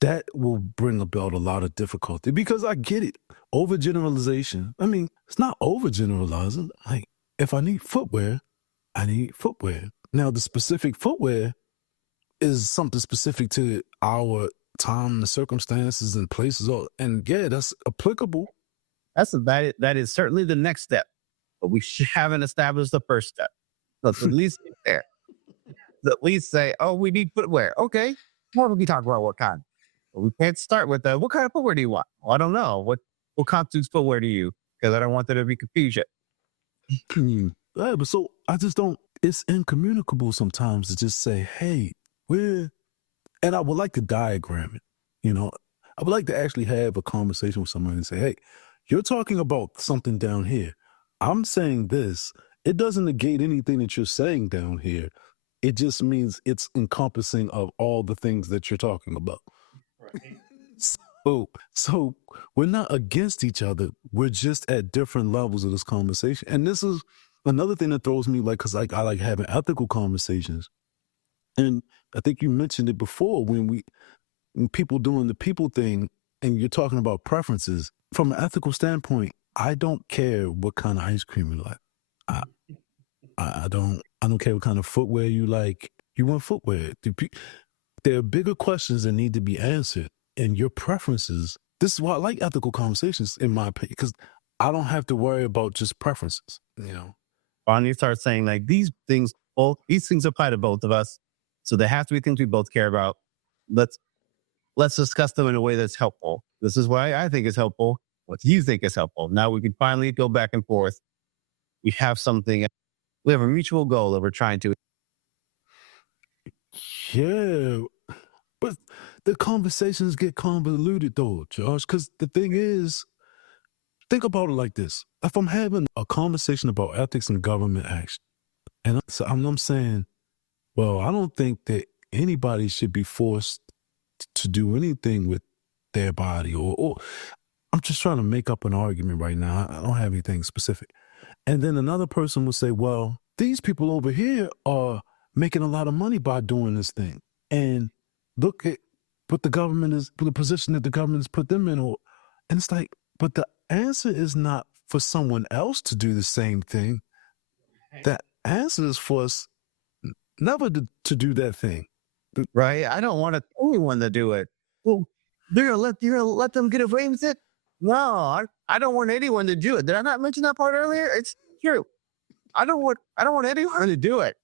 that will bring about a lot of difficulty because I get it. Overgeneralization. I mean, it's not overgeneralizing. Like, if I need footwear, I need footwear. Now, the specific footwear is something specific to our time, the circumstances, and places. And yeah, that's applicable. That is certainly the next step, but we haven't established the first step. Let's at least get there. Let's at least say, oh, we need footwear. Okay, why don't we talk about what kind? But we can't start with what kind of footwear do you want? Well, I don't know. What constitutes footwear to you? Because I don't want there to be confusion. Yeah, but so I just don't. It's incommunicable sometimes to just say, hey, and I would like to diagram it. I would like to actually have a conversation with someone and say, hey, you're talking about something down here. I'm saying this. It doesn't negate anything that you're saying down here. It just means it's encompassing of all the things that you're talking about. Right. Oh, so we're not against each other. We're just at different levels of this conversation. And this is another thing that throws me, like, because like I like having ethical conversations. And I think you mentioned it before when people doing the people thing, and you're talking about preferences. From an ethical standpoint, I don't care what kind of ice cream you like. I I don't care what kind of footwear you like. You want footwear. There are bigger questions that need to be answered, and your preferences. This is why I like ethical conversations, in my opinion, because I don't have to worry about just preferences. You know, Finally start saying like these things apply to both of us. So there have to be things we both care about. Let's let's discuss them in a way that's helpful. This is why I think is helpful. What do you think is helpful? Now we can finally go back and forth. We have something, we have a mutual goal that we're trying to. yeah, but the conversations get convoluted though, Josh. Because the thing is, think about it like this: if I'm having a conversation about ethics and government action, and I'm saying, well, I don't think that anybody should be forced to do anything with their body, or I'm just trying to make up an argument right now. I don't have anything specific. And then another person will say, well, these people over here are making a lot of money by doing this thing. And look at what the position that the government has put them in. And it's like, but the answer is not for someone else to do the same thing. The answer is for us never to do that thing. Right? I don't want anyone to do it. Well, you're gonna let them get away with it? No, I don't want anyone to do it. Did I not mention that part earlier? It's true. I don't want anyone to do it.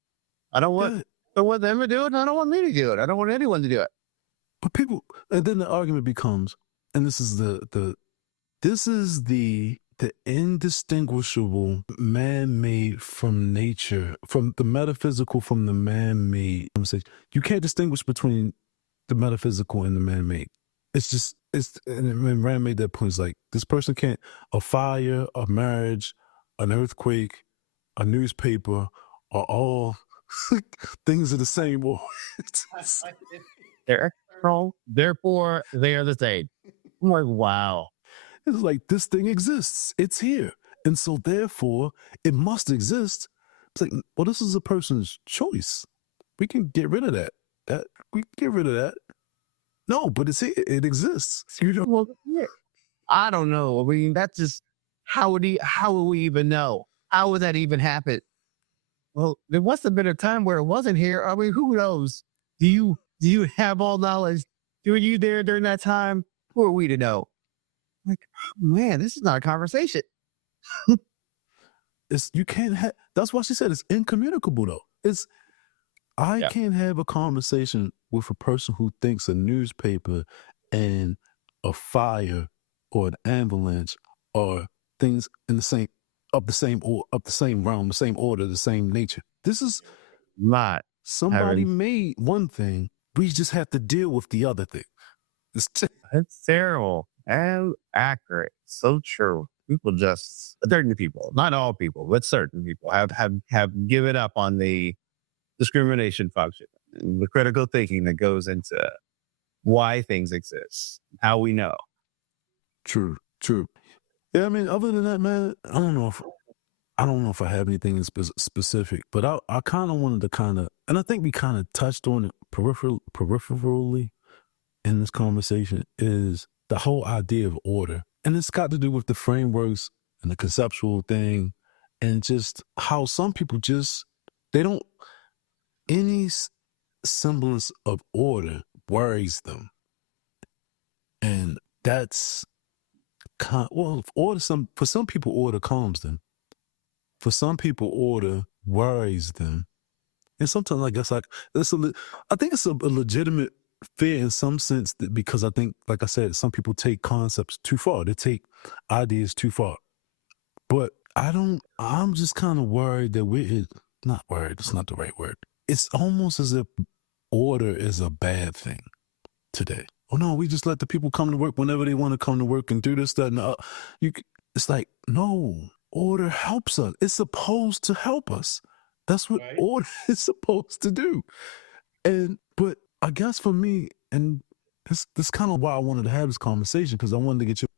I don't want Yeah. I want them to do it, and I don't want me to do it. I don't want anyone to do it. But people, and then the argument becomes, and this is the indistinguishable man-made from nature, from the metaphysical from the man-made conversation. You can't distinguish between the metaphysical and the man-made. It's just and when Rand made that point, it's like this person can't a fire, a marriage, an earthquake, a newspaper are all things of the same order. They're external, therefore they are the same. I'm like, wow. It's like this thing exists. It's here. And so therefore it must exist. It's like, well, this is a person's choice. We can get rid of that. We can get rid of that. No, but it's here. It exists. You know, Well, yeah. I don't know. I mean, that's just how would we even know? How would that even happen? Well, there must have been a time where it wasn't here. I mean, who knows? Do you have all knowledge? Were you there during that time? Who are we to know? Like, man, this is not a conversation. it's you can't have that's why she said it's incommunicable though. I Yeah. can't have a conversation with a person who thinks a newspaper and a fire or an avalanche are things in the same of the same realm, the same order, the same nature. This is Not somebody having made one thing. We just have to deal with the other thing. It's terrible and accurate. So true. People just certain people, not all people, but certain people have given up on the discrimination function and the critical thinking that goes into why things exist, how we know. True, true. Yeah, I mean, other than that, man, I don't know if I have anything in specific, but I kind of wanted to and I think we kind of touched on it peripherally in this conversation is the whole idea of order. And it's got to do with the frameworks and the conceptual thing and just how some people they don't, any semblance of order worries them. And that's well, for some people, order calms them. For some people, order worries them. And sometimes I guess I think it's a legitimate fear in some sense because I think, like I said, some people take concepts too far. They take ideas too far. But I'm just kind of worried that not worried, it's not the right word. It's almost as if order is a bad thing today. Oh no, we just let the people come to work whenever they want to come to work and do this, that, and it's like, no, order helps us. It's supposed to help us. That's what order is supposed to do. But I guess for me, and this kind of why I wanted to have this conversation, because I wanted to get you.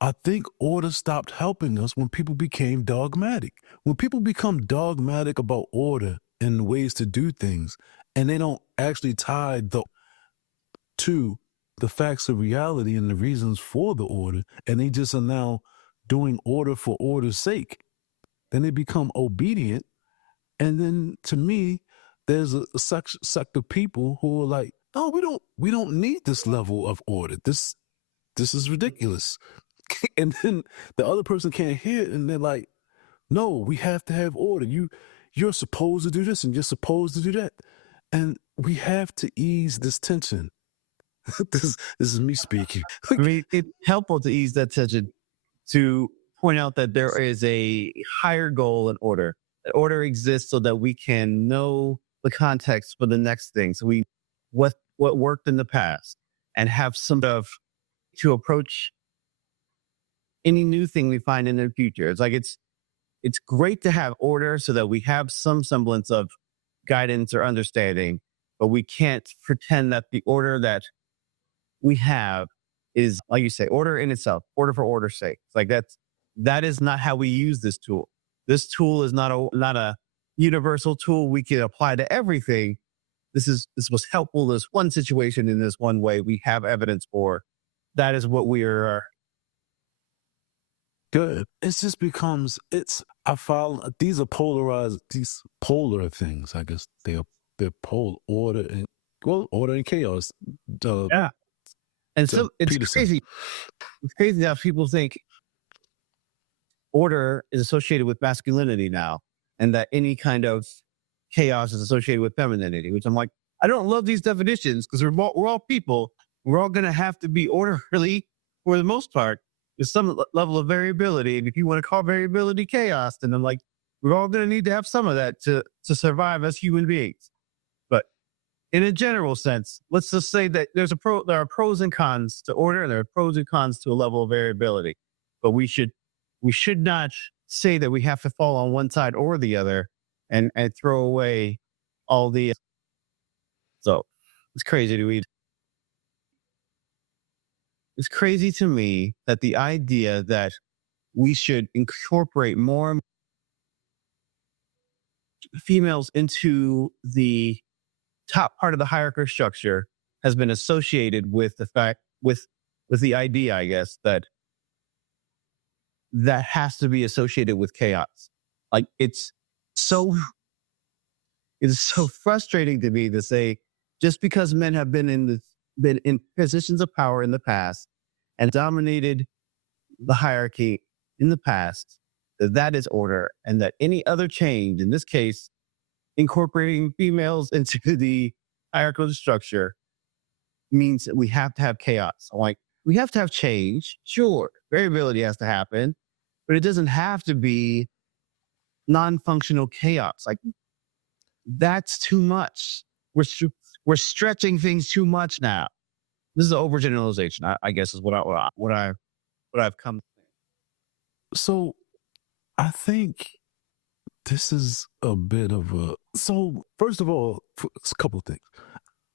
I think order stopped helping us when people became dogmatic. When people become dogmatic about order and ways to do things, and they don't actually tie to the facts of reality and the reasons for the order, and they just are now doing order for order's sake, then they become obedient. And then to me, there's a sect of people who are like, no, we don't need this level of order. This is ridiculous. And then the other person can't hear it, and they're like, no, we have to have order. You're supposed to do this and you're supposed to do that. And we have to ease this tension. This is me speaking. I mean, it's helpful to ease that tension, to point out that there is a higher goal in order. That order exists so that we can know the context for the next thing. So what worked in the past, and have some of to approach any new thing we find in the future. It's like it's great to have order so that we have some semblance of guidance or understanding, but we can't pretend that the order that we have is, like you say, order in itself, order for order's sake. It's like that is not how we use this tool. This tool is not a universal tool we can apply to everything. This was helpful in this one situation in this one way. We have evidence for that is what we are. Good. It just becomes I follow these are polarized, these polar things, I guess they're polar order and chaos. Yeah. And so it's Peterson. crazy. It's crazy how people think order is associated with masculinity now, and that any kind of chaos is associated with femininity, which I'm like, I don't love these definitions, because we're all people. We're all going to have to be orderly for the most part. There's some level of variability. And if you want to call variability chaos, then I'm like, we're all going to need to have some of that to survive as human beings. But in a general sense, let's just say that there are pros and cons to order, and there are pros and cons to a level of variability. But we should not say that we have to fall on one side or the other, and throw away all the. So it's crazy to read. It's crazy to me that the idea that we should incorporate more females into the top part of the hierarchy structure has been associated with the fact with the idea, I guess, that has to be associated with chaos. Like it's so frustrating to me to say, just because men have been in positions of power in the past and dominated the hierarchy in the past, that is order, and that any other change, in this case, incorporating females into the hierarchical structure, means that we have to have chaos. I'm like, we have to have change. Sure, variability has to happen, but it doesn't have to be non-functional chaos. Like, that's too much. We're stretching things too much now. This is an overgeneralization, I guess, is what I've come. So I think this is a bit of a. So first of all, a couple of things.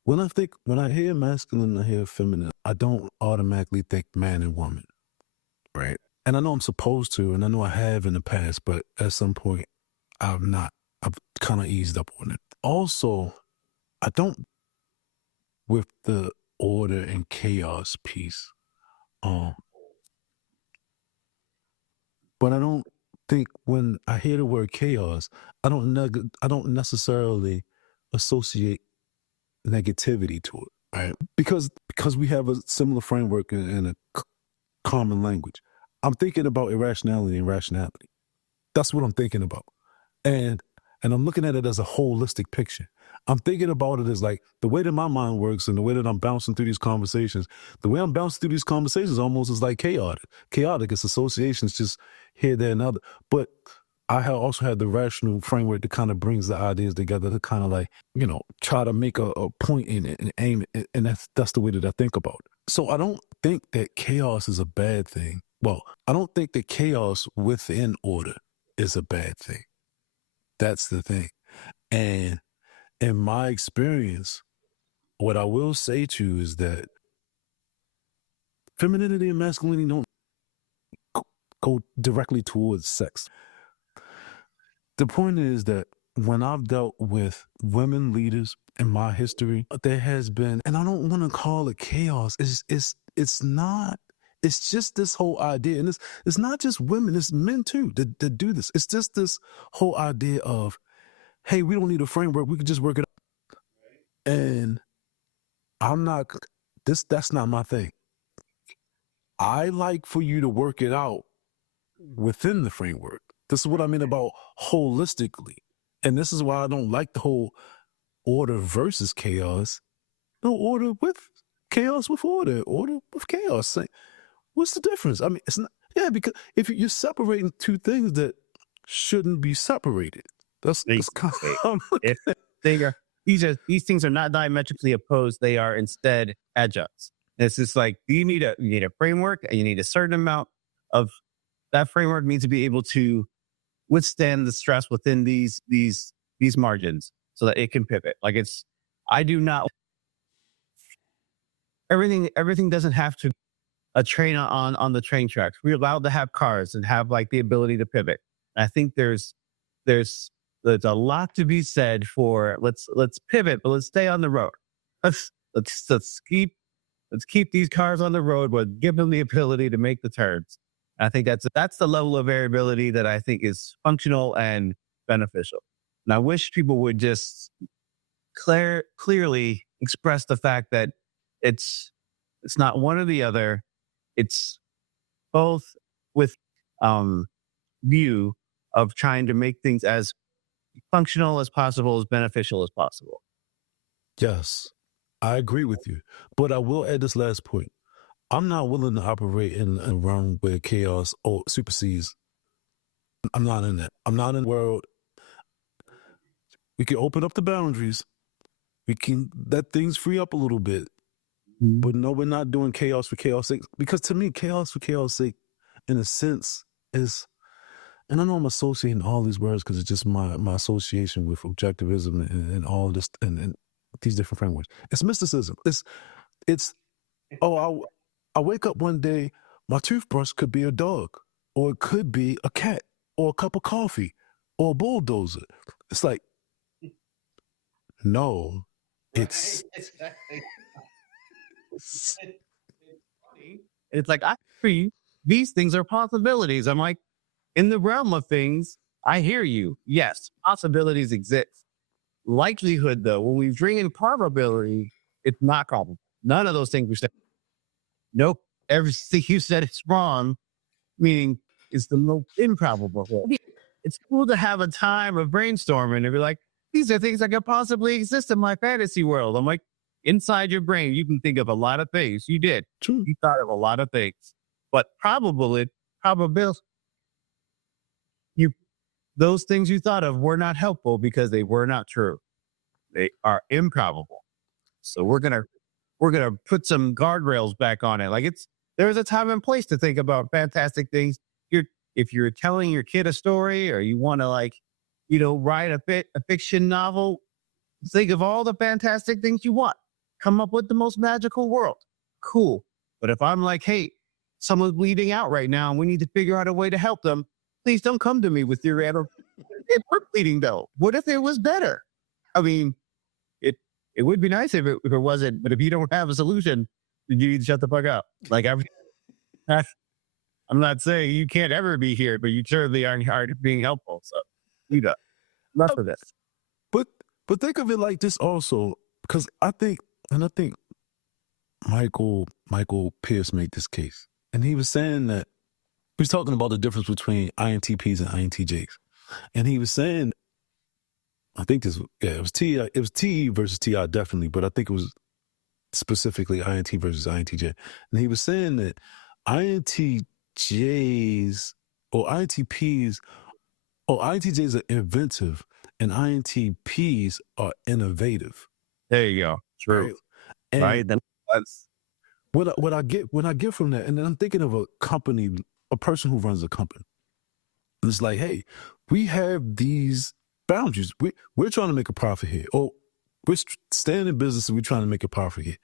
When I hear masculine, I hear feminine, I don't automatically think man and woman, right? And I know I'm supposed to, and I know I have in the past, but at some point, I've not. I've kind of eased up on it. Also, I don't with the order and chaos piece. But I don't think when I hear the word chaos, I don't necessarily associate negativity to it, right? Because we have a similar framework and a common language. I'm thinking about irrationality and rationality. That's what I'm thinking about. And I'm looking at it as a holistic picture. I'm thinking about it as like the way that my mind works and the way that I'm bouncing through these conversations. The way I'm bouncing through these conversations almost is like chaotic. Chaotic. It's associations just here, there, and other. But I also had the rational framework that kind of brings the ideas together to kind of like, try to make a point in it and aim it. And that's the way that I think about it. So I don't think that chaos is a bad thing. Well, I don't think that chaos within order is a bad thing. That's the thing. And in my experience, What I will say to you is that femininity and masculinity don't go directly towards sex. The point is that when I've dealt with women leaders in my history, there has been, and I don't want to call it chaos. It's not. It's just this whole idea, and it's not just women; it's men too that do this. It's just this whole idea of, hey, we don't need a framework; we can just work it out. And I'm not this. That's not my thing. I like for you to work it out within the framework. This is what I mean about holistically. And this is why I don't like the whole order versus chaos. No, order with chaos with order with chaos. What's the difference? I mean, it's not, yeah, because if you're separating two things that shouldn't be separated, that's kind of if these things are not diametrically opposed, they are instead adjuncts. It's just like you need a framework, and you need a certain amount of that framework needs to be able to withstand the stress within these margins so that it can pivot. Like I do not everything doesn't have to a train on the train tracks. We're allowed to have cars and have like the ability to pivot. And I think there's a lot to be said for let's pivot, but let's stay on the road. Let's keep these cars on the road, but give them the ability to make the turns. I think that's the level of variability that I think is functional and beneficial. And I wish people would just clearly express the fact that it's not one or the other. It's both with view of trying to make things as functional as possible, as beneficial as possible. yes, I agree with you. But I will add this last point. I'm not willing to operate in a realm where chaos supersedes. I'm not in that. I'm not in the world. We can open up the boundaries. We can let things free up a little bit. But no, we're not doing chaos for chaos sake. Because to me, chaos for chaos sake, in a sense, is, and I know I'm associating all these words because it's just my association with objectivism and all this and these different frameworks. It's mysticism. It's I wake up one day, my toothbrush could be a dog, or it could be a cat, or a cup of coffee, or a bulldozer. It's like, no, it's It's like I agree. These things are possibilities. I'm like, in the realm of things, I hear you. Yes, possibilities exist. Likelihood, though, when we bring in probability, it's not probable. None of those things we said. Nope. Everything you said is wrong, meaning it's the most improbable. It's cool to have a time of brainstorming and be like, these are things that could possibly exist in my fantasy world. I'm like, inside your brain, you can think of a lot of things. You did. true. You thought of a lot of things. But probability, those things you thought of were not helpful because they were not true. They are improbable. So we're gonna put some guardrails back on it. Like there's a time and place to think about fantastic things. If you're telling your kid a story or you want to write a fiction novel, think of all the fantastic things you want. Come up with the most magical world. Cool. But if I'm like, hey, someone's bleeding out right now and we need to figure out a way to help them, please don't come to me with your it were bleeding though. What if it was better? I mean, it would be nice if it wasn't, but if you don't have a solution, then you need to shut the fuck up. Like I'm not saying you can't ever be here, but you certainly aren't being helpful. So you know, enough of this. But think of it like this also, because I think Michael Pierce made this case, and he was saying that he was talking about the difference between INTPs and INTJs, and he was saying, I think it was T versus TI definitely, but I think it was specifically INT versus INTJ, and he was saying that INTJs or INTPs or INTJs are inventive and INTPs are innovative. There you go. True. Right? And right. Then what I get from that, and then I'm thinking of a company, a person who runs a company. And it's like, hey, we have these boundaries. We're trying to make a profit here. Or we're staying in business and we're trying to make a profit here.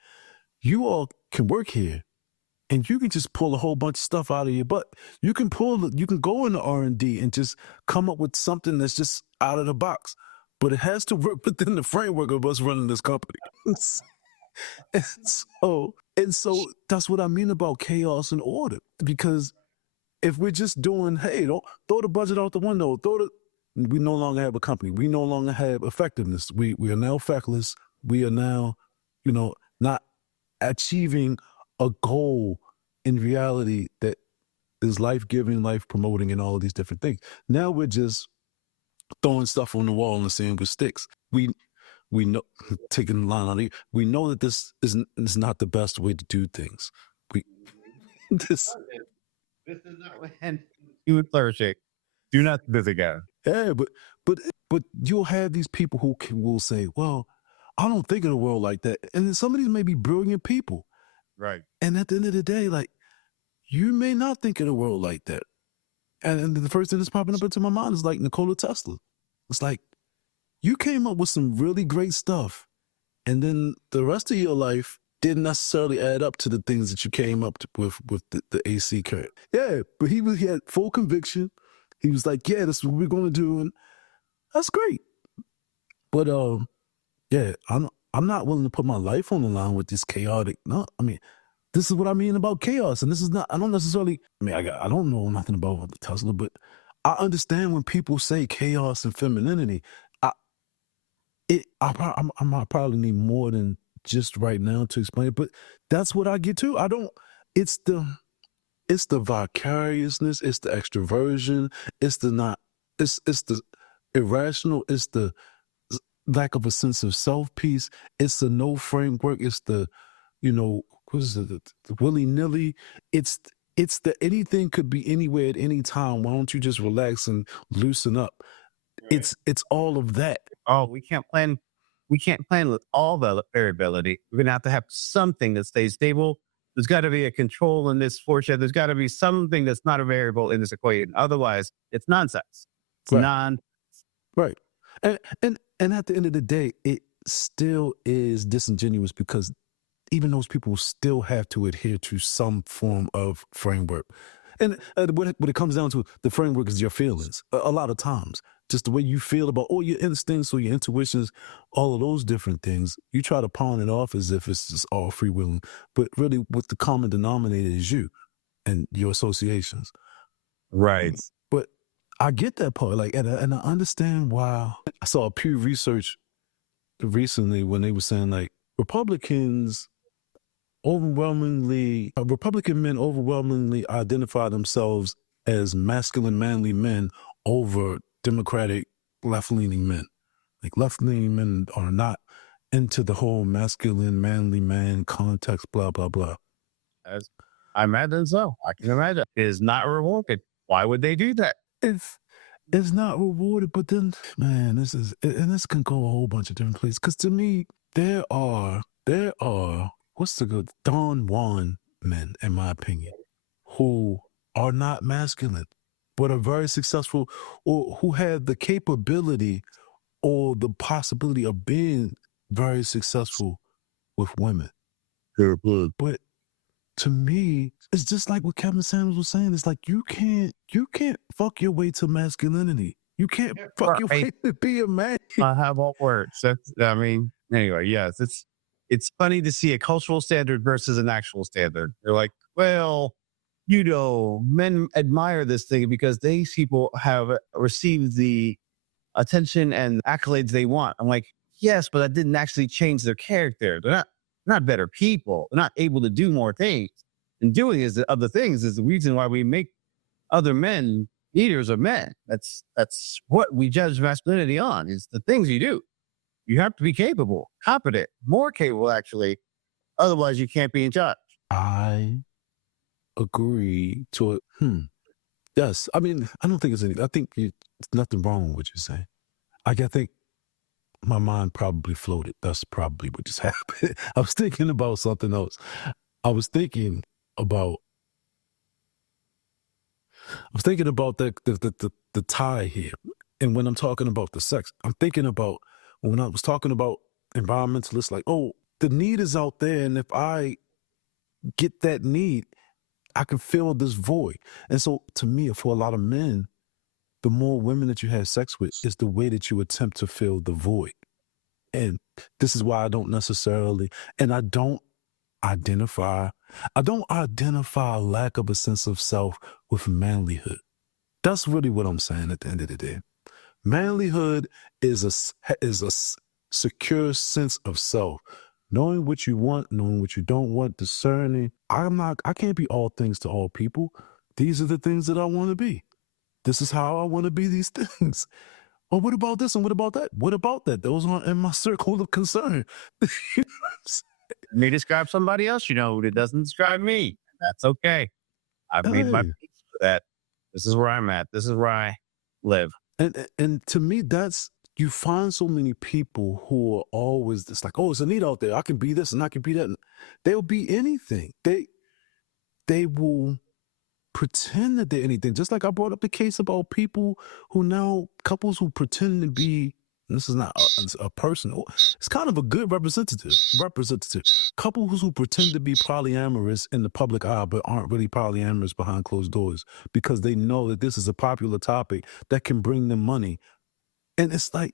You all can work here and you can just pull a whole bunch of stuff out of your butt. You can go into R&D and just come up with something that's just out of the box, but it has to work within the framework of us running this company. and so that's what I mean about chaos and order, because if we're just doing, hey, don't throw the budget out the window, we no longer have a company. We no longer have effectiveness. We are now feckless. We are now, not achieving a goal in reality that is life giving, life promoting, and all of these different things. Now we're just throwing stuff on the wall and seeing what sticks. We know, taking the line on it, we know that this is not the best way to do things. We this This is not when human flourishing. Do not do this again. Yeah, but you'll have these people who will say, "Well, I don't think of the world like that," and then some of these may be brilliant people, Right. and at the end of the day, like, you may not think of the world like that. And the first thing that's popping up into my mind is like Nikola Tesla. It's like you came up with some really great stuff, and then the rest of your life didn't necessarily add up to the things that you came up with the AC current. Yeah, but he had full conviction. He was like, "Yeah, this is what we're going to do," and that's great. But yeah, I'm not willing to put my life on the line with this chaotic. No, I mean, this is what I mean about chaos, and this is not. I don't necessarily. I mean, I don't know nothing about Tesla, but I understand when people say chaos and femininity. I I probably need more than just right now to explain it, but that's what I get to. I don't. It's the vicariousness. It's the extroversion. It's the not. It's the irrational. It's the lack of a sense of self peace. It's the no framework. It's the, what is it? The willy nilly. It's the anything could be anywhere at any time. Why don't you just relax and loosen up? Right. It's all of that. Oh, we can't plan. We can't plan with all the variability. We're gonna have to have something that stays stable. There's got to be a control in this foreshadow. There's got to be something that's not a variable in this equation. Otherwise, it's nonsense. It's Right. non. Right. And at the end of the day, it still is disingenuous because even those people still have to adhere to some form of framework. And when it comes down to, the framework is your feelings. A lot of times, just the way you feel about all your instincts or your intuitions, all of those different things, you try to pawn it off as if it's just all free willing. But really, what the common denominator is you and your associations. Right. But I get that part, like, and I understand why. I saw a Pew Research recently when they were saying like Republican men overwhelmingly identify themselves as masculine, manly men over Democratic left-leaning men. Like left-leaning men are not into the whole masculine, manly man context, blah blah blah. As I imagine so. I can imagine. It is not rewarded. Why would they do that? It's not rewarded, but then, man, this can go a whole bunch of different places. Because to me, there are what's the good Don Juan men, in my opinion, who are not masculine, but are very successful, or who have the capability or the possibility of being very successful with women. But to me, it's just like what Kevin Samuels was saying. It's like you can't fuck your way to masculinity. You can't fuck your Right. way to be a man. I have all words. Anyway, yes, it's funny to see a cultural standard versus an actual standard. They're like, well, men admire this thing because these people have received the attention and accolades they want. I'm like, yes, but that didn't actually change their character. They're not better people. They're not able to do more things. And doing is the other things is the reason why we make other men leaders of men. That's what we judge masculinity on, is the things you do. You have to be capable, competent, more capable actually. Otherwise, you can't be in charge. I agree to it. Yes. I mean, I don't think it's any. I think it's nothing wrong with what you're saying. I think my mind probably floated. That's probably what just happened. I was thinking about something else. I was thinking about the tie here. And when I'm talking about the sex, I'm thinking about when I was talking about environmentalists like, oh, the need is out there, and if I get that need, I can fill this void. And so, to me, for a lot of men, the more women that you have sex with is the way that you attempt to fill the void. And this is why I don't necessarily, and identify, I don't identify a lack of a sense of self with manlyhood. That's really what I'm saying at the end of the day. Manlyhood is secure sense of self, knowing what you want, knowing what you don't want, discerning. I can't be all things to all people. These are the things that I want to be. This is how I want to be these things. Oh, what about this and what about that? What about that? Those aren't in my circle of concern. You know what I'm Me describe somebody else, it doesn't describe me. That's okay. I've made my saying? peace with that. This is where I'm at. This is where I live. And to me, that's, you find so many people who are always just like, oh, it's a need out there. I can be this and I can be that. And they'll be anything. They will pretend that they're anything. Just like I brought up the case about people who now, couples who pretend to be, and this is not a personal, it's kind of a good representative. Couples who pretend to be polyamorous in the public eye, but aren't really polyamorous behind closed doors because they know that this is a popular topic that can bring them money. And it's like,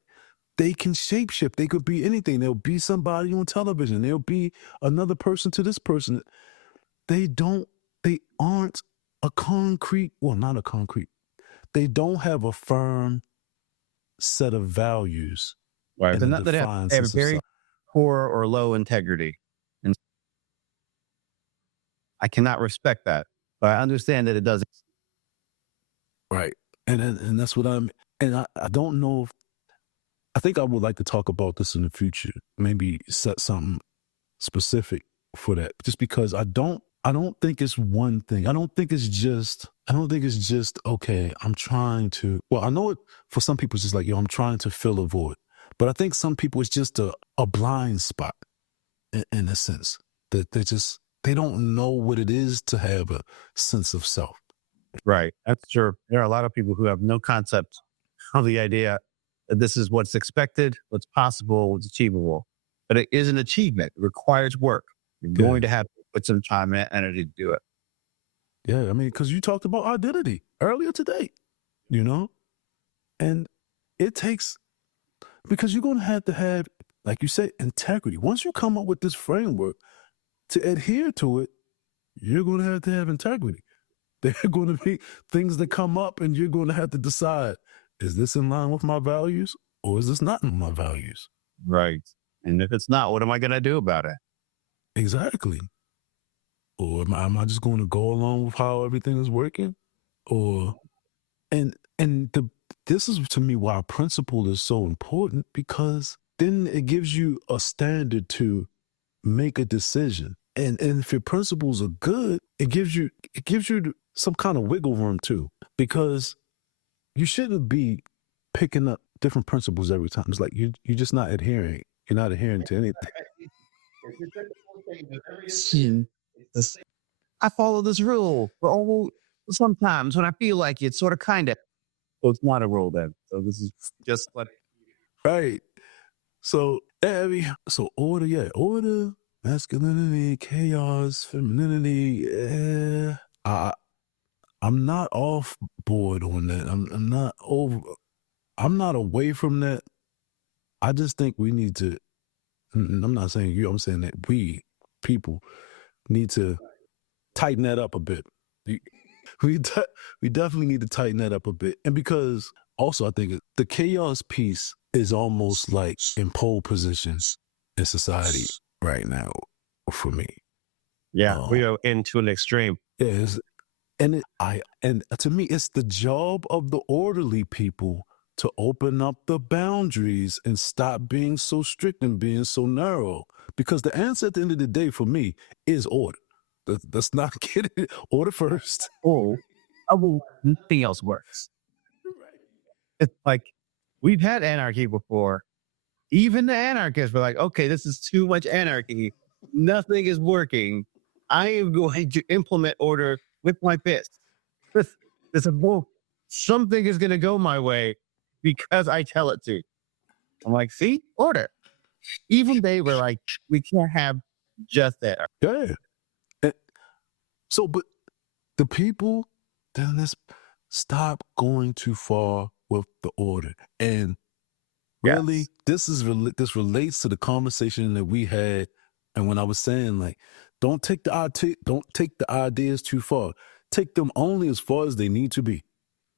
they can shapeshift. They could be anything. There'll be somebody on television. There'll be another person to this person. They aren't a concrete, well, not a concrete. They don't have a firm set of values Right. and They're a not, they have, defined they have sense of very self. poor or low integrity. And I cannot respect that. But I understand that it doesn't. Right. And that's what and I don't know if, I think I would like to talk about this in the future. Maybe set something specific for that. Just because I don't think it's one thing. I don't think it's just okay, I'm trying to, well, I know it for some people it's just like, yo, I'm trying to fill a void. But I think some people it's just a blind spot in a sense. That they don't know what it is to have a sense of self. Right. That's true. There are a lot of people who have no concept of the idea that this is what's expected, what's possible, what's achievable. But it is an achievement. It requires work. You're Yeah. going to have to put some time and energy to do it. Yeah. I mean, because you talked about identity earlier today, you know? And it takes, because you're going to have, like you said, integrity. Once you come up with this framework to adhere to it, you're going to have integrity. There are going to be things that come up, and you're going to have to decide, is this in line with my values or is this not in my values? Right. And if it's not, what am I going to do about it? Exactly. Or am I just going to go along with how everything is working? Or, and this is to me why principle is so important, because then it gives you a standard to make a decision. And if your principles are good, it gives you some kind of wiggle room too, because you shouldn't be picking up different principles every time. It's like you're just not adhering. You're not adhering to anything. Hmm. I follow this rule. Oh, sometimes when I feel like it, sort of, kind of. So it's not a rule then. So this is just what. Right. So order, yeah, order, masculinity, chaos, femininity. I'm not off board on that. I'm not over. I'm not away from that. I just think we need to. I'm not saying you. I'm saying that we people need to tighten that up a bit. We we definitely need to tighten that up a bit. And because also I think the chaos piece is almost like in pole position in society right now for me. Yeah, we Um, are into an extreme. yeah, and to me it's the job of the orderly people to open up the boundaries and stop being so strict and being so narrow. Because the answer at the end of the day for me is order. Let's not get it. Order first. Oh, nothing else works. It's like we've had anarchy before. Even the anarchists were like, okay, this is too much anarchy. Nothing is working. I am going to implement order with my fist. This is bull. Something is going to go my way because I tell it to. I'm like, see, order. Even they were like, we can't have just that. Yeah. And so, but the people, then let's stop going too far with the order. And really, Yes. this relates to the conversation that we had, and when I was saying like, don't take the ideas too far. Take them only as far as they need to be. Do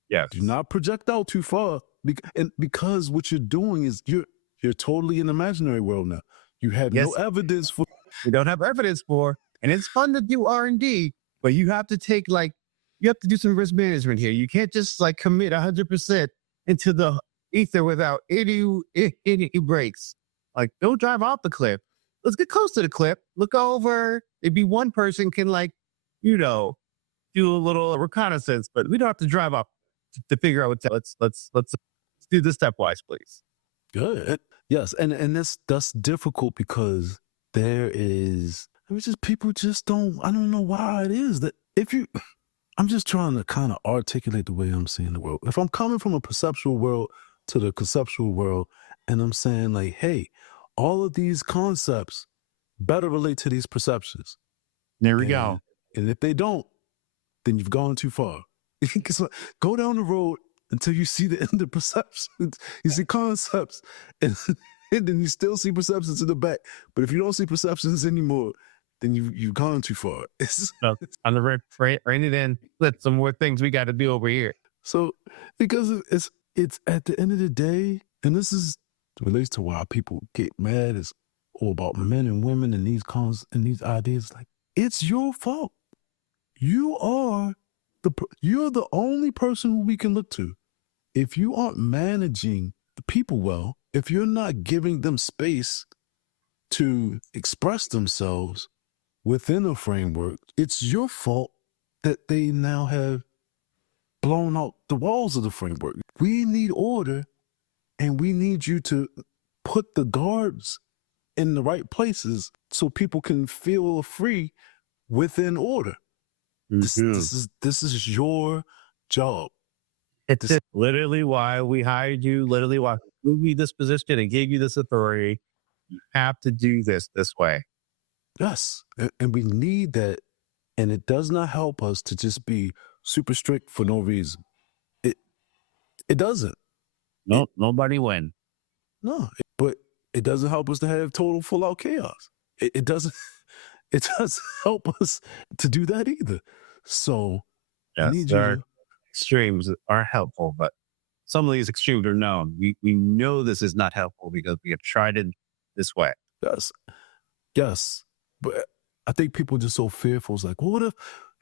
Yes. not project out too far, and because what you're doing is you're totally in the imaginary world now. You have no Yes. evidence for. We don't have evidence for, and it's fun to do R&D, but you have to take you have to do some risk management here. You can't just like commit 100% into the ether without any breaks. Like, don't drive off the cliff. Let's get close to the cliff. Look over. Maybe one person can you know, do a little reconnaissance, but we don't have to drive off to figure out what's. Let's do this stepwise, please. Good. Yes, and that's difficult because there is. I mean, just people just don't. I don't know why it is that if you. I'm just trying to kind of articulate the way I'm seeing the world. If I'm coming from a perceptual world to the conceptual world, and I'm saying like, hey, all of these concepts better relate to these perceptions, There we and go. and if they don't, then you've gone too far. It's like, go down the road until you see the end of perceptions. You see concepts, and, and then you still see perceptions in the back. But if you don't see perceptions anymore, then you've gone too far. So on the rein it in. Let some more things we got to do over here. So because it's at the end of the day, and this is relates to why people get mad is all about men and women and these and these ideas. Like, it's your fault. You are you're the only person who we can look to. If you aren't managing the people well, if you're not giving them space to express themselves within a framework, it's your fault that they now have blown out the walls of the framework. We need order, and we need you to put the guards in the right places so people can feel free within order. Mhm. This is your job. It's This just literally why we hired you, literally why we gave you this position and gave you this authority. You have to do this way. Yes, and we need that, and it does not help us to just be super strict for no reason. It it doesn't. It No, nobody win. no, but it doesn't help us to have total full out chaos. It doesn't. It doesn't help us to do that either. So I Yes, need you there to. extremes are helpful, but some of these extremes are known. We know this is not helpful because we have tried it this way. Yes, yes, but I think people are just so fearful. It's like, well, what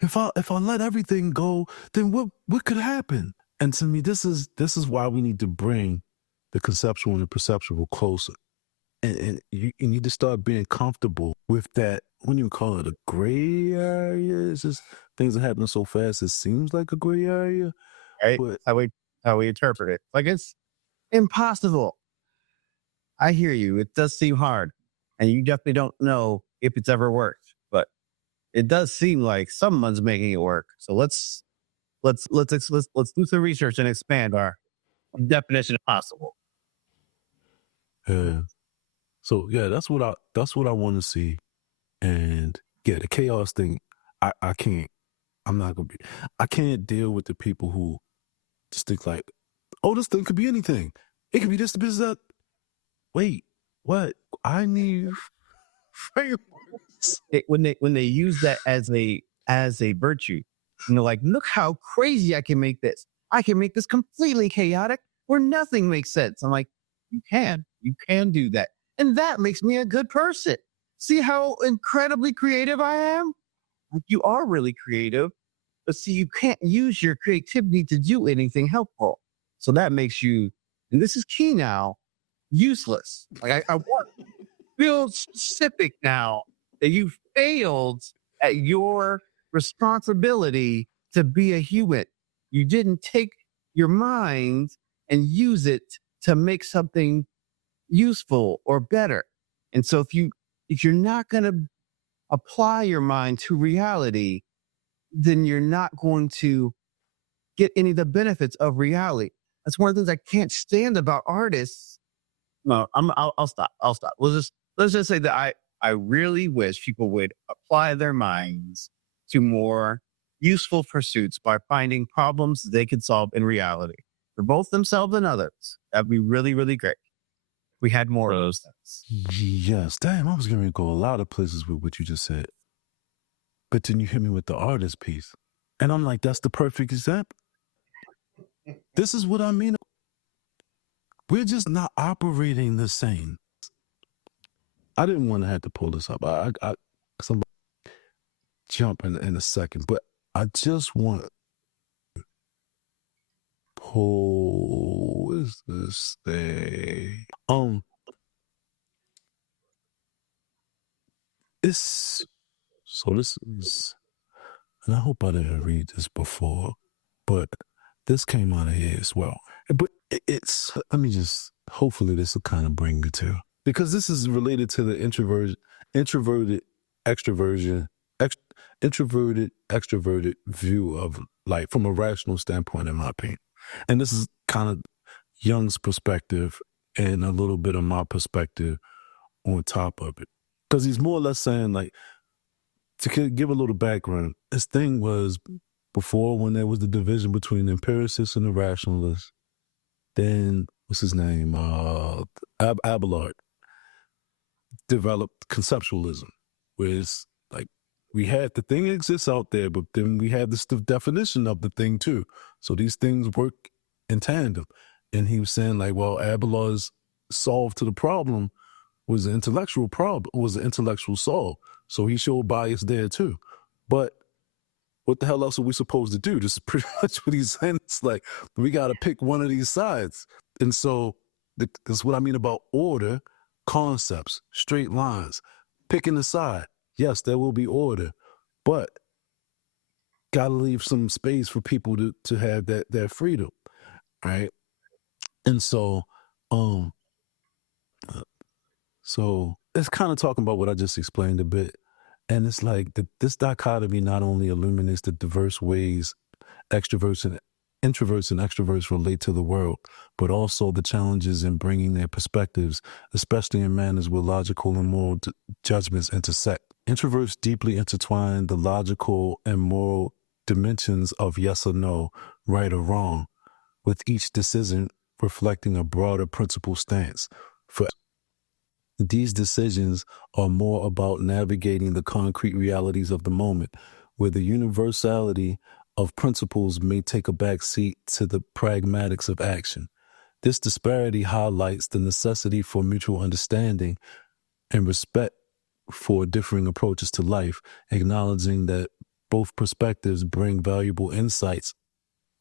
if I let everything go, then what could happen? And to me, this is why we need to bring the conceptual and the perceptual closer. And you need to start being comfortable with that. When you call it a gray area, it's just things are happening so fast. It seems like a gray area, Right? but How we interpret it. Like, it's impossible. I hear you. It does seem hard. And you definitely don't know if it's ever worked. But it does seem like someone's making it work. So let's do some research and expand our definition of possible. yeah. So yeah, that's what I want to see. And yeah, the chaos thing, I can't. I'm not gonna be. I can't deal with the people who just think like, oh, this thing could be anything. It could be this, this, that. Wait, what? I need frameworks. When they use that as a virtue, and they're like, look how crazy I can make this. I can make this completely chaotic where nothing makes sense. I'm like, you can do that. And that makes me a good person. See how incredibly creative I am? Like, you are really creative, but see, you can't use your creativity to do anything helpful. So that makes you, and this is key now, useless. Like, I want feel specific now that you failed at your responsibility to be a human. You didn't take your mind and use it to make something useful or better. And so if you're not going to apply your mind to reality, then you're not going to get any of the benefits of reality. That's one of the things I can't stand about artists No, I'll stop. I'll stop. Let's just say that I really wish people would apply their minds to more useful pursuits by finding problems they could solve in reality for both themselves and others. That'd be really, really great. We had more of those things. Yes, damn, I was going to go a lot of places with what you just said. But then you hit me with the artist piece. And I'm like, that's the perfect example. This is what I mean. We're just not operating the same. I didn't want to have to pull this up. Cause I'm jump in a second, but I just want to pull is this thing. This so this is, and I hope I didn't read this before, but this came out of here as well. But it's let me just hopefully this will kind of bring me to, because this is related to the introverted extroversion, ex, introverted extroverted view of life from a rational standpoint, in my opinion. And this is kind of Jung's perspective and a little bit of my perspective on top of it, because he's more or less saying, like, to give a little background, his thing was before, when there was the division between the empiricists and the rationalists, then what's his name? Abelard developed conceptualism, where it's like we had the thing exists out there, but then we have this definition of the thing too. So these things work in tandem. And he was saying, like, well, Abelard's solve to the problem was an intellectual problem, was an intellectual solve. So he showed bias there too. But what the hell else are we supposed to do? This is pretty much what he's saying. It's like, we got to pick one of these sides. And so that's what I mean about order, concepts, straight lines, picking a side. Yes, there will be order, but got to leave some space for people to have that freedom, right? And so it's kind of talking about what I just explained a bit. And it's like this dichotomy not only illuminates the diverse ways extroverts and introverts and extroverts relate to the world, but also the challenges in bringing their perspectives, especially in manners where logical and moral judgments intersect. Introverts deeply intertwine the logical and moral dimensions of yes or no, right or wrong, with each decision reflecting a broader principle stance. For these decisions are more about navigating the concrete realities of the moment, where the universality of principles may take a back seat to the pragmatics of action. This disparity highlights the necessity for mutual understanding and respect for differing approaches to life, acknowledging that both perspectives bring valuable insights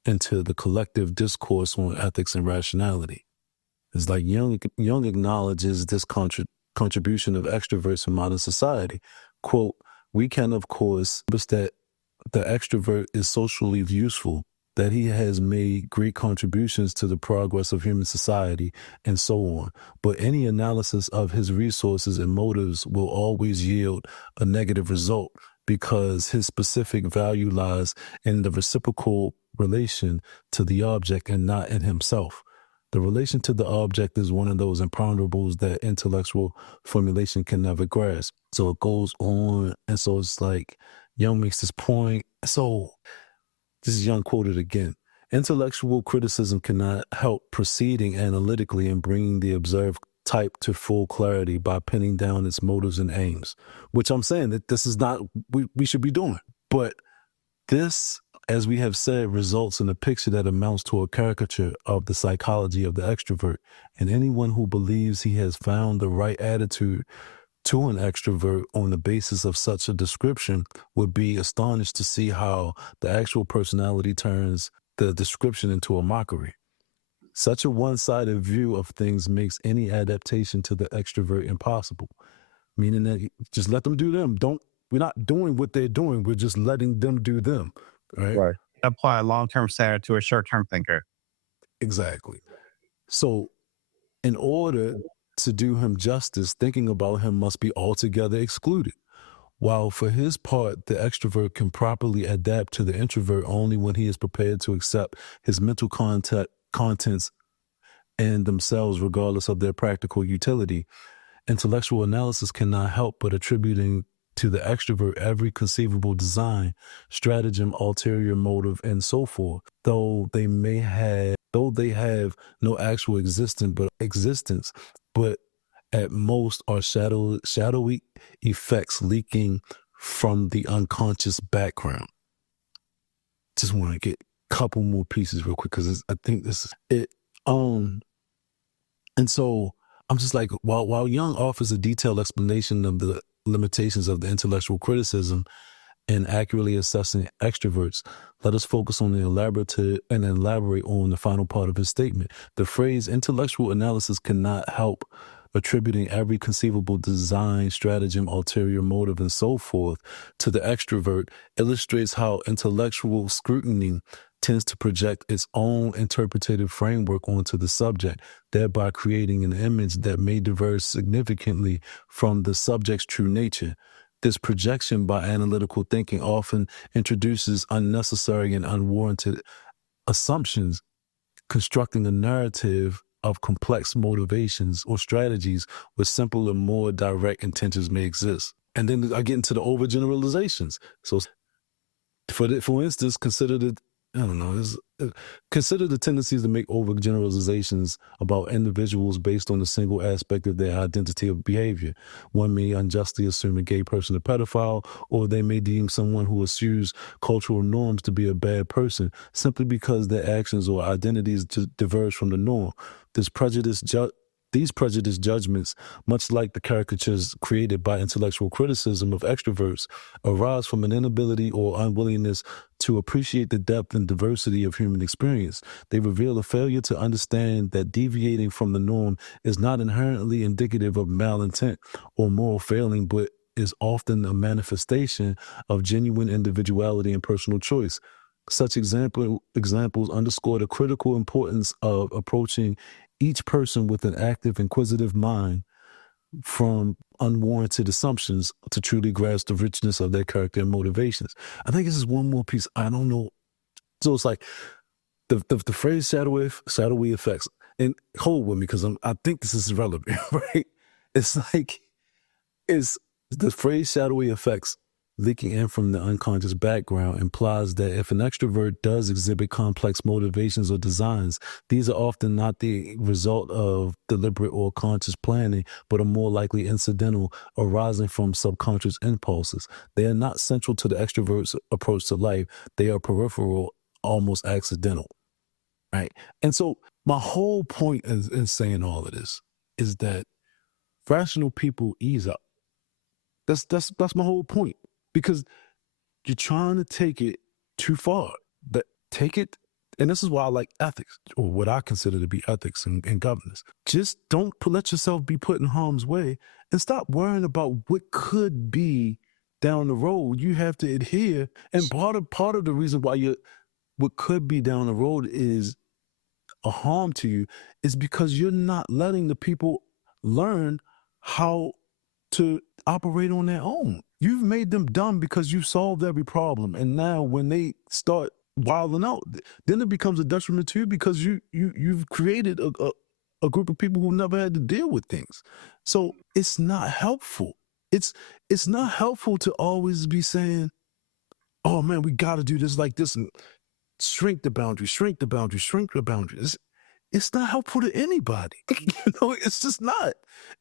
into the collective discourse on ethics and rationality. It's like Jung acknowledges this contribution of extroverts in modern society. Quote, we can, of course, that the extrovert is socially useful, that he has made great contributions to the progress of human society, and so on. But any analysis of his resources and motives will always yield a negative result, because his specific value lies in the reciprocal relation to the object and not in himself. The relation to the object is one of those imponderables that intellectual formulation can never grasp. So it goes on. And so it's like, Jung makes this point. So this is Jung quoted again. Intellectual criticism cannot help proceeding analytically and bringing the observed type to full clarity by pinning down its motives and aims, which I'm saying that this is not we should be doing. But this, as we have said, results in a picture that amounts to a caricature of the psychology of the extrovert. And anyone who believes he has found the right attitude to an extrovert on the basis of such a description would be astonished to see how the actual personality turns the description into a mockery. Such a one-sided view of things makes any adaptation to the extrovert impossible, meaning that just let them do them. We're not doing what they're doing. We're just letting them do them, right? Right. Apply a long-term standard to a short-term thinker. Exactly. So in order to do him justice, thinking about him must be altogether excluded. While for his part, the extrovert can properly adapt to the introvert only when he is prepared to accept his mental contents in themselves, regardless of their practical utility. Intellectual analysis cannot help but attributing to the extrovert every conceivable design, stratagem, ulterior motive, and so forth, though they have no actual existence, but at most are shadowy effects leaking from the unconscious background. Just want to get a couple more pieces real quick because I think this is it. And so I'm just like, while Young offers a detailed explanation of the limitations of the intellectual criticism and accurately assessing extroverts, let us focus on the elaborate on the final part of his statement. The phrase intellectual analysis cannot help attributing every conceivable design, stratagem, ulterior motive, and so forth to the extrovert illustrates how intellectual scrutiny tends to project its own interpretative framework onto the subject, thereby creating an image that may diverge significantly from the subject's true nature. This projection by analytical thinking often introduces unnecessary and unwarranted assumptions, constructing a narrative of complex motivations or strategies where simpler, more direct intentions may exist. And then I get into the overgeneralizations. So for instance, I don't know, consider the tendencies to make overgeneralizations about individuals based on a single aspect of their identity or behavior. One may unjustly assume a gay person a pedophile, or they may deem someone who eschews cultural norms to be a bad person simply because their actions or identities diverge from the norm. This prejudice these prejudiced judgments, much like the caricatures created by intellectual criticism of extroverts, arise from an inability or unwillingness to appreciate the depth and diversity of human experience. They reveal a failure to understand that deviating from the norm is not inherently indicative of malintent or moral failing, but is often a manifestation of genuine individuality and personal choice. Such examples underscore the critical importance of approaching each person with an active, inquisitive mind from unwarranted assumptions to truly grasp the richness of their character and motivations. I think this is one more piece. I don't know. So it's like the phrase shadowy effects, and hold with me because I think this is relevant, right? It's like is the phrase shadowy effects leaking in from the unconscious background implies that if an extrovert does exhibit complex motivations or designs, these are often not the result of deliberate or conscious planning, but are more likely incidental, arising from subconscious impulses. They are not central to the extrovert's approach to life. They are peripheral, almost accidental, right? And so my whole point in saying all of this is that rational people ease up. That's my whole point, because you're trying to take it too far. But take it, and this is why I like ethics, or what I consider to be ethics and governance. Just don't let yourself be put in harm's way, and stop worrying about what could be down the road. You have to adhere, and part of the reason why what could be down the road is a harm to you is because you're not letting the people learn how to operate on their own. You've made them dumb because you solved every problem. And now when they start wilding out, then it becomes a detriment to you because you've created a group of people who never had to deal with things. So it's not helpful. It's not helpful to always be saying, oh man, we got to do this like this and shrink the boundary, shrink the boundary, shrink the boundaries. It's not helpful to anybody. It's just not.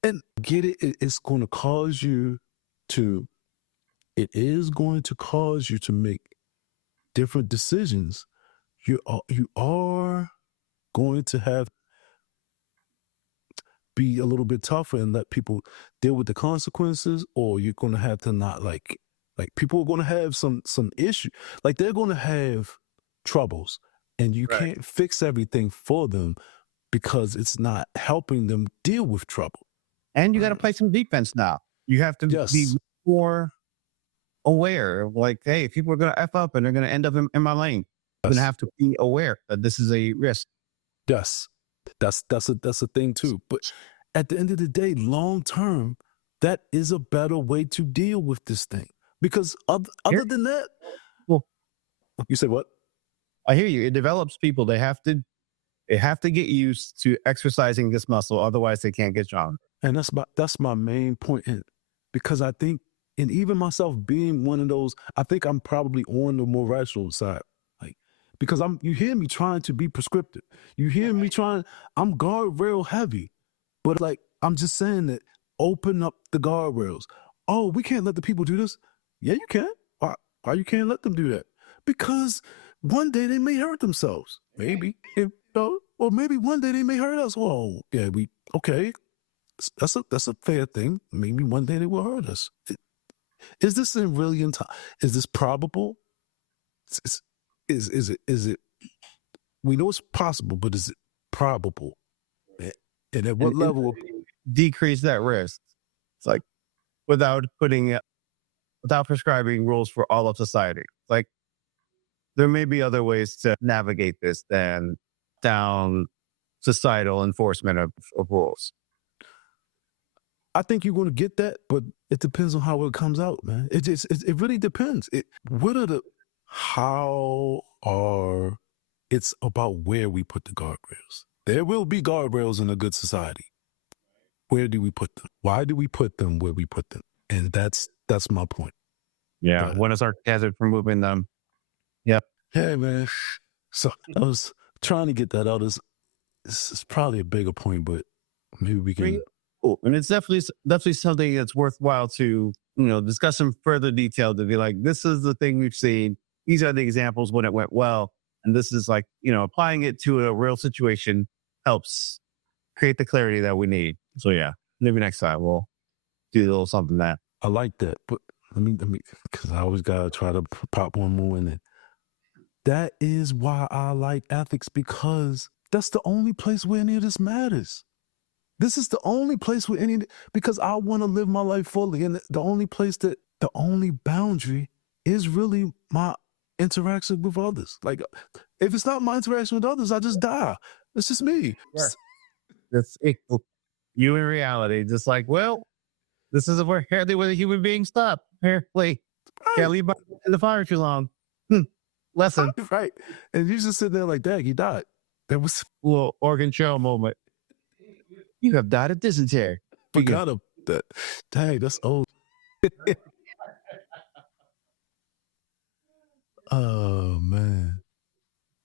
And get it, it's going to cause you to, it is going to cause you to make different decisions. You are going to have be a little bit tougher and let people deal with the consequences, or you're going to have to not like people are going to have some issue, like they're going to have troubles, and you Right. can't fix everything for them because it's not helping them deal with trouble. And you got to play some defense now. You have to be Yes. more aware of, like, hey, people are going to F up and they're going to end up in my lane. I'm going to Yes. have to be aware that this is a risk. Yes. That's a thing too. But at the end of the day, long term, that is a better way to deal with this thing. Because other Here, than that, well, you say what? I hear you. It develops people. They have to They have to get used to exercising this muscle, otherwise they can't get strong. And that's my main point. Because I think, and even myself being one of those, I think I'm probably on the more rational side. Like, because you hear me trying to be prescriptive. You hear me trying, I'm guardrail heavy. But like, I'm just saying that open up the guardrails. Oh, we can't let the people do this. Yeah, you can. Why you can't let them do that? Because one day they may hurt themselves. Maybe. Or maybe one day they may hurt us. Oh, yeah, okay. That's a fair thing. Maybe one day they will hurt us. Is this in really in time? Is this probable? Is it? We know it's possible, but is it probable? And at what level? Decrease that risk. It's like without prescribing rules for all of society. Like there may be other ways to navigate this than down societal enforcement of rules. I think you're going to get that, but it depends on how it comes out, man. It really depends. It's about where we put the guardrails. There will be guardrails in a good society. Where do we put them? Why do we put them where we put them? And that's my point. Yeah. But What is our hazard for moving them? Yep. Hey, man. So I was trying to get that out. It's probably a bigger point, but maybe we can. Cool. And it's definitely something that's worthwhile to, discuss in further detail to be like, this is the thing we've seen. These are the examples when it went well. And this is like, applying it to a real situation helps create the clarity that we need. So yeah, maybe next time we'll do a little something that. I like that, but let me, because I always got to try to pop one more in it. That is why I like ethics, because that's the only place where any of this matters. This is the only place where because I want to live my life fully. And the only boundary is really my interaction with others. Like, if it's not my interaction with others, I just die. It's just me. Yeah. That's equal. You in reality, just like, well, this is where the human beings stop. Apparently, can't leave in the fire too long. Lesson. Right. And you just sit there like, dang, he died. That was a little Organ Trail moment. You have died of dysentery. Forgot of that. Dang, that's old. Oh, man.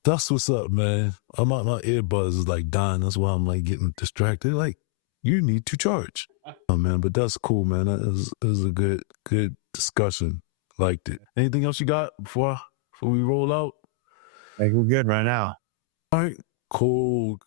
That's what's up, man. My earbuds is like dying. That's why I'm like getting distracted. Like, you need to charge. Oh, man, but that's cool, man. That was a good discussion. Liked it. Anything else you got before we roll out? I think we're good right now. All right. Cool.